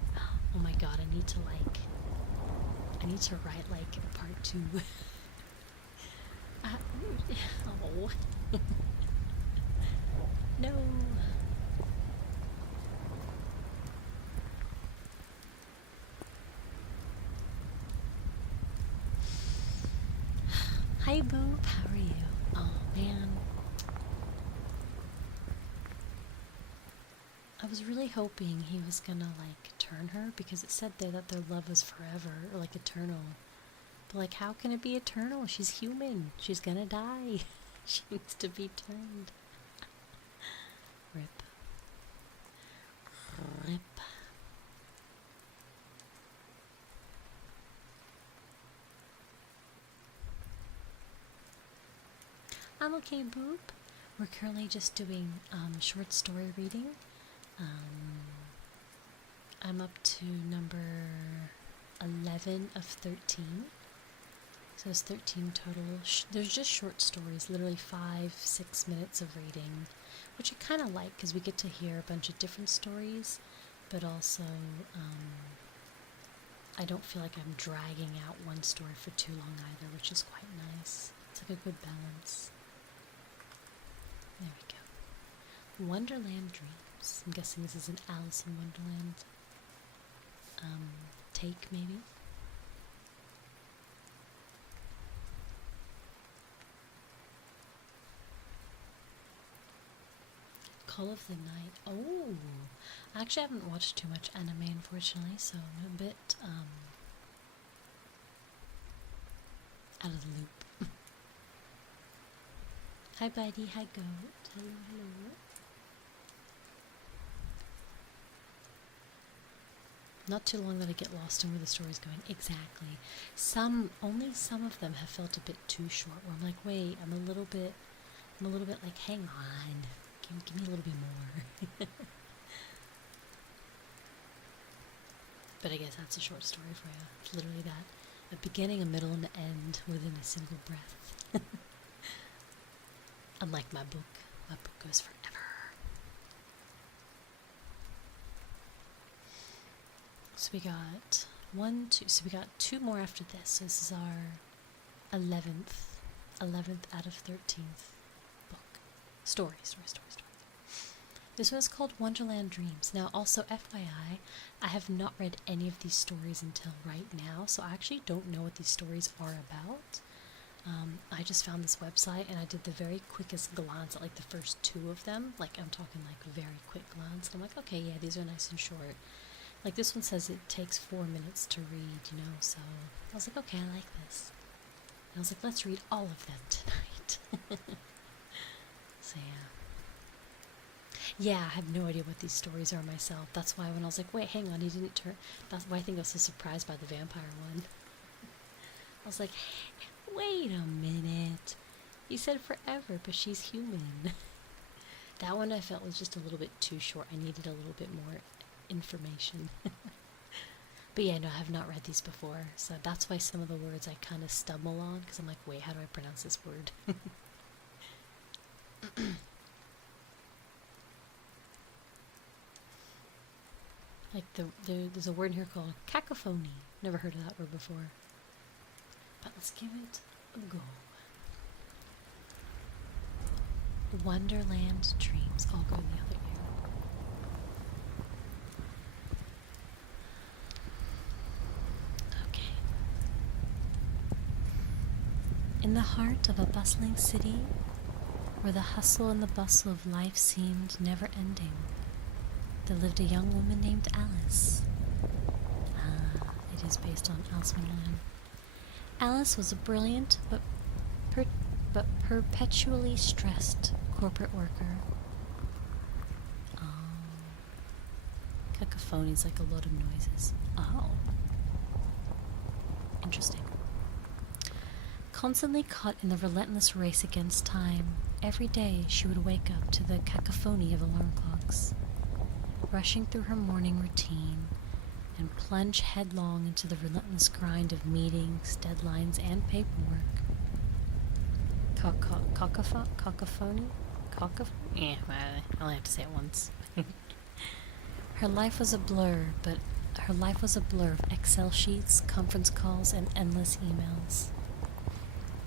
Oh my god, I need to write, like, part 2. Oh. No! Hi, Boop. How are you? Oh, man. I was really hoping he was gonna, like, turn her, because it said there that their love was forever, or, like, eternal. But, like, how can it be eternal? She's human. She's gonna die. She needs to be turned. Rip. Rip. I'm okay, Boop. We're currently just doing short story reading. I'm up to number 11 of 13. So it's 13 total. There's just short stories, literally 5-6 minutes of reading, which I kind of like because we get to hear a bunch of different stories, but also I don't feel like I'm dragging out one story for too long either, which is quite nice. It's like a good balance. There we go. Wonderland Dreams. I'm guessing this is an Alice in Wonderland take, maybe? Call of the Night. Oh! I actually haven't watched too much anime, unfortunately, so I'm a bit out of the loop. Hi, buddy. Hi, goat. Hello, hello. Not too long that I get lost in where the story's going. Exactly. Only some of them have felt a bit too short, where I'm like, wait, I'm a little bit like, hang on. Give me a little bit more. But I guess that's a short story for you. It's literally that. A beginning, a middle, and an end within a single breath. Unlike my book goes forever. So we got 1, 2, so we got 2 more after this. So this is our 11th out of 13th book. Story. This one's called Wonderland Dreams. Now, also, FYI, I have not read any of these stories until right now, so I actually don't know what these stories are about. I just found this website, and I did the very quickest glance at, like, the first 2 of them. Like, I'm talking, like, very quick glance. And I'm like, okay, yeah, these are nice and short. Like, this one says it takes 4 minutes to read, you know, so I was like, okay, I like this. And I was like, let's read all of them tonight. So, yeah. Yeah, I have no idea what these stories are myself. That's why when I was like, wait, hang on, he didn't turn... That's why I think I was so surprised by the vampire one. I was like, wait a minute. He said forever, but she's human. That one I felt was just a little bit too short. I needed a little bit more information. But yeah, no, I have not read these before, so that's why some of the words I kind of stumble on, because I'm like, wait, how do I pronounce this word? Like, there's a word here called cacophony. Never heard of that word before. But let's give it a go. Wonderland dreams. I'll go in the other ear. Okay. In the heart of a bustling city, where the hustle and the bustle of life seemed never ending, there lived a young woman named Alice. It is based on Alice in Wonderland. Alice was a brilliant but perpetually stressed corporate worker. Cacophony is like a lot of noises. Oh. Interesting. Constantly caught in the relentless race against time, every day she would wake up to the cacophony of alarm clocks, rushing through her morning routine, and plunge headlong into the relentless grind of meetings, deadlines, and paperwork. Cacophony? Yeah, I only have to say it once. Her life was a blur of Excel sheets, conference calls, and endless emails.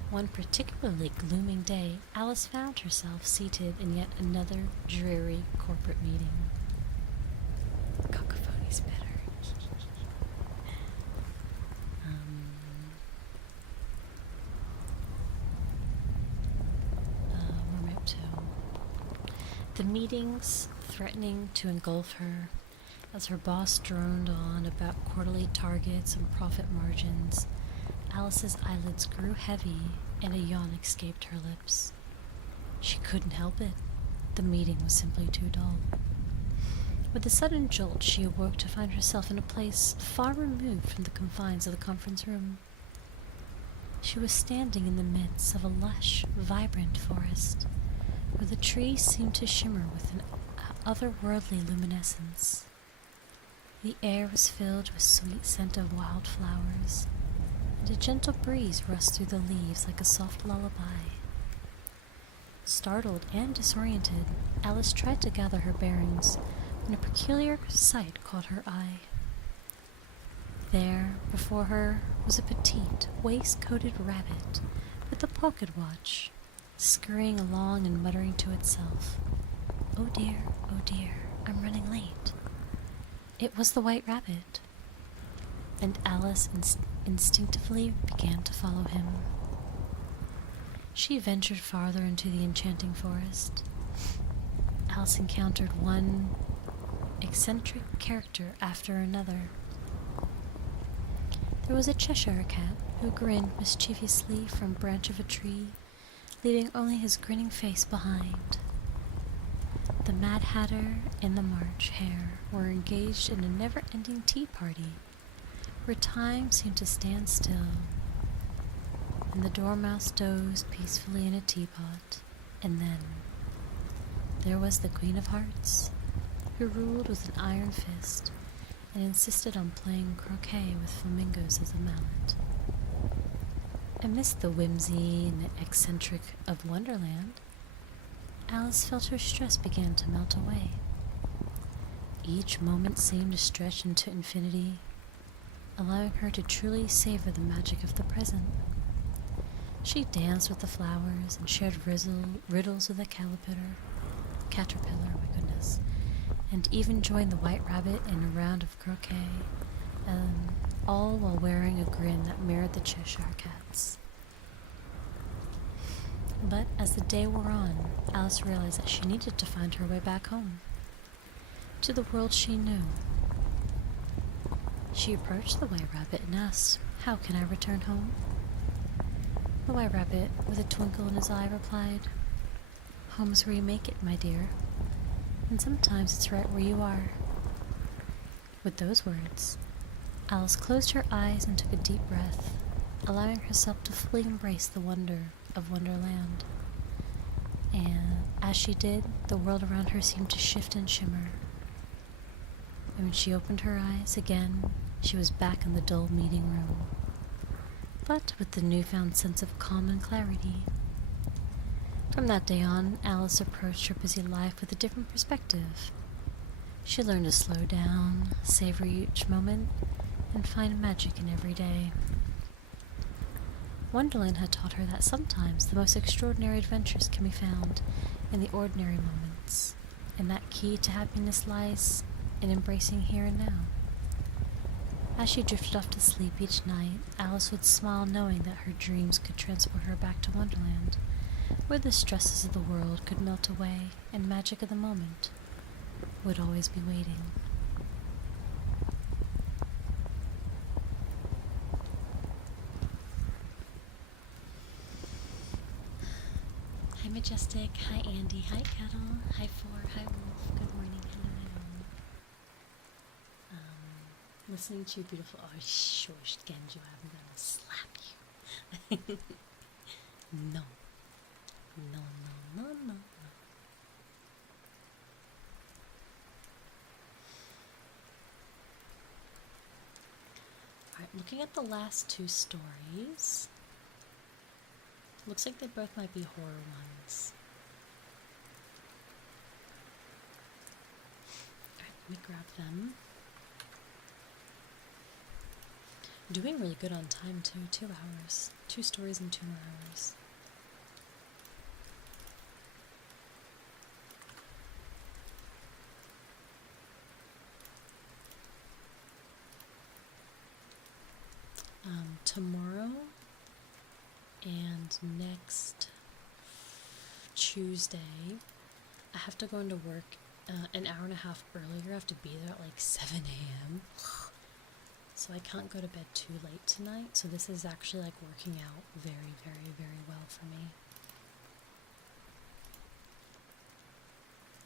One particularly glooming day, Alice found herself seated in yet another dreary corporate meeting. Cacophony's better. Where am I up to? The meetings threatening to engulf her as her boss droned on about quarterly targets and profit margins. Alice's eyelids grew heavy and a yawn escaped her lips. She couldn't help it. The meeting was simply too dull. With a sudden jolt, she awoke to find herself in a place far removed from the confines of the conference room. She was standing in the midst of a lush, vibrant forest, where the trees seemed to shimmer with an otherworldly luminescence. The air was filled with sweet scent of wildflowers, and a gentle breeze rustled through the leaves like a soft lullaby. Startled and disoriented, Alice tried to gather her bearings when a peculiar sight caught her eye. There, before her, was a petite, waist-coated rabbit with a pocket watch, scurrying along and muttering to itself, oh dear, I'm running late." It was the White Rabbit, and Alice instinctively began to follow him. She ventured farther into the enchanting forest. Alice encountered one eccentric character after another. There was a Cheshire cat who grinned mischievously from a branch of a tree, leaving only his grinning face behind. The Mad Hatter and the March Hare were engaged in a never-ending tea party, where time seemed to stand still, and the Dormouse dozed peacefully in a teapot. And then there was the Queen of Hearts, who ruled with an iron fist and insisted on playing croquet with flamingos as a mallet. Amidst the whimsy and the eccentric of Wonderland, Alice felt her stress began to melt away. Each moment seemed to stretch into infinity, allowing her to truly savor the magic of the present. She danced with the flowers and shared riddles with the caterpillar, my goodness, and even joined the White Rabbit in a round of croquet, all while wearing a grin that mirrored the Cheshire Cat's. But as the day wore on, Alice realized that she needed to find her way back home, to the world she knew. She approached the White Rabbit and asked, "How can I return home?" The White Rabbit, with a twinkle in his eye, replied, "Home's where you make it, my dear, and sometimes it's right where you are." With those words, Alice closed her eyes and took a deep breath, allowing herself to fully embrace the wonder of Wonderland. And as she did, the world around her seemed to shift and shimmer. And when she opened her eyes again, She was back in the dull meeting room, but with the newfound sense of calm and clarity. From that day on, Alice approached her busy life with a different perspective. She learned to slow down, savor each moment, and find magic in every day. Wonderland had taught her that sometimes the most extraordinary adventures can be found in the ordinary moments, and that key to happiness lies in embracing here and now. As she drifted off to sleep each night, Alice would smile knowing that her dreams could transport her back to Wonderland, where the stresses of the world could melt away and magic of the moment would always be waiting. Hi Majestic, hi Andy, hi Kettle, hi Four, hi Wolf, good morning, hello, hello. Listening to your beautiful, oh shush, Genjo, I'm gonna slap you. No. No, no, no, no, no. Alright, looking at the last two stories. Looks like they both might be horror ones. Alright, let me grab them. Doing really good on time too, 2 hours. 2 stories in 2 more hours. Tomorrow and next Tuesday, I have to go into work an hour and a half earlier. I have to be there at like 7 a.m. So I can't go to bed too late tonight. So this is actually like working out very, very, very well for me.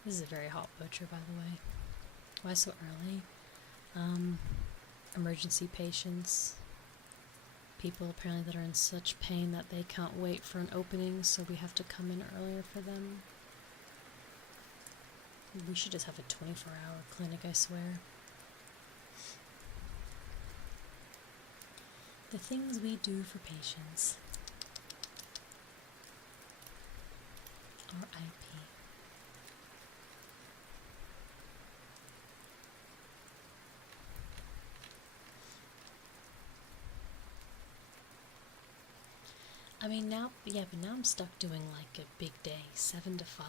This is a very hot butcher, by the way. Why so early? Emergency patients. People apparently that are in such pain that they can't wait for an opening, so we have to come in earlier for them. We should just have a 24-hour clinic, I swear. The things we do for patients. R.I.P. I mean now, yeah, but now I'm stuck doing like a big day, 7 to 5.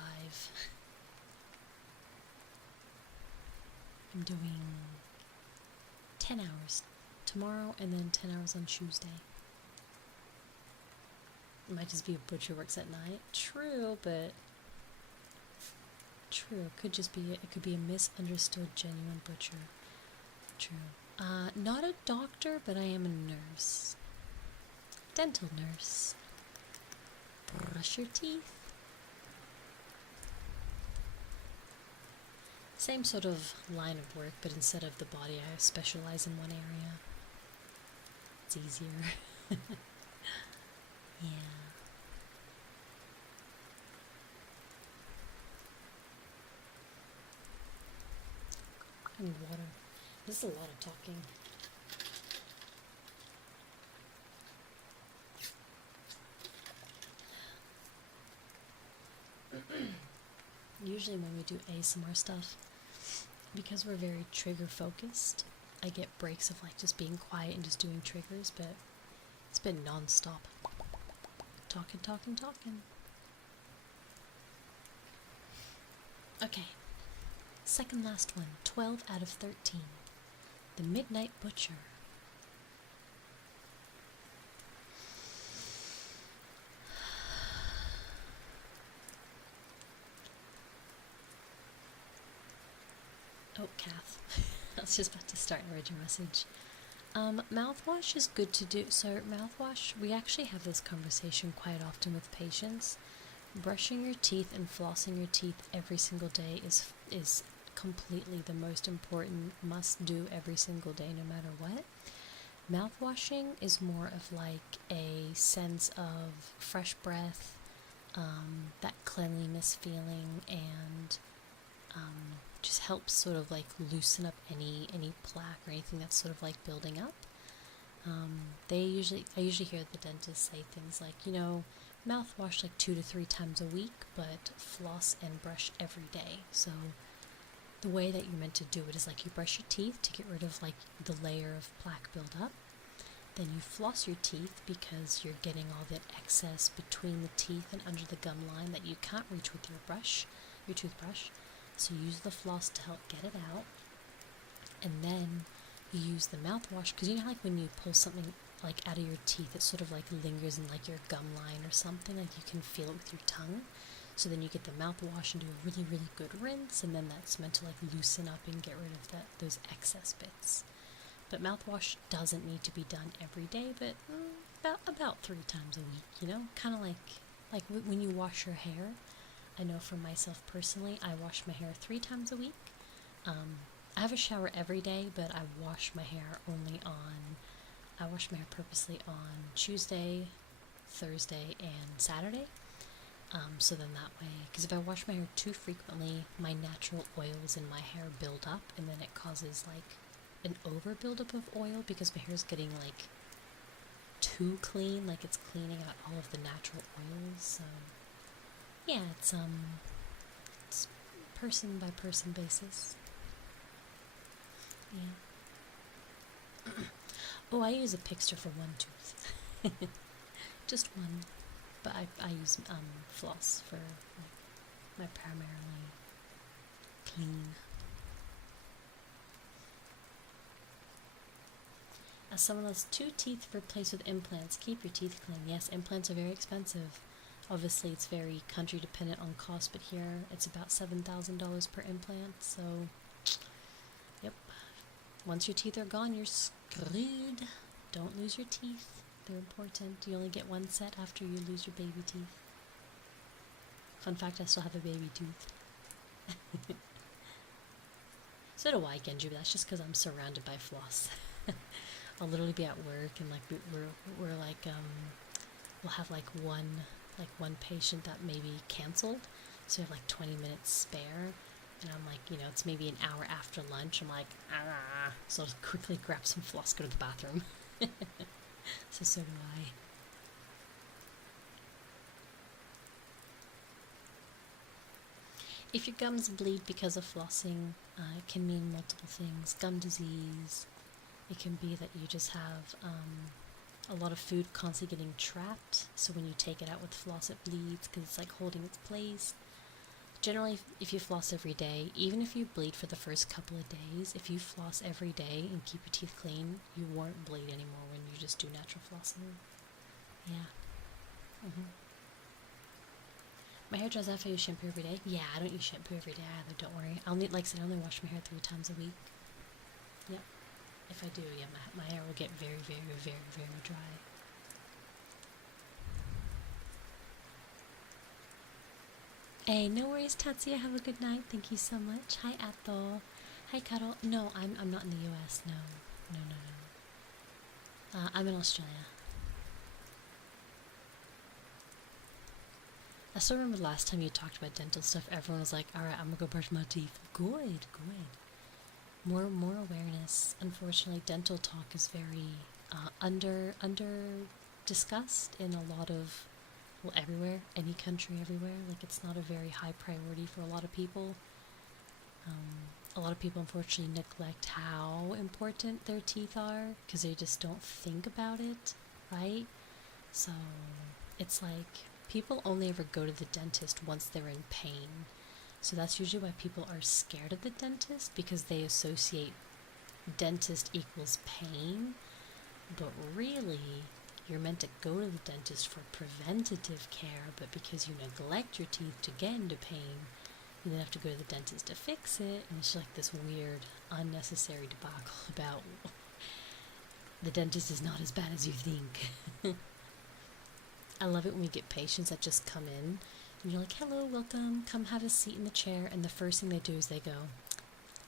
I'm doing 10 hours tomorrow and then 10 hours on Tuesday. It might just be a butcher works at night. True, but true. It could just be, it could be a misunderstood genuine butcher. True. Not a doctor, but I am a nurse. Dental nurse. Brush your teeth. Same sort of line of work, but instead of the body, I specialize in one area. It's easier. Yeah. I need water. This is a lot of talking. Usually when we do ASMR stuff, because we're very trigger focused, I get breaks of like just being quiet and just doing triggers, but it's been non-stop. Talking, talking, talking. Okay. Second last one. 12 out of 13. The Midnight Butcher. Oh, Kath. I was just about to start and read your message. Mouthwash is good to do. So mouthwash, we actually have this conversation quite often with patients. Brushing your teeth and flossing your teeth every single day is completely the most important must do every single day no matter what. Mouthwashing is more of like a sense of fresh breath, that cleanliness feeling, and just helps sort of like loosen up any plaque or anything that's sort of like building up. I usually hear the dentist say things like, mouthwash like 2 to 3 times a week, but floss and brush every day. So the way that you're meant to do it is like you brush your teeth to get rid of like the layer of plaque buildup. Then you floss your teeth because you're getting all that excess between the teeth and under the gum line that you can't reach with your toothbrush. So you use the floss to help get it out. And then you use the mouthwash, because how like when you pull something like out of your teeth, it sort of like lingers in like your gum line or something, like you can feel it with your tongue. So then you get the mouthwash and do a really, really good rinse, and then that's meant to like loosen up and get rid of those excess bits. But mouthwash doesn't need to be done every day, but about 3 times a week, kind of like when you wash your hair. I know for myself personally, I wash my hair 3 times a week. I have a shower every day, but I wash my hair purposely on Tuesday, Thursday, and Saturday. So then that way, because if I wash my hair too frequently, my natural oils in my hair build up, and then it causes like an over buildup of oil because my hair is getting like too clean, like it's cleaning out all of the natural oils. So yeah, it's person by person basis. Yeah. Oh, I use a pixter for one tooth. Just one. But I use floss for my primarily clean. As someone has 2 teeth replaced with implants, keep your teeth clean. Yes, implants are very expensive. Obviously, it's very country dependent on cost, but here it's about $7,000 per implant, so yep. Once your teeth are gone, you're screwed. Don't lose your teeth. They're important. You only get 1 set after you lose your baby teeth. Fun fact, I still have a baby tooth. So do I, Genji, but that's just because I'm surrounded by floss. I'll literally be at work and like we're like we'll have like one patient that maybe canceled, so we have like 20 minutes spare, and I'm like, it's maybe an hour after lunch. I'm like, so I'll quickly grab some floss, go to the bathroom. So do I. If your gums bleed because of flossing, it can mean multiple things. Gum disease. It can be that you just have a lot of food constantly getting trapped, so when you take it out with floss, it bleeds because it's like holding its place. Generally, if you floss every day, even if you bleed for the first couple of days, if you floss every day and keep your teeth clean, you won't bleed anymore when you just do natural flossing. Yeah. My hair dries out if I use shampoo every day. Yeah, I don't use shampoo every day either, don't worry. I only wash my hair 3 times a week. Yep. If I do, yeah, my hair will get very, very, very, very dry. Hey, no worries, Tatsuya. Have a good night. Thank you so much. Hi, Athol. Hi, Cuddle. No, I'm not in the U.S. No. I'm in Australia. I still remember the last time you talked about dental stuff, everyone was like, alright, I'm gonna go brush my teeth. Good. More awareness. Unfortunately, dental talk is very under discussed in a lot of, well, everywhere, any country, everywhere. Like, it's not a very high priority for a lot of people. A lot of people unfortunately neglect how important their teeth are because they just don't think about it, right? So it's like people only ever go to the dentist once they're in pain. So that's usually why people are scared of the dentist, because they associate dentist equals pain. But really, you're meant to go to the dentist for preventative care, but because you neglect your teeth to get into pain, you then have to go to the dentist to fix it, and it's like this weird, unnecessary debacle about the dentist is not as bad as you think. I love it when we get patients that just come in, and you're like, hello, welcome, come have a seat in the chair, and the first thing they do is they go,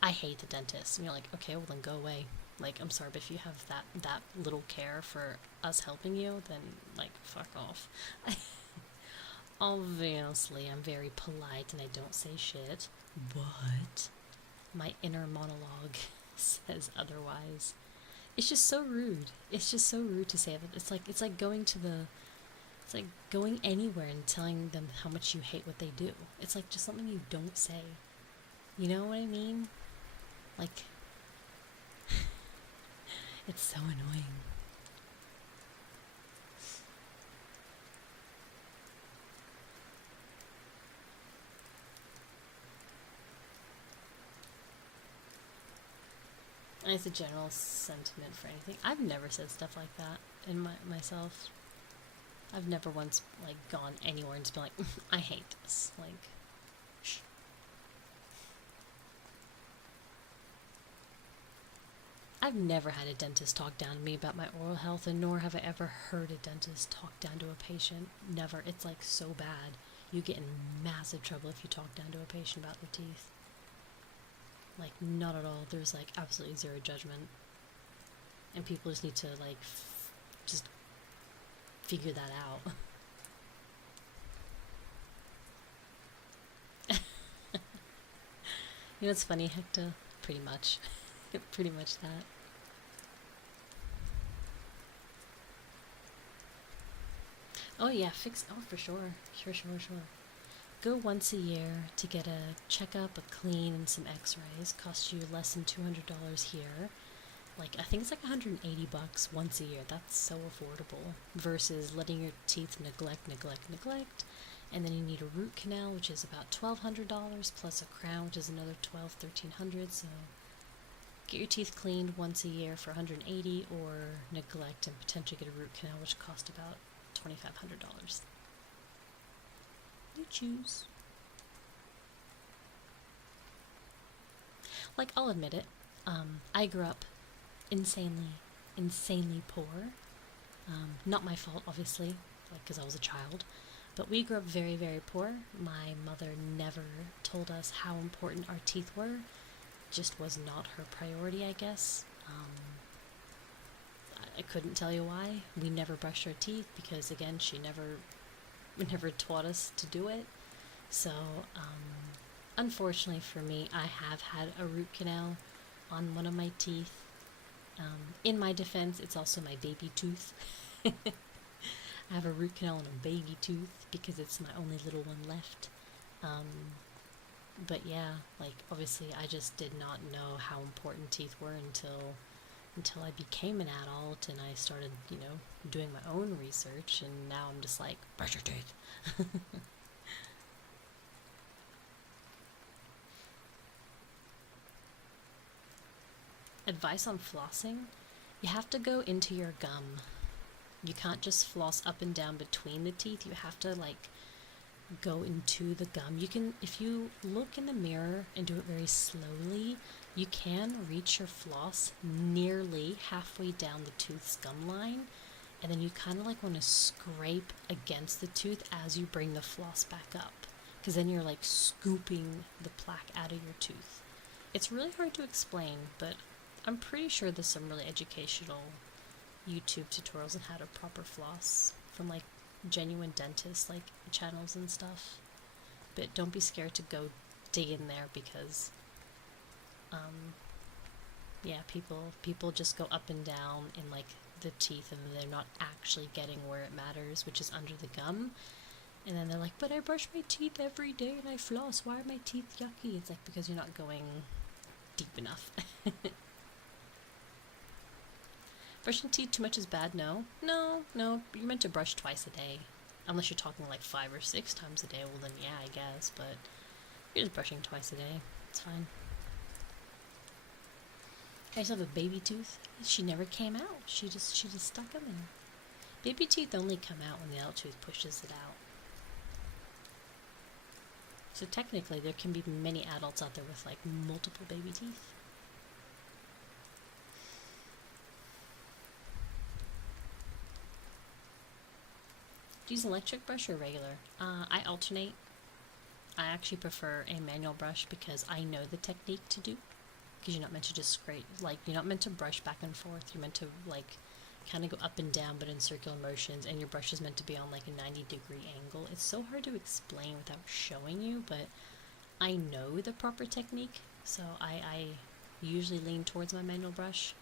I hate the dentist. And you're like, okay, well then go away. Like, I'm sorry, but if you have that little care for us helping you, then, like, fuck off. Obviously, I'm very polite and I don't say shit, but my inner monologue says otherwise. It's just so rude. It's just so rude to say that. It's like going to the it's like going anywhere and telling them how much you hate what they do. It's like just something you don't say. You know what I mean? Like it's so annoying. And it's a general sentiment for anything. I've never said stuff like that in myself. I've never once like gone anywhere and just been like, I hate this. Like, shh. I've never had a dentist talk down to me about my oral health, and nor have I ever heard a dentist talk down to a patient. Never. It's like so bad. You get in massive trouble if you talk down to a patient about their teeth. Like, not at all. There's like absolutely zero judgment. And people just need to like just figure that out. You know what's funny, Hector? Pretty much. Pretty much that. Oh yeah, oh for sure. Sure. Go once a year to get a checkup, a clean, and some x-rays. Costs you less than $200 here. Like, I think it's like $180 once a year. That's so affordable. Versus letting your teeth neglect. And then you need a root canal, which is about $1,200, plus a crown, which is another $1,300. So get your teeth cleaned once a year for $180, or neglect and potentially get a root canal, which costs about $2,500. You choose. Like, I'll admit it. I grew up insanely poor. Not my fault, obviously, like, because I was a child. But we grew up very, very poor. My mother never told us how important our teeth were. Just was not her priority, I guess. I couldn't tell you why. We never brushed our teeth because, again, she never taught us to do it. So, unfortunately for me, I have had a root canal on one of my teeth. In my defense, it's also my baby tooth. I have a root canal on a baby tooth because it's my only little one left. But yeah, like, obviously I just did not know how important teeth were until I became an adult and I started, doing my own research, and now I'm just like, brush your teeth. Advice on flossing? You have to go into your gum. You can't just floss up and down between the teeth. You have to, like, go into the gum. You can, if you look in the mirror and do it very slowly, you can reach your floss nearly halfway down the tooth's gum line, and then you kind of like want to scrape against the tooth as you bring the floss back up, because then you're like scooping the plaque out of your tooth. It's really hard to explain, but I'm pretty sure there's some really educational YouTube tutorials on how to proper floss from like genuine dentists, like channels and stuff. But don't be scared to go dig in there, because yeah, people just go up and down in like the teeth, and they're not actually getting where it matters, which is under the gum. And then they're like, but I brush my teeth every day and I floss, why are my teeth yucky? It's like, because you're not going deep enough. Brushing teeth too much is bad? No, you're meant to brush twice a day. Unless you're talking like 5 or 6 times a day, well then yeah, I guess, but you're just brushing twice a day. It's fine. I used to have a baby tooth. She never came out. She just stuck in there. Baby teeth only come out when the adult tooth pushes it out. So technically there can be many adults out there with like multiple baby teeth. Do you use an electric brush or regular? I alternate. I actually prefer a manual brush because I know the technique to do. Because you're not meant to just scrape, like, you're not meant to brush back and forth. You're meant to, like, kind of go up and down but in circular motions, and your brush is meant to be on like a 90-degree angle. It's so hard to explain without showing you, but I know the proper technique, so I usually lean towards my manual brush.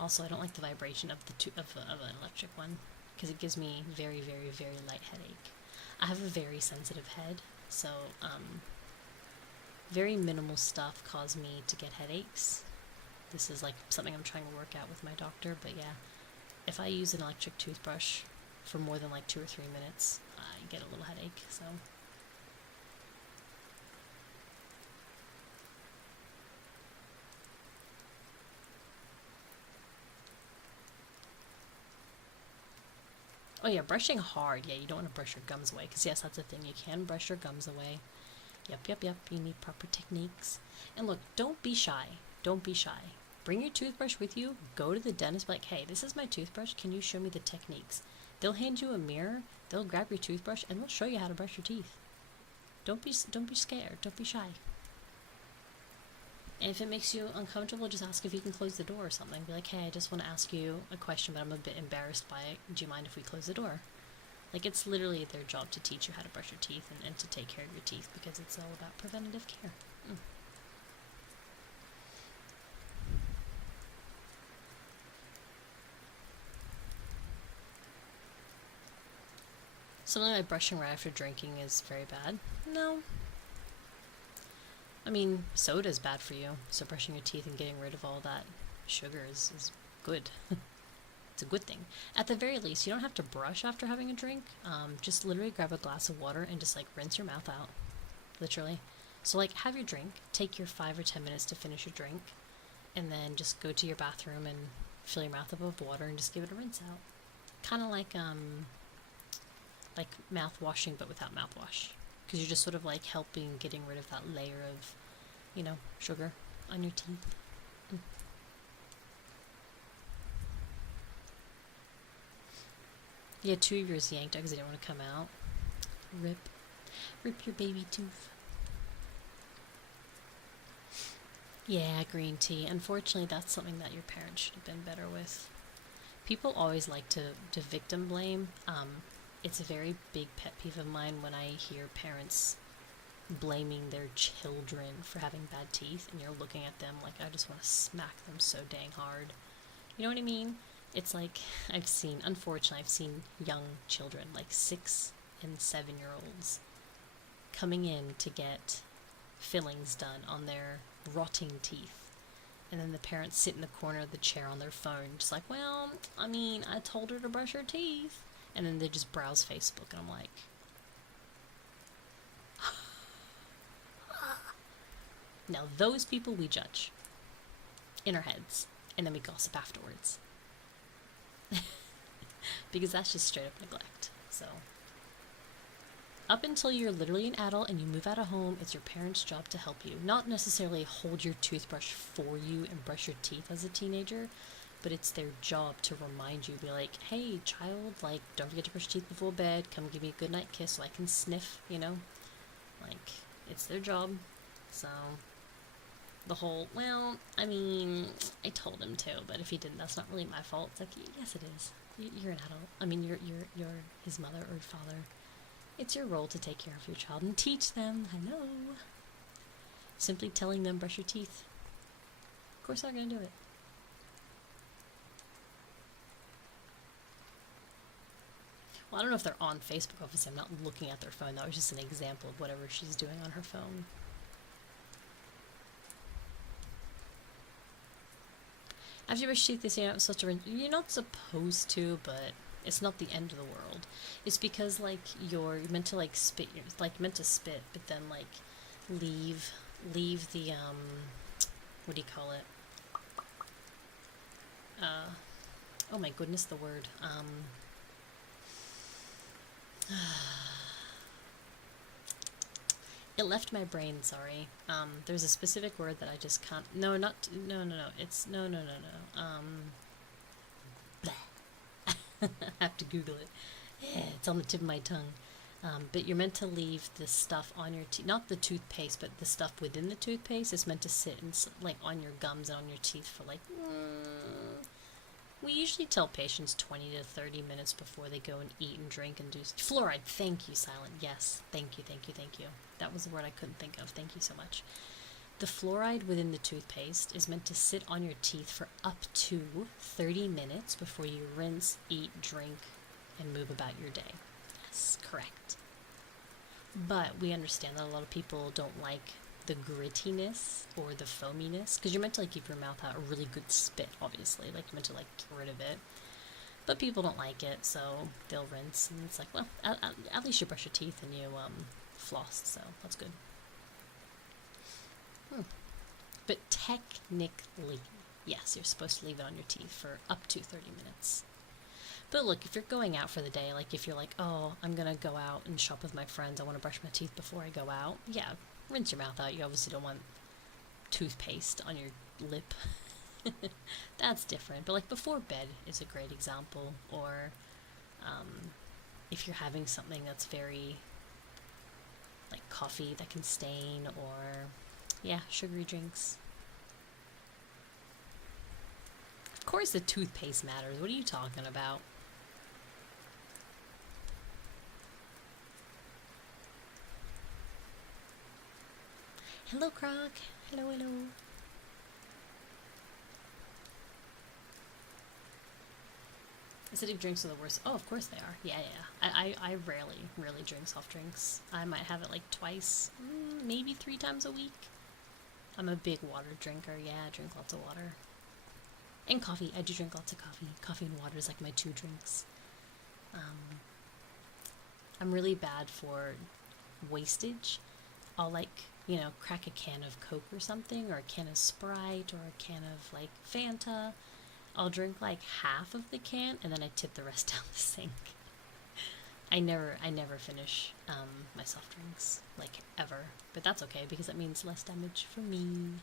Also, I don't like the vibration of an electric one, because it gives me very, very, very light headache. I have a very sensitive head, so very minimal stuff cause me to get headaches. This is like something I'm trying to work out with my doctor, but yeah, if I use an electric toothbrush for more than like 2 or 3 minutes, I get a little headache, so. Oh yeah, brushing hard. Yeah, you don't want to brush your gums away, because yes, that's a thing. You can brush your gums away. Yep. You need proper techniques. And look, don't be shy. Don't be shy. Bring your toothbrush with you. Go to the dentist. Be like, hey, this is my toothbrush. Can you show me the techniques? They'll hand you a mirror. They'll grab your toothbrush and they'll show you how to brush your teeth. Don't be scared. Don't be shy. And if it makes you uncomfortable, just ask if you can close the door or something. Be like, hey, I just want to ask you a question, but I'm a bit embarrassed by it. Do you mind if we close the door? Like, it's literally their job to teach you how to brush your teeth and to take care of your teeth, because it's all about preventative care. Something like brushing right after drinking is very bad. No. I mean, soda is bad for you, so brushing your teeth and getting rid of all that sugar is good. It's a good thing. At the very least, you don't have to brush after having a drink. Just literally grab a glass of water and just like rinse your mouth out. Literally. So like, have your drink, take your 5 or 10 minutes to finish your drink, and then just go to your bathroom and fill your mouth up with water and just give it a rinse out. Kind of like mouth washing, but without mouthwash. Because you're just sort of like helping getting rid of that layer of, you know, sugar on your teeth. Yeah, 2 of yours yanked out because they didn't want to come out. Rip your baby tooth. Yeah, green tea. Unfortunately, that's something that your parents should have been better with. People always like to victim blame. It's a very big pet peeve of mine when I hear parents blaming their children for having bad teeth, and you're looking at them like, I just want to smack them so dang hard. You know what I mean? It's like, unfortunately, I've seen young children, like 6 and 7-year-olds, coming in to get fillings done on their rotting teeth. And then the parents sit in the corner of the chair on their phone, just like, well, I mean, I told her to brush her teeth. And then they just browse Facebook, and I'm like, now those people we judge in our heads, and then we gossip afterwards. Because that's just straight up neglect. So, up until you're literally an adult and you move out of home, it's your parents' job to help you. Not necessarily hold your toothbrush for you and brush your teeth as a teenager, but it's their job to remind you, be like, hey, child, like, don't forget to brush your teeth before bed, come give me a good night kiss so I can sniff, you know? Like, it's their job. So, the whole, well, I mean, I told him to, but if he didn't, that's not really my fault. It's like, yes, it is. You're an adult. I mean, you're his mother or father. It's your role to take care of your child and teach them. Hello. Simply telling them, brush your teeth. Of course, they're going to do it. Well, I don't know if they're on Facebook, obviously. I'm not looking at their phone. That was just an example of whatever she's doing on her phone. After you brush your teeth, they say you're not supposed to rinse. You're not supposed to, but it's not the end of the world. It's because, like, you're meant to, like, spit. You're, like, meant to spit, but then, like, leave the, what do you call it? Oh my goodness, the word. It left my brain, sorry. There's a specific word that I just can't. No. It's no. I have to Google it. Yeah, it's on the tip of my tongue. But you're meant to leave the stuff on your teeth, not the toothpaste, but the stuff within the toothpaste is meant to sit and like on your gums and on your teeth for like We usually tell patients 20 to 30 minutes before they go and eat and drink and do fluoride. Thank you, Silent. Yes, thank you, thank you, thank you. That was the word I couldn't think of. Thank you so much. The fluoride within the toothpaste is meant to sit on your teeth for up to 30 minutes before you rinse, eat, drink, and move about your day. Yes, correct. But we understand that a lot of people don't like the grittiness or the foaminess, because you're meant to like give your mouth out a really good spit, obviously, like you're meant to like get rid of it, but people don't like it, so they'll rinse, and it's like, well, at least you brush your teeth and you floss, so that's good. But technically, yes, you're supposed to leave it on your teeth for up to 30 minutes. But look, if you're going out for the day, like if you're like, oh, I'm gonna go out and shop with my friends, I want to brush my teeth before I go out, yeah, rinse your mouth out. You obviously don't want toothpaste on your lip. That's different. But like before bed is a great example. Or if you're having something that's very like coffee that can stain, or yeah, sugary drinks. Of course the toothpaste matters. What are you talking about? Hello, Croc. Hello, hello. Acidic drinks are the worst. Oh, of course they are. Yeah, yeah. I rarely drink soft drinks. I might have it like twice, maybe 3 times a week. I'm a big water drinker. Yeah, I drink lots of water. And coffee. I do drink lots of coffee. Coffee and water is like my 2 drinks. I'm really bad for wastage. I'll like, you know, crack a can of Coke or something, or a can of Sprite, or a can of like Fanta. I'll drink like half of the can and then I tip the rest down the sink. I never finish my soft drinks, like ever. But that's okay because that means less damage for me.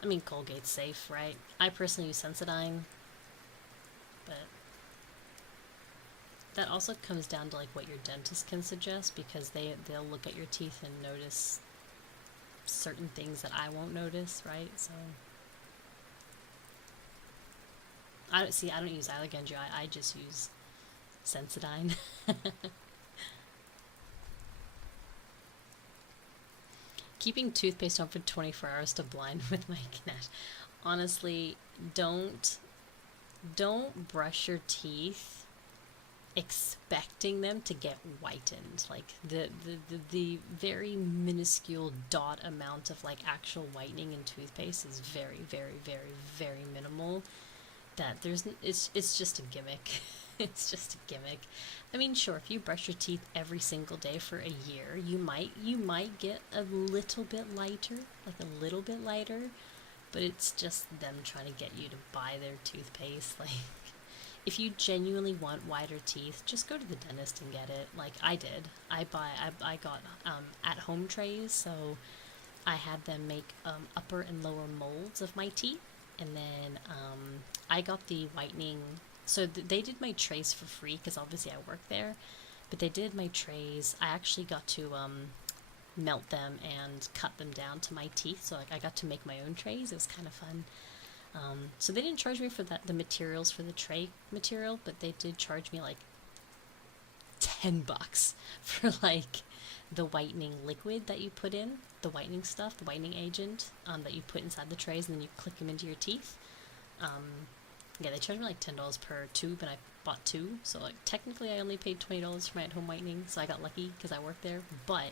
I mean, Colgate's safe, right? I personally use Sensodyne, but that also comes down to like what your dentist can suggest, because they'll look at your teeth and notice certain things that I won't notice, right? So I don't use Allergen. I just use Sensodyne. Keeping toothpaste on for 24 hours to blind with my Ganesh. Honestly, don't brush your teeth expecting them to get whitened. Like the very minuscule dot amount of like actual whitening in toothpaste is very, very, very, very minimal. That it's just a gimmick. It's just a gimmick. I mean, sure, if you brush your teeth every single day for a year, you might get a little bit lighter, like a little bit lighter, but it's just them trying to get you to buy their toothpaste. Like, if you genuinely want whiter teeth, just go to the dentist and get it. Like I did. I got at-home trays, so I had them make upper and lower molds of my teeth, and then I got the whitening. So they did my trays for free because obviously I work there, but they did my trays. I actually got to melt them and cut them down to my teeth, so like I got to make my own trays. It was kind of fun. So they didn't charge me for the materials for the tray material, but they did charge me like $10 for like the whitening liquid that you put in, the whitening stuff, the whitening agent that you put inside the trays, and then you click them into your teeth. Yeah, they charged me like $10 per tube, and I bought 2, so like technically I only paid $20 for my at-home whitening, so I got lucky because I work there. But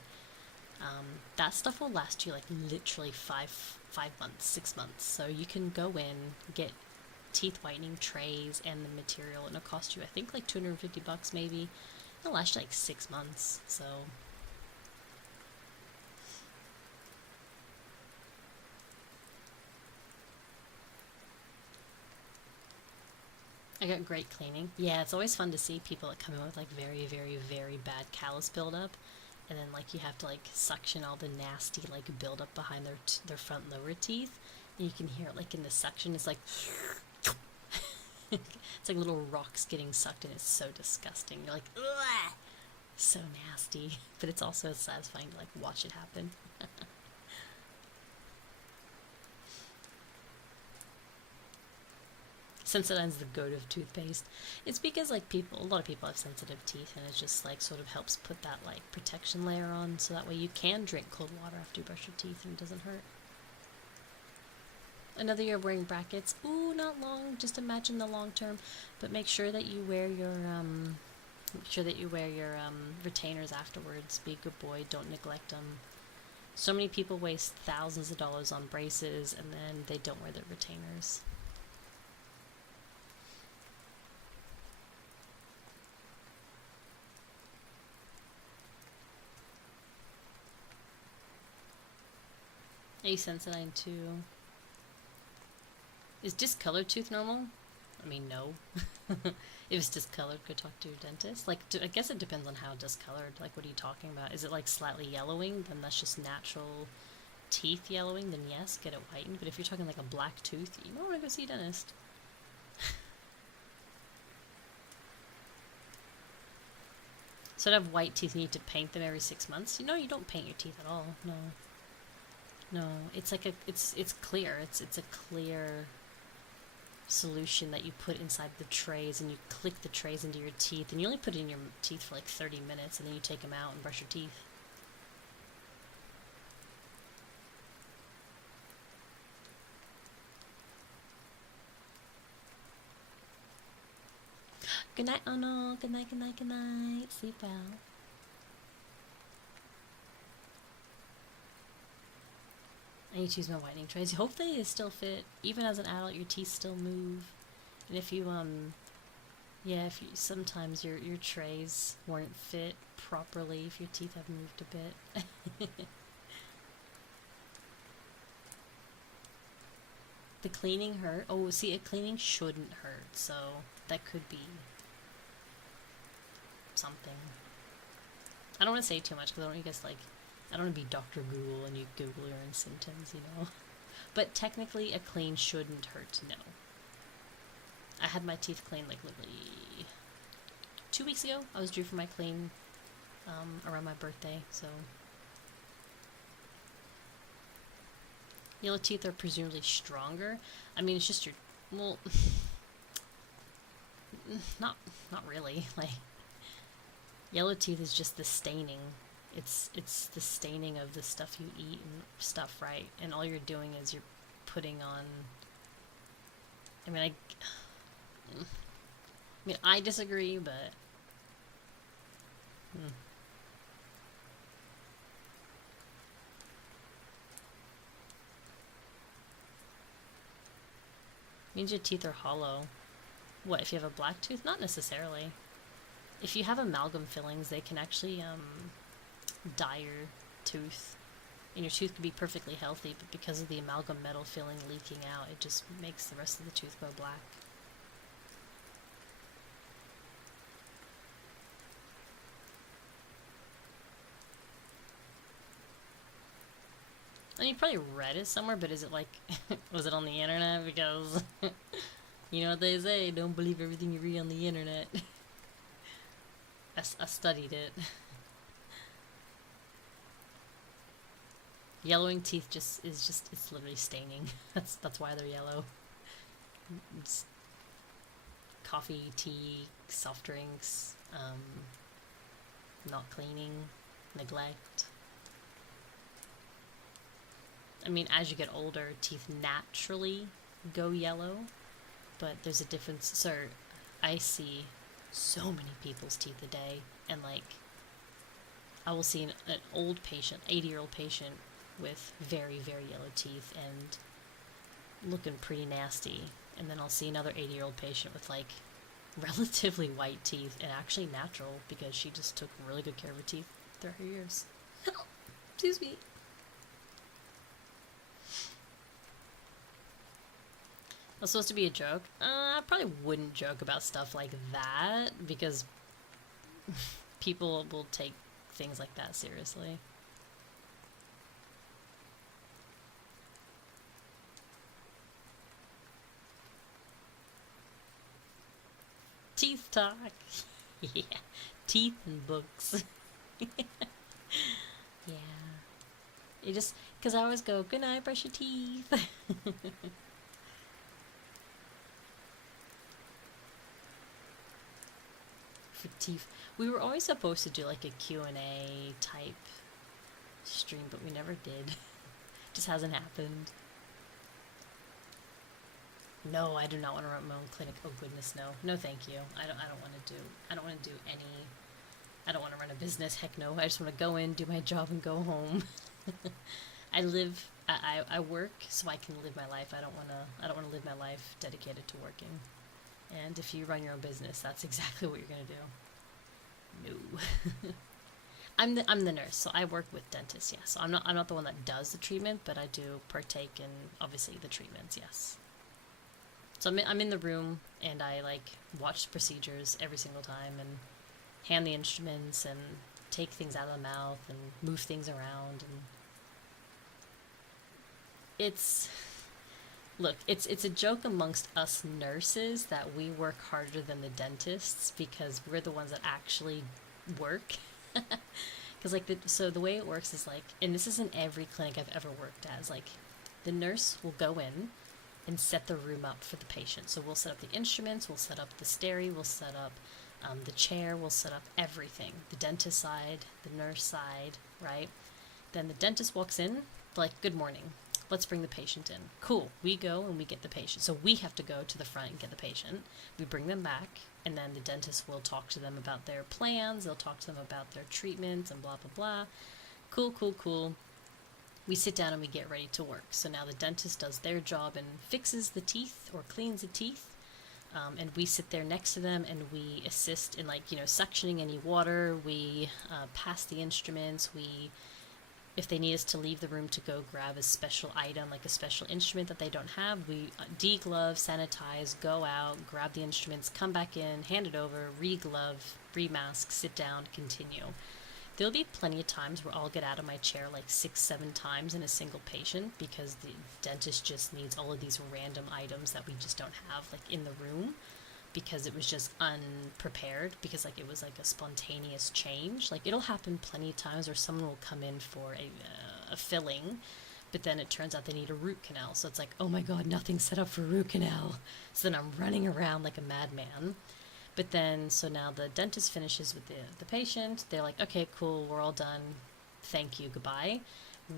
that stuff will last you like literally 5 months, 6 months. So you can go in, get teeth whitening trays and the material, and it'll cost you I think like $250 maybe. It'll last you like 6 months. So I got great cleaning. Yeah, it's always fun to see people that come in with like very, very, very bad callus buildup, and then like you have to like suction all the nasty like buildup behind their front lower teeth, and you can hear it like in the suction. It's like it's like little rocks getting sucked, and it's so disgusting. You're like, ugh, so nasty, but it's also satisfying to like watch it happen. Sensodyne's the goat of toothpaste. It's because like a lot of people have sensitive teeth, and it just like sort of helps put that like protection layer on, so that way you can drink cold water after you brush your teeth and it doesn't hurt. Another year wearing brackets. Ooh, not long. Just imagine the long term, but make sure that you wear your retainers afterwards. Be a good boy. Don't neglect them. So many people waste thousands of dollars on braces and then they don't wear their retainers. A Sensodyne too. Is discolored tooth normal? I mean, no. If it's discolored, go talk to your dentist. Like, I guess it depends on how discolored. Like, what are you talking about? Is it like slightly yellowing? Then that's just natural teeth yellowing. Then yes, get it whitened. But if you're talking like a black tooth, you might want to go see a dentist. So to have white teeth, you need to paint them every 6 months. You know, you don't paint your teeth at all. No. No, it's like it's clear. It's a clear solution that you put inside the trays, and you click the trays into your teeth, and you only put it in your teeth for like 30 minutes, and then you take them out and brush your teeth. Good night, oh no, good night, good night, good night. Sleep well. I need to use my whitening trays. Hopefully they still fit. Even as an adult, your teeth still move. And if you, sometimes your trays weren't fit properly if your teeth have moved a bit. The cleaning hurt? Oh, see, a cleaning shouldn't hurt, so that could be something. I don't want to say too much because I don't want you guys I don't want to be Dr. Google and you Google your own symptoms, you know. But technically, a clean shouldn't hurt, no. I had my teeth cleaned like literally 2 weeks ago. I was due for my clean around my birthday, so. Yellow teeth are presumably stronger. I mean, it's just your, well, not really. Like, yellow teeth is just the staining. It's the staining of the stuff you eat and stuff, right? And all you're doing is you're putting on. I mean, I disagree, but. Means your teeth are hollow. What, if you have a black tooth? Not necessarily. If you have amalgam fillings, they can actually dye your tooth. And your tooth could be perfectly healthy, but because of the amalgam metal filling leaking out, it just makes the rest of the tooth go black. And you probably read it somewhere, but is it like, was it on the internet? Because, you know what they say, don't believe everything you read on the internet. I studied it. Yellowing teeth it's literally staining. That's why they're yellow. It's coffee, tea, soft drinks, not cleaning, neglect. I mean, as you get older, teeth naturally go yellow, but there's a difference. So, I see so many people's teeth a day, and like, I will see an old patient, 80-year-old patient, with very, very yellow teeth and looking pretty nasty, and then I'll see another 80-year-old patient with like relatively white teeth and actually natural because she just took really good care of her teeth throughout her years. Excuse me. That's supposed to be a joke. I probably wouldn't joke about stuff like that because people will take things like that seriously. Teeth talk. Yeah. Teeth and books. Yeah. You just, because I always go, good night, brush your teeth. for teeth. We were always supposed to do like a Q&A type stream, but we never did. Just hasn't happened. No, I do not want to run my own clinic. Oh goodness, no. No, thank you. I don't want to do. I don't want to do any. I don't want to run a business. Heck no. I just want to go in, do my job, and go home. I work so I can live my life. I don't want to live my life dedicated to working. And if you run your own business, that's exactly what you're gonna do. No. I'm the nurse, so I work with dentists. Yes, I'm not the one that does the treatment, but I do partake in obviously the treatments. Yes. So I'm in the room and I like watch the procedures every single time and hand the instruments and take things out of the mouth and move things around, and it's a joke amongst us nurses that we work harder than the dentists because we're the ones that actually work. Because so the way it works is like, and this is in every clinic I've ever worked at, is like the nurse will go in and set the room up for the patient. So we'll set up the instruments, we'll set up the stereo, we'll set up the chair, we'll set up everything. The dentist side, the nurse side, right? Then the dentist walks in, like, good morning, let's bring the patient in. Cool, we go and we get the patient. So we have to go to the front and get the patient. We bring them back, and then the dentist will talk to them about their plans, they'll talk to them about their treatments and blah, blah, blah. Cool. We sit down and we get ready to work. So now the dentist does their job and fixes the teeth or cleans the teeth. And we sit there next to them and we assist in, like, suctioning any water. We pass the instruments. If they need us to leave the room to go grab a special item, like a special instrument that they don't have, we de-glove, sanitize, go out, grab the instruments, come back in, hand it over, re-glove, re-mask, sit down, continue. There'll be plenty of times where I'll get out of my chair like 6-7 times in a single patient because the dentist just needs all of these random items that we just don't have like in the room because it was just unprepared, because like it was like a spontaneous change. Like it'll happen plenty of times where someone will come in for a filling, but then it turns out they need a root canal. So it's like, oh my god, nothing's set up for root canal. So then I'm running around like a madman. But then, so now the dentist finishes with the patient. They're like, okay, cool, we're all done. Thank you, goodbye.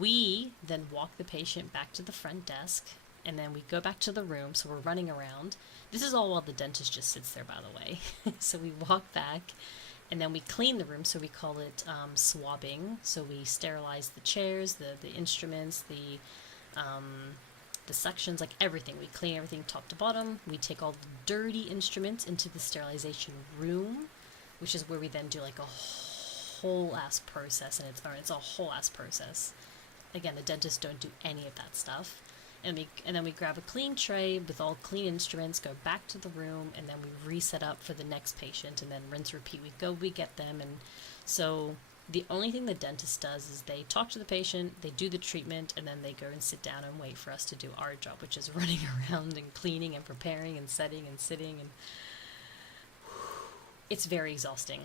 We then walk the patient back to the front desk, and then we go back to the room, so we're running around. This is all while the dentist just sits there, by the way. So we walk back, and then we clean the room, so we call it swabbing. So we sterilize the chairs, the instruments, the sections, like everything. We clean everything top to bottom. We take all the dirty instruments into the sterilization room, which is where we then do like a whole ass process, and it's a whole ass process. Again, the dentists don't do any of that stuff. And then we grab a clean tray with all clean instruments, go back to the room, and then we reset up for the next patient, and then rinse, repeat. We get them, and so the only thing the dentist does is they talk to the patient, they do the treatment, and then they go and sit down and wait for us to do our job, which is running around and cleaning and preparing and setting and sitting, and it's very exhausting.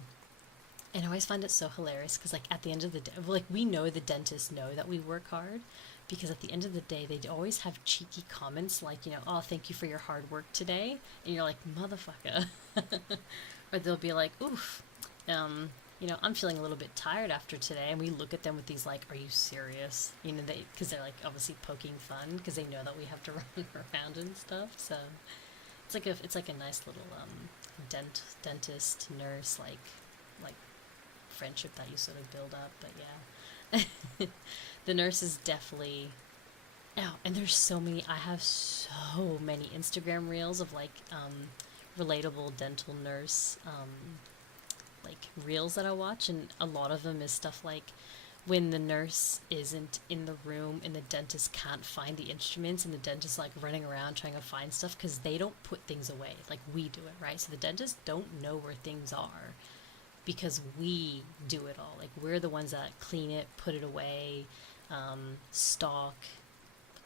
And I always find it so hilarious because, like, at the end of the day, like, we know the dentists know that we work hard, because at the end of the day, they always have cheeky comments like, oh, thank you for your hard work today. And you're like, motherfucker. Or they'll be like, oof, I'm feeling a little bit tired after today. And we look at them with these like, are you serious? Because they're like obviously poking fun because they know that we have to run around and stuff. So it's like a nice little dentist nurse like friendship that you sort of build up. But yeah. The nurse is definitely... Oh, and there's so many... I have so many Instagram reels of, like, relatable dental nurse, like, reels that I watch, and a lot of them is stuff like when the nurse isn't in the room and the dentist can't find the instruments, and the dentist, like, running around trying to find stuff, because they don't put things away like we do it, right? So the dentists don't know where things are, because we do it all. Like, we're the ones that clean it, put it away, stock,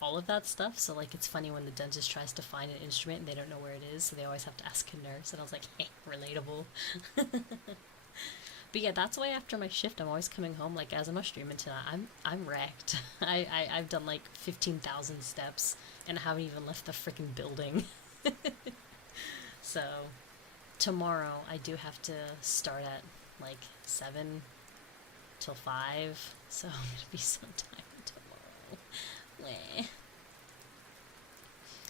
all of that stuff. So, like, it's funny when the dentist tries to find an instrument and they don't know where it is, so they always have to ask a nurse. And I was like, hey, relatable. But yeah, that's why after my shift, I'm always coming home, like, as I'm streaming tonight, I'm wrecked. I've done, like, 15,000 steps, and I haven't even left the freaking building. So, tomorrow I do have to start at like 7 till 5, so I'm gonna be so tired tomorrow. Meh.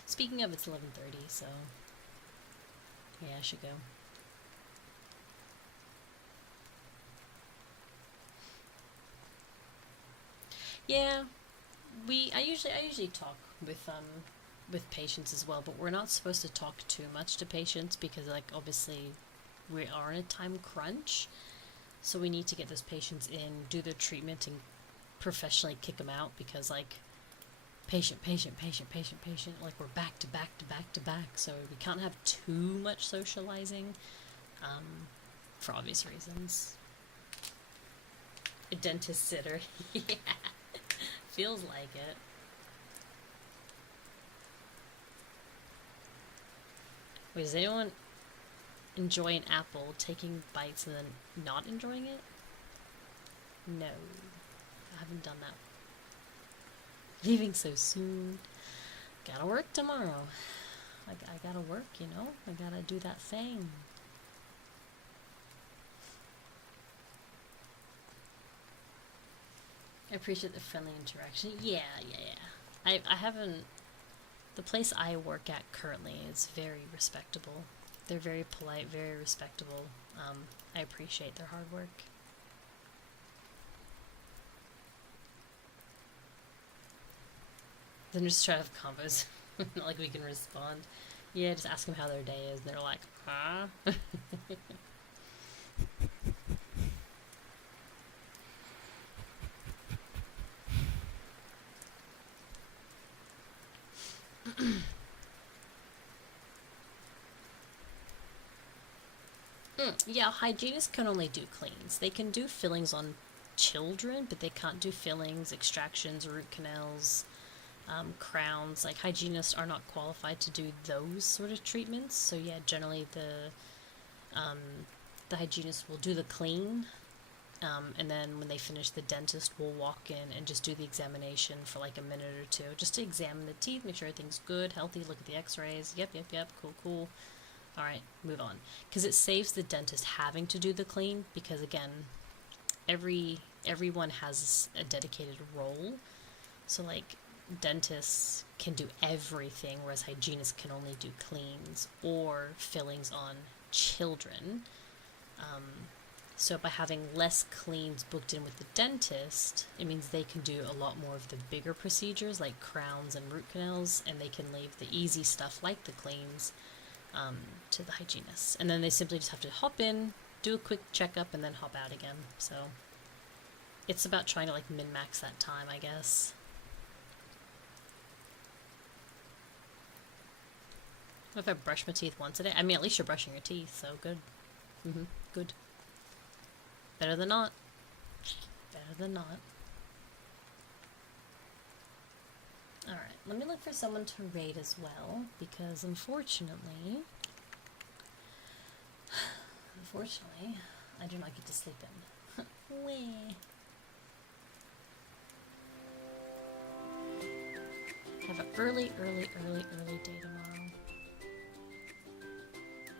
Speaking of, it's 11:30, so yeah, I should go. Yeah, I usually talk with patients as well, but we're not supposed to talk too much to patients because, like, obviously we are in a time crunch, so we need to get those patients in, do their treatment, and professionally kick them out because, like, patient, like, we're back to back to back to back, so we can't have too much socializing, for obvious reasons. A dentist sitter. Yeah, feels like it. Wait, does anyone enjoy an apple, taking bites and then not enjoying it? No, I haven't done that. Leaving so soon. Gotta work tomorrow. I gotta work, you know? I gotta do that thing. I appreciate the friendly interaction. Yeah. I haven't... The place I work at currently is very respectable. They're very polite, very respectable. I appreciate their hard work. Then just try to have combos. Not like we can respond. Yeah, just ask them how their day is, and they're like, huh? Yeah, hygienists can only do cleans. They can do fillings on children, but they can't do fillings, extractions, root canals, crowns. Like, hygienists are not qualified to do those sort of treatments. So yeah, generally the hygienist will do the clean, and then when they finish, the dentist will walk in and just do the examination for like a minute or two, just to examine the teeth, make sure everything's good, healthy, look at the x-rays. Yep, cool. Alright, move on. Because it saves the dentist having to do the clean, because again, everyone has a dedicated role. So like, dentists can do everything, whereas hygienists can only do cleans or fillings on children. So by having less cleans booked in with the dentist, it means they can do a lot more of the bigger procedures like crowns and root canals, and they can leave the easy stuff like the cleans to the hygienists. And then they simply just have to hop in, do a quick checkup, and then hop out again. So it's about trying to like min-max that time, I guess. What if I brush my teeth once a day? I mean, at least you're brushing your teeth, so good. Good. Better than not. Better than not. Alright, let me look for someone to raid as well, because unfortunately, I do not get to sleep in. Wee. Have an early day tomorrow.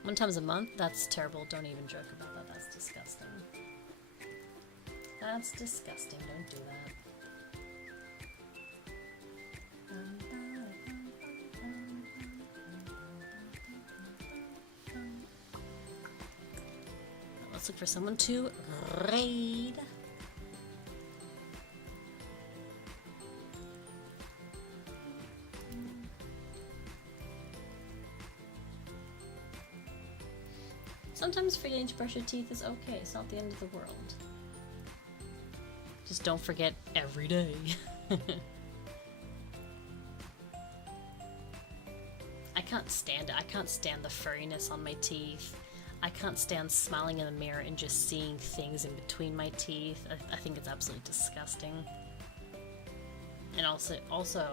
1 time a month? That's terrible. Don't even joke about that. That's disgusting. That's disgusting. Don't do that. Let's look for someone to raid. Sometimes forgetting to brush your teeth is okay. It's not the end of the world. Just don't forget every day. I can't stand it. I can't stand the furriness on my teeth. I can't stand smiling in the mirror and just seeing things in between my teeth. I think it's absolutely disgusting. And also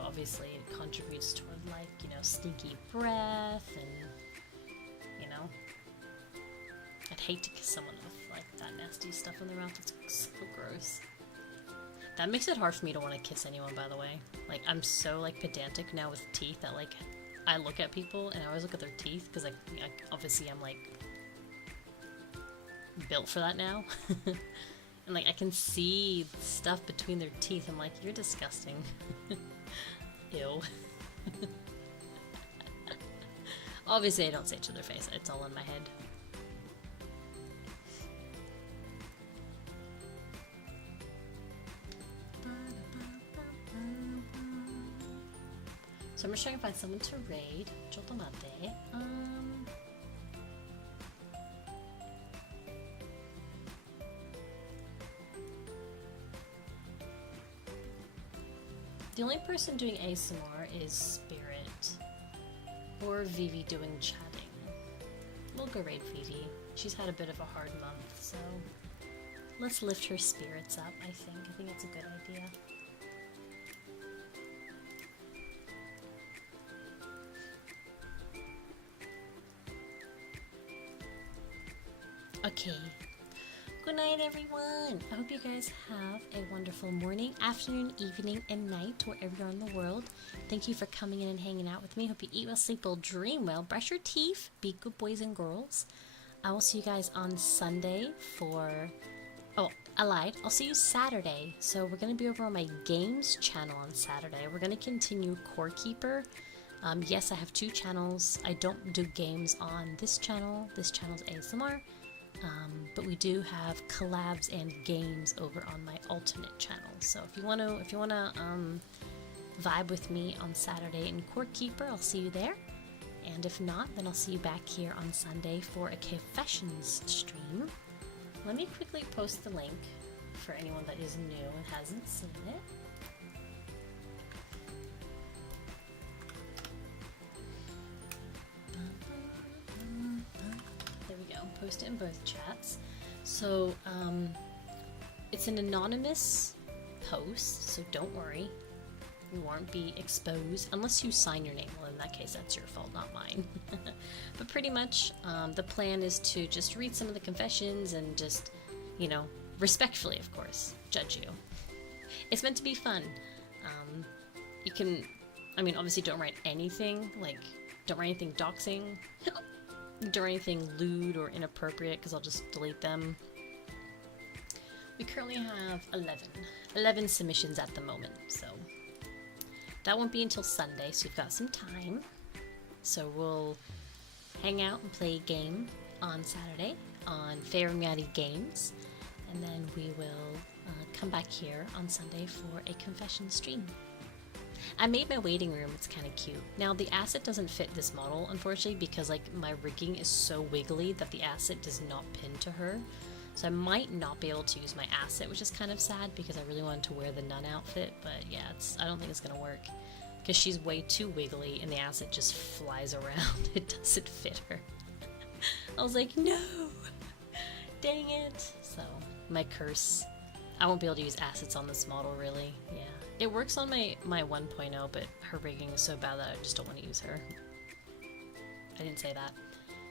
obviously it contributes toward, like, you know, stinky breath and, you know. I'd hate to kiss someone with, like, that nasty stuff in their mouth. It's so gross. That makes it hard for me to want to kiss anyone, by the way. Like, I'm so, like, pedantic now with teeth that, like, I look at people and I always look at their teeth because, like, obviously I'm, like, built for that now. And like I can see stuff between their teeth. I'm like, you're disgusting. Ew. Obviously I don't say it to their face, it's all in my head. So I'm just trying to find someone to raid. Chotomate. The only person doing ASMR is Spirit. Or Vivi doing chatting. We'll go raid Vivi. She's had a bit of a hard month, so let's lift her spirits up, I think. I think it's a good idea. Okay. Good night, everyone. I hope you guys have a wonderful morning, afternoon, evening, and night wherever you're in the world. Thank you for coming in and hanging out with me. Hope you eat well, sleep well, dream well, brush your teeth, be good boys and girls. I will see you guys on Sunday for... Oh, I lied. I'll see you Saturday. So we're going to be over on my games channel on Saturday. We're going to continue Core Keeper. Yes, I have 2 channels. I don't do games on this channel. This channel's ASMR. But we do have collabs and games over on my alternate channel. So if you want to vibe with me on Saturday in Core Keeper, I'll see you there. And if not, then I'll see you back here on Sunday for a confessions stream. Let me quickly post the link for anyone that is new and hasn't seen it. There we go. Post it in both chats. So it's an anonymous post, so don't worry. You won't be exposed unless you sign your name. Well, in that case, that's your fault, not mine. But pretty much, the plan is to just read some of the confessions and just, you know, respectfully, of course, judge you. It's meant to be fun. You can, I mean, obviously don't write anything, like, don't write anything doxing, don't write anything lewd or inappropriate, because I'll just delete them. We currently have 11 submissions at the moment, so... That won't be until Sunday, so you've got some time. So we'll hang out and play a game on Saturday on feyremiari Games, and then we will come back here on Sunday for a confession stream. I made my waiting room, it's kind of cute. Now the asset doesn't fit this model, unfortunately, because like my rigging is so wiggly that the asset does not pin to her. So I might not be able to use my asset, which is kind of sad because I really wanted to wear the nun outfit, but yeah, I don't think it's gonna work because she's way too wiggly and the asset just flies around. It doesn't fit her. I was like, no, dang it. So my curse, I won't be able to use assets on this model really. Yeah, it works on my 1.0, but her rigging is so bad that I just don't want to use her. I didn't say that.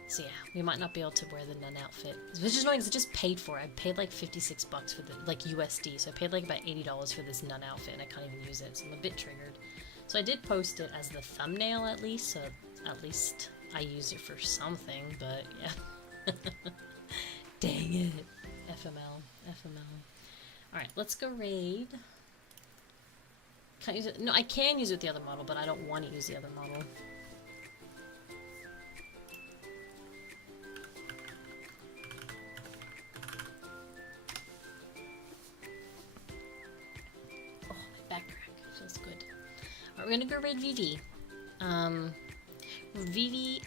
So yeah, we might not be able to wear the nun outfit, which is annoying because I just paid for it. I paid like 56 bucks for the, like USD, so I paid like about $80 for this nun outfit and I can't even use it, so I'm a bit triggered. So I did post it as the thumbnail at least, so at least I used it for something, but yeah. Dang it. FML. Alright, let's go raid. Can't use it. No, I can use it with the other model, but I don't want to use the other model. We're gonna go raid Vivi. Vivi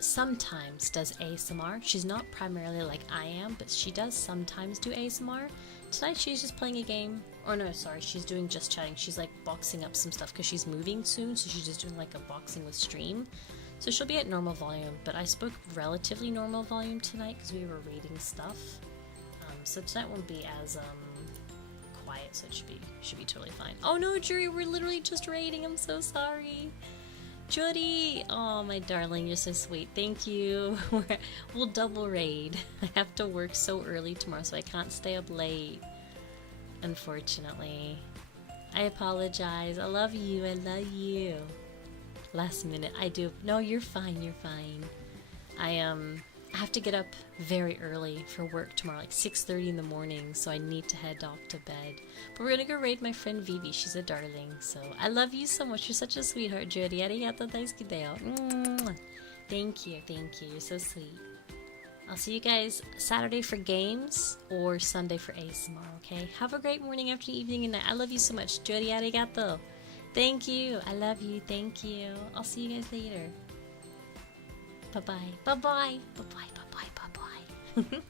sometimes does ASMR. She's not primarily like I am, but she does sometimes do ASMR. Tonight she's just playing a game. Or no, sorry, she's doing just chatting. She's like boxing up some stuff because she's moving soon, so she's just doing like a boxing with stream. So she'll be at normal volume, but I spoke relatively normal volume tonight because we were raiding stuff. So tonight won't be as quiet, so it should be totally fine. Oh no, Jury, we're literally just raiding. I'm so sorry. Judy! Oh, my darling, you're so sweet. Thank you. We'll double raid. I have to work so early tomorrow, so I can't stay up late. Unfortunately. I apologize. I love you. I love you. Last minute. I do. No, you're fine. You're fine. I have to get up very early for work tomorrow, like 6:30 in the morning, so I need to head off to bed. But we're gonna go raid my friend Vivi. She's a darling. So I love you so much. You're such a sweetheart, Jody. Arigato daisuki. Thank you, thank you. You're so sweet. I'll see you guys Saturday for games or Sunday for ASMR, okay? Have a great morning, afternoon, evening, and night. I love you so much. Jody, arigato. Thank you. I love you. Thank you. I'll see you guys later. Bye-bye. Bye-bye. Bye-bye. Bye-bye. Bye-bye.